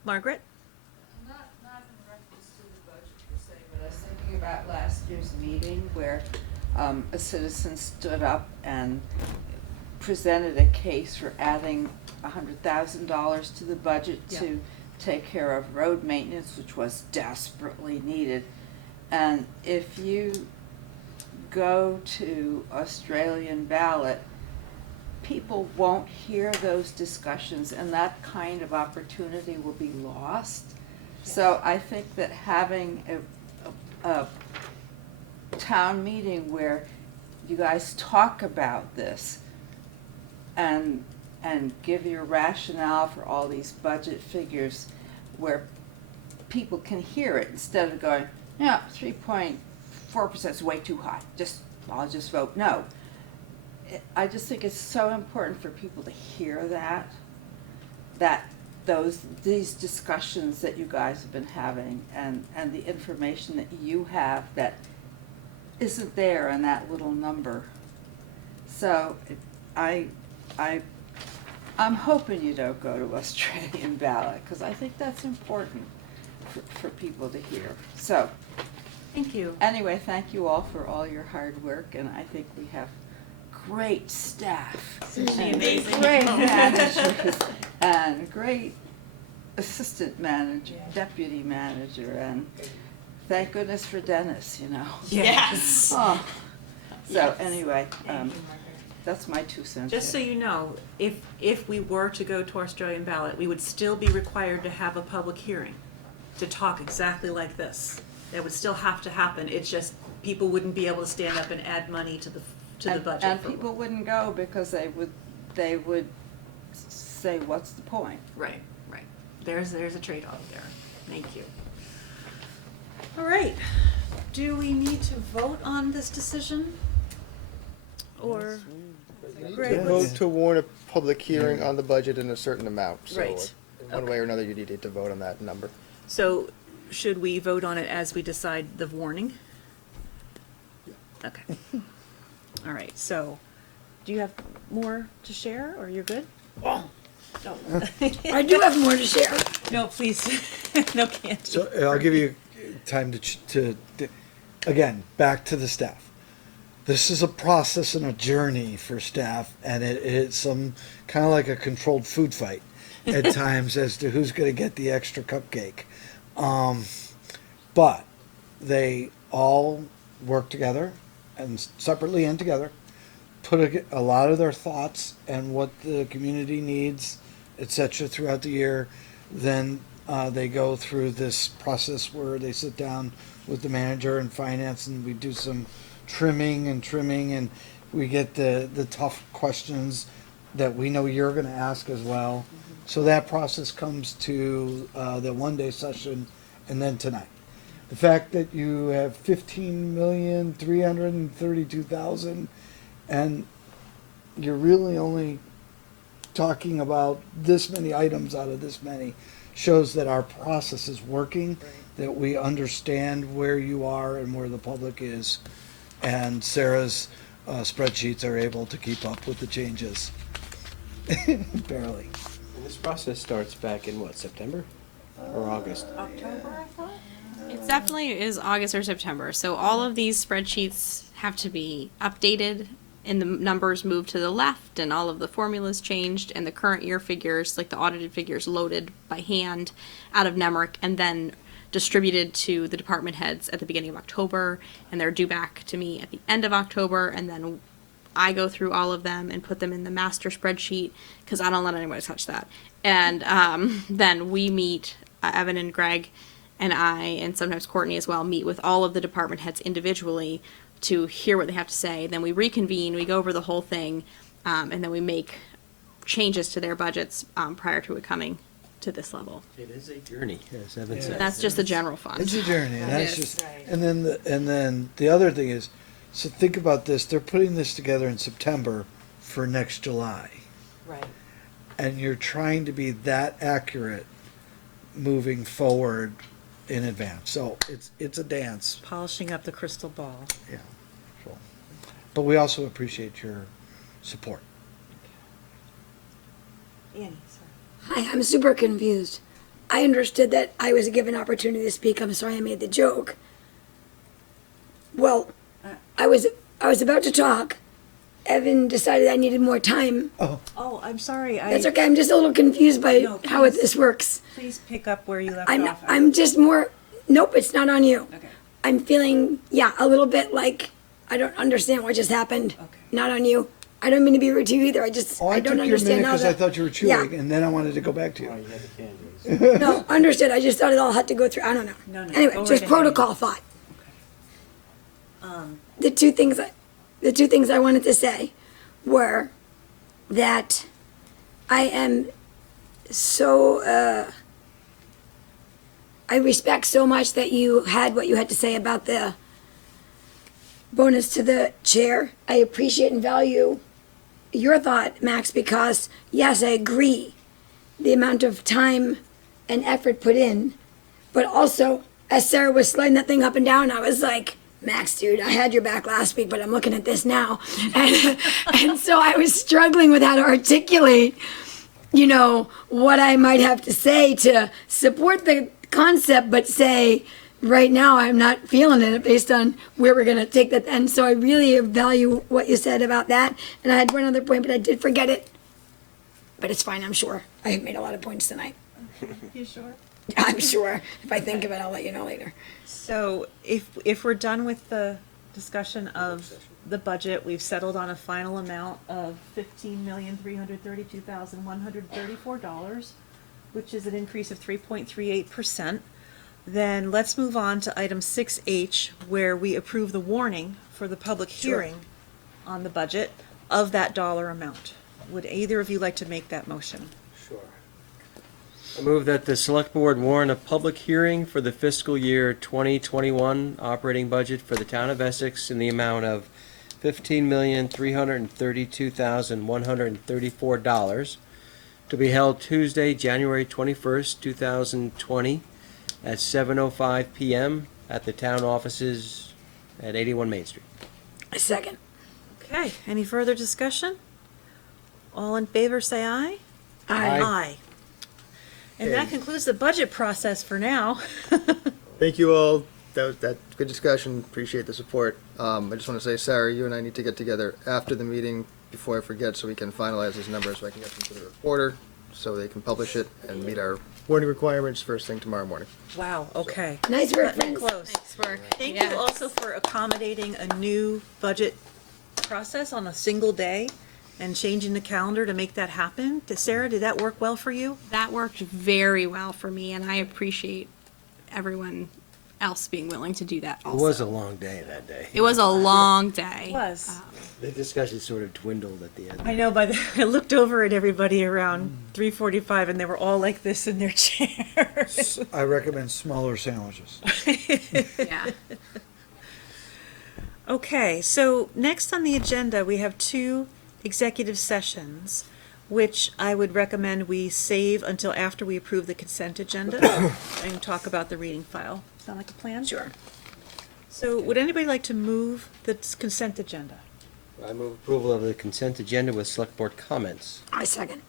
Margaret? Not in reference to the budget per se, but I was thinking about last year's meeting where a citizen stood up and presented a case for adding $100,000 to the budget to take care of road maintenance, which was desperately needed. And if you go to Australian ballot, people won't hear those discussions, and that kind of opportunity will be lost. So I think that having a town meeting where you guys talk about this and give your rationale for all these budget figures, where people can hear it instead of going, yeah, 3.4% is way too high. I'll just vote no. I just think it's so important for people to hear these discussions that you guys have been having and the information that you have that isn't there in that little number. So I'm hoping you don't go to Australian ballot, because I think that's important for people to hear. So, Thank you. anyway, thank you all for all your hard work, and I think we have great staff. Seriously and amazing. Great managers and great assistant manager, Yeah. deputy manager, and Thank goodness for Dennis, you know. Yes. Oh. So anyway, that's my 2 cents. Just so you know, if we were to go to Australian ballot, we would still be required to have a public hearing to talk exactly like this. That would still have to happen. It's just people wouldn't be able to stand up and add money to the budget. And people wouldn't go because they would say, what's the point? Right. There's a trade-off there. Thank you. All right. Do we need to vote on this decision? Or? Greg, Vote what's- to warn a public hearing on the budget in a certain amount. So Right. in one way or another, you need to vote on that number. So, should we vote on it as we decide the warning? Okay. All right, so, do you have more to share, or you're good? Oh. No. I do have more to share. No, please, no can't. So I'll give you time to again, back to the staff. This is a process and a journey for staff, and it's some kind of like a controlled food fight at times as to who's going to get the extra cupcake. But they all work together, and separately and together, put a lot of their thoughts and what the community needs, etc. throughout the year. Then they go through this process where they sit down with the manager and finance, and we do some trimming, and we get the tough questions that we know you're going to ask as well. So that process comes to the one-day session, and then tonight. The fact that you have 15,332,000, and you're really only talking about this many items out of this many, shows that our process is working, that we understand where you are and where the public is, and Sarah's spreadsheets are able to keep up with the changes. Barely. And this process starts back in what, September or August? October, I thought? It definitely is August or September. So all of these spreadsheets have to be updated and the numbers moved to the left and all of the formulas changed and the current year figures, like the audited figures, loaded by hand out of Nemrick and then distributed to the department heads at the beginning of October, and they're due back to me at the end of October, and then I go through all of them and put them in the master spreadsheet because I don't let anybody touch that. And then we meet, Evan and Greg and I, and sometimes Courtney as well, meet with all of the department heads individually to hear what they have to say. Then we reconvene, we go over the whole thing, and then we make changes to their budgets prior to it coming to this level. It is a journey, as Evan said. That's just the general fund. It's a journey, and that's Yes. just, and then the other thing is, so think about this, they're putting this together in September for next July. Right. And you're trying to be that accurate moving forward in advance. So it's a dance. Polishing up the crystal ball. Yeah. So, but we also appreciate your support. Annie, Hi, I'm super confused. I understood that I was given opportunity to speak. I'm sorry I made the joke. Well, I was about to talk. Evan decided I needed more time. Oh, I'm sorry. That's okay. I'm just a little confused by No, how please. this works. Please pick up where you left I'm off. I'm just more. Nope, it's not on you. Okay. I'm feeling a little bit like I don't understand what just happened. Okay. Not on you. I don't mean to be rude to you either. I just Oh, I I don't took your minute understand how because I that. thought you were chewing, and then I wanted to go back to you. No, understood. I just thought it all had to go through. I don't know. No, no, Anyway, go just right ahead. protocol thought. Um, The two things I wanted to say were that I am so I respect so much that you had what you had to say about the bonus to the chair. I appreciate and value your thought, Max, because yes, I agree the amount of time and effort put in, but also as Sarah was sliding that thing up and down, I was like, Max, dude, I had your back last week, but I'm looking at this now. And so I was struggling with how to articulate, what I might have to say to support the concept, but say, right now I'm not feeling it based on where we're going to take that. And so I really value what you said about that. And I had one other point, but I did forget it. But it's fine, I'm sure. I have made a lot of points tonight. You sure? I'm sure. If I think of it, I'll let you know later. So if we're done with the discussion of the budget, we've settled on a final amount of $15,332,134, which is an increase of 3.38%. Then let's move on to item 6H, where we approve the warning for the public hearing on the budget of that dollar amount. Would either of you like to make that motion? Sure. I move that the Select Board warn a public hearing for the fiscal year 2021 operating budget for the town of Essex in the amount of $15,332,134 to be held Tuesday, January 21st, 2020 at 7:05 p.m. at the town offices at 81 Main Street. A second. Okay, any further discussion? All in favor, say aye. Aye. Aye. And that concludes the budget process for now. Thank you all. That's good discussion. Appreciate the support. I just want to say, Sarah, you and I need to get together after the meeting before I forget, so we can finalize these numbers, so I can get them to the reporter, so they can publish it and meet our warning requirements first thing tomorrow morning. Wow, okay. Nice work, Cutting it friends. close. Thank you also for accommodating a new budget process on a single day and changing the calendar to make that happen. Sarah, did that work well for you? That worked very well for me, and I appreciate everyone else being willing to do that It also. was a long day that day. It was a long day. It was. The discussion sort of dwindled at the end. I know, I looked over at everybody around 3:45 and they were all like this in their chairs. I recommend smaller sandwiches. Yeah. Okay, so next on the agenda, we have two executive sessions, which I would recommend we save until after we approve the consent agenda and talk about the reading file. Sound like a plan? Sure. So would anybody like to move the consent agenda? I move approval of the consent agenda with Select Board comments. I second.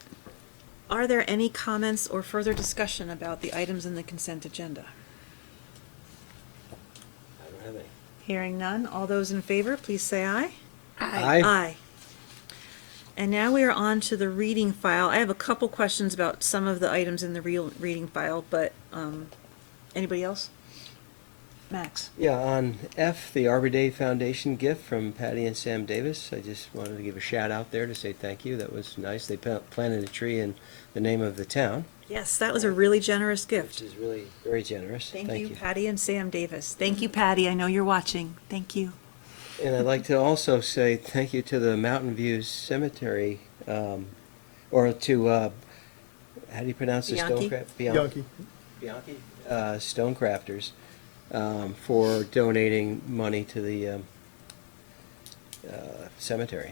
Are there any comments or further discussion about the items in the consent agenda? I don't have any. Hearing none, all those in favor, please say aye. Aye. Aye. And now we are on to the reading file. I have a couple questions about some of the items in the reading file, but, anybody else? Max? Yeah, on F, the Arbor Day Foundation gift from Patty and Sam Davis. I just wanted to give a shout out there to say thank you. That was nice. They planted a tree in the name of the town, Yes, that was a really generous which gift. is really very generous. Thank you, Patty and Sam Davis. Thank you, Patty. I know you're watching. Thank you. And I'd like to also say thank you to the Mountain View Cemetery, or to, how do you pronounce the Bianchi? Bianchi. Bianchi? Stonecrafters, for donating money to the cemetery.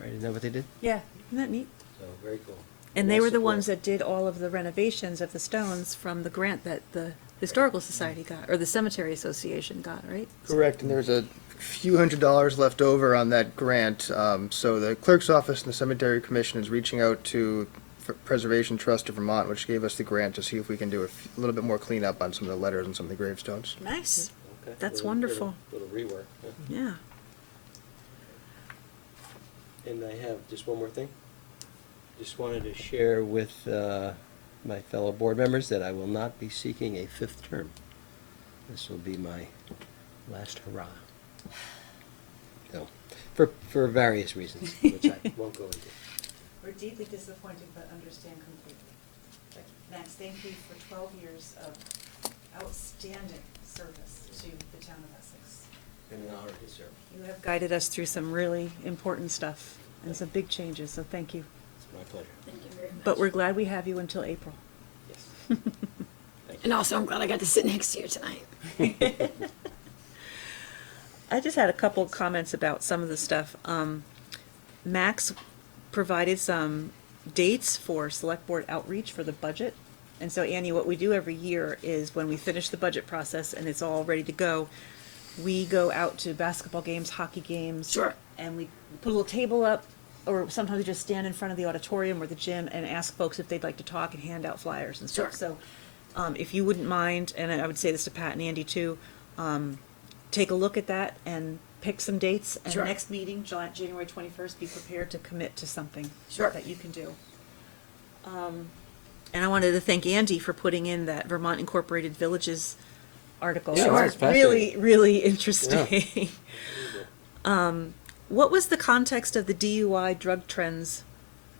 Right, isn't that what they did? Yeah, isn't that neat? So, very cool. And they were the Nice ones support. that did all of the renovations of the stones from the grant that the Historical Society got, or the Cemetery Association got, right? Correct, and there's a few $100s left over on that grant. So the clerk's office and the cemetery commission is reaching out to Preservation Trust of Vermont, which gave us the grant, to see if we can do a little bit more cleanup on some of the letters and some of the gravestones. Nice. Okay. That's Little- wonderful. Little rework. Yeah. Yeah. And I have just one more thing. Just wanted to share with my fellow board members that I will not be seeking a fifth term. This will be my last hurrah. So, for various reasons, which I won't go into. We're deeply disappointed but understand completely. Max, thank you for 12 years of outstanding service to the town of Essex. Been an honor to serve. You have guided us through some really important stuff and some big changes, so thank you. It's my pleasure. Thank you very much. But we're glad we have you until April. Yes. And also, I'm glad I got to sit next to you tonight. I just had a couple comments about some of the stuff. Max provided some dates for select board outreach for the budget. And so Annie, what we do every year is when we finish the budget process and it's all ready to go, we go out to basketball games, hockey games. Sure. And we put a little table up, or sometimes we just stand in front of the auditorium or the gym and ask folks if they'd like to talk and hand out flyers and stuff. Sure. So, if you wouldn't mind, and I would say this to Pat and Andy too, take a look at that and pick some dates. And Sure. next meeting, January 21st, be prepared to commit to something Sure. that you can do. And I wanted to thank Andy for putting in that Vermont Incorporated Villages article. Yeah, It was that's fascinating. really, really interesting. What was the context of the DUI drug trends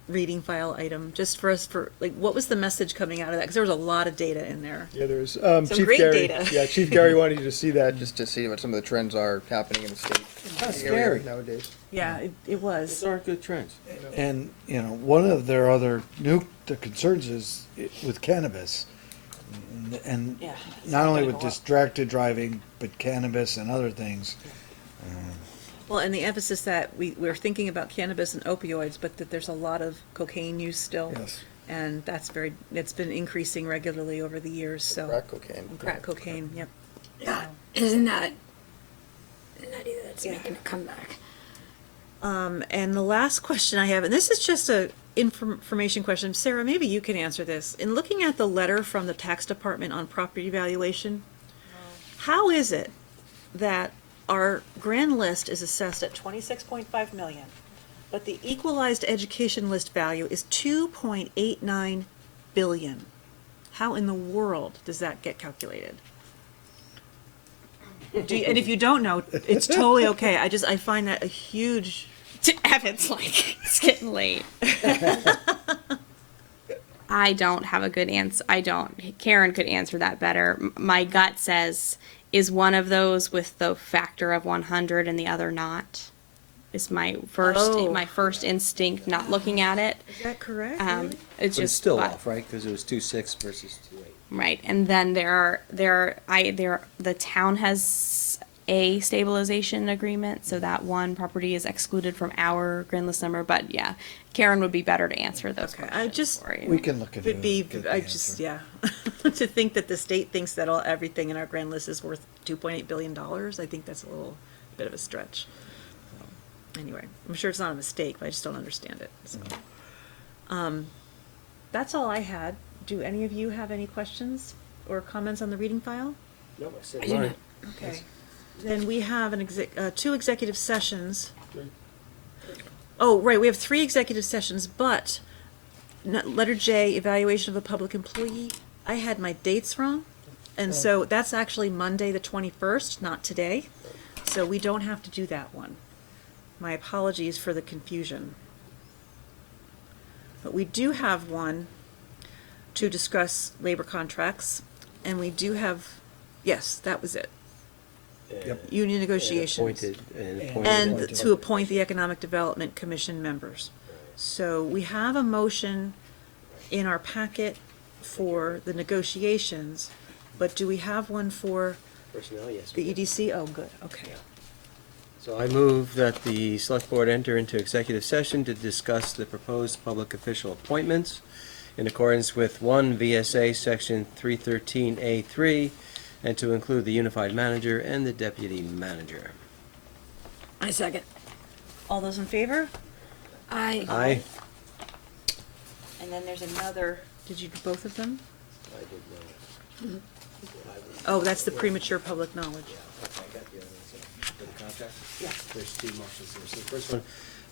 reading file item? Just for us, what was the message coming out of that? Because there was a lot of data in there. Yeah, there's Some Chief great Gary. data. Yeah, Chief Gary wanted you to see that just to see what some of the trends are happening in the state. That's area scary. nowadays. Yeah, it was. Those aren't good trends. And, one of their other the concerns is with cannabis. And Yeah. not only with distracted driving, but cannabis and other things. Well, and the emphasis that we're thinking about cannabis and opioids, but that there's a lot of cocaine use still. Yes. And it's been increasing regularly over the years, so. Crack cocaine. Crack cocaine, yep. Yeah, isn't that nutty that's making a comeback? And the last question I have, and this is just a information question. Sarah, maybe you can answer this. In looking at the letter from the tax department on property valuation, how is it that our grand list is assessed at 26.5 million, but the equalized education list value is 2.89 billion? How in the world does that get calculated? And if you don't know, it's totally okay. I find that a huge. Evan's like, it's getting late. I don't have a good answer. Karen could answer that better. My gut says, is one of those with the factor of 100 and the other not? Is my first instinct not looking at it. Is that correct? It's But it's just still but- off, right? Because it was 2.6 versus 2.8. Right, and then the town has a stabilization agreement, so that one property is excluded from our grand list number. But yeah, Karen would be better to answer those Okay, questions for you. We can look at it. Would be, and get the I just, answer. yeah. To think that the state thinks that everything in our grand list is worth $2.8 billion, I think that's a little bit of a stretch. Anyway, I'm sure it's not a mistake, but I just don't understand it. So. That's all I had. Do any of you have any questions or comments on the reading file? No, I said I do mine. not. Okay. Then we have two executive sessions. Oh, right, we have 3 executive sessions, but letter J, evaluation of a public employee, I had my dates wrong. And so that's actually Monday, the 21st, not today. So we don't have to do that one. My apologies for the confusion. But we do have one to discuss labor contracts, and we do have, yes, that was it. Yep. Union negotiations. And to appoint the Economic Development Commission members. So we have a motion in our packet for the negotiations, but do we have one for Personnel, yes. the EDC? Oh, good, okay. So I move that the select board enter into executive session to discuss the proposed public official appointments in accordance with 1 VSA section 313A3 and to include the unified manager and the deputy manager. I second. All those in favor? Aye. And then there's another, did you do both of them? I did not. Oh, that's the premature public knowledge. I got the other ones for the contract? Yeah. There's 2 motions there. So the first one,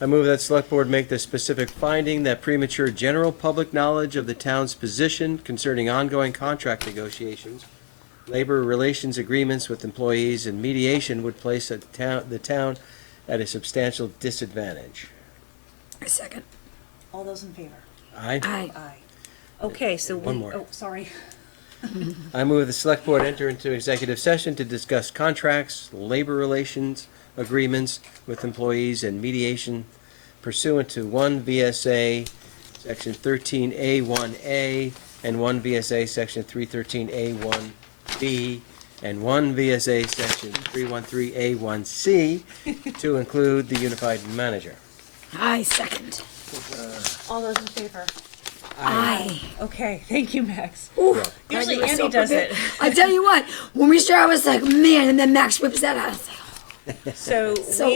I move that select board make the specific finding that premature general public knowledge of the town's position concerning ongoing contract negotiations, labor relations agreements with employees, and mediation would place the town at a substantial disadvantage. I second. All those in favor? Aye. Aye. Aye. Okay, so One more. oh, sorry. I move the select board enter into executive session to discuss contracts, labor relations, agreements with employees, and mediation pursuant to 1 VSA section 13A1A and 1 VSA section 313A1B and 1 VSA section 313A1C to include the unified manager. I second. All those in favor? Aye. Okay, thank you, Max. Ooh, Usually glad you were Andy so does prepared. it. I tell you what, when we started, I was like, man, and then Max whips that out. I was like, So So we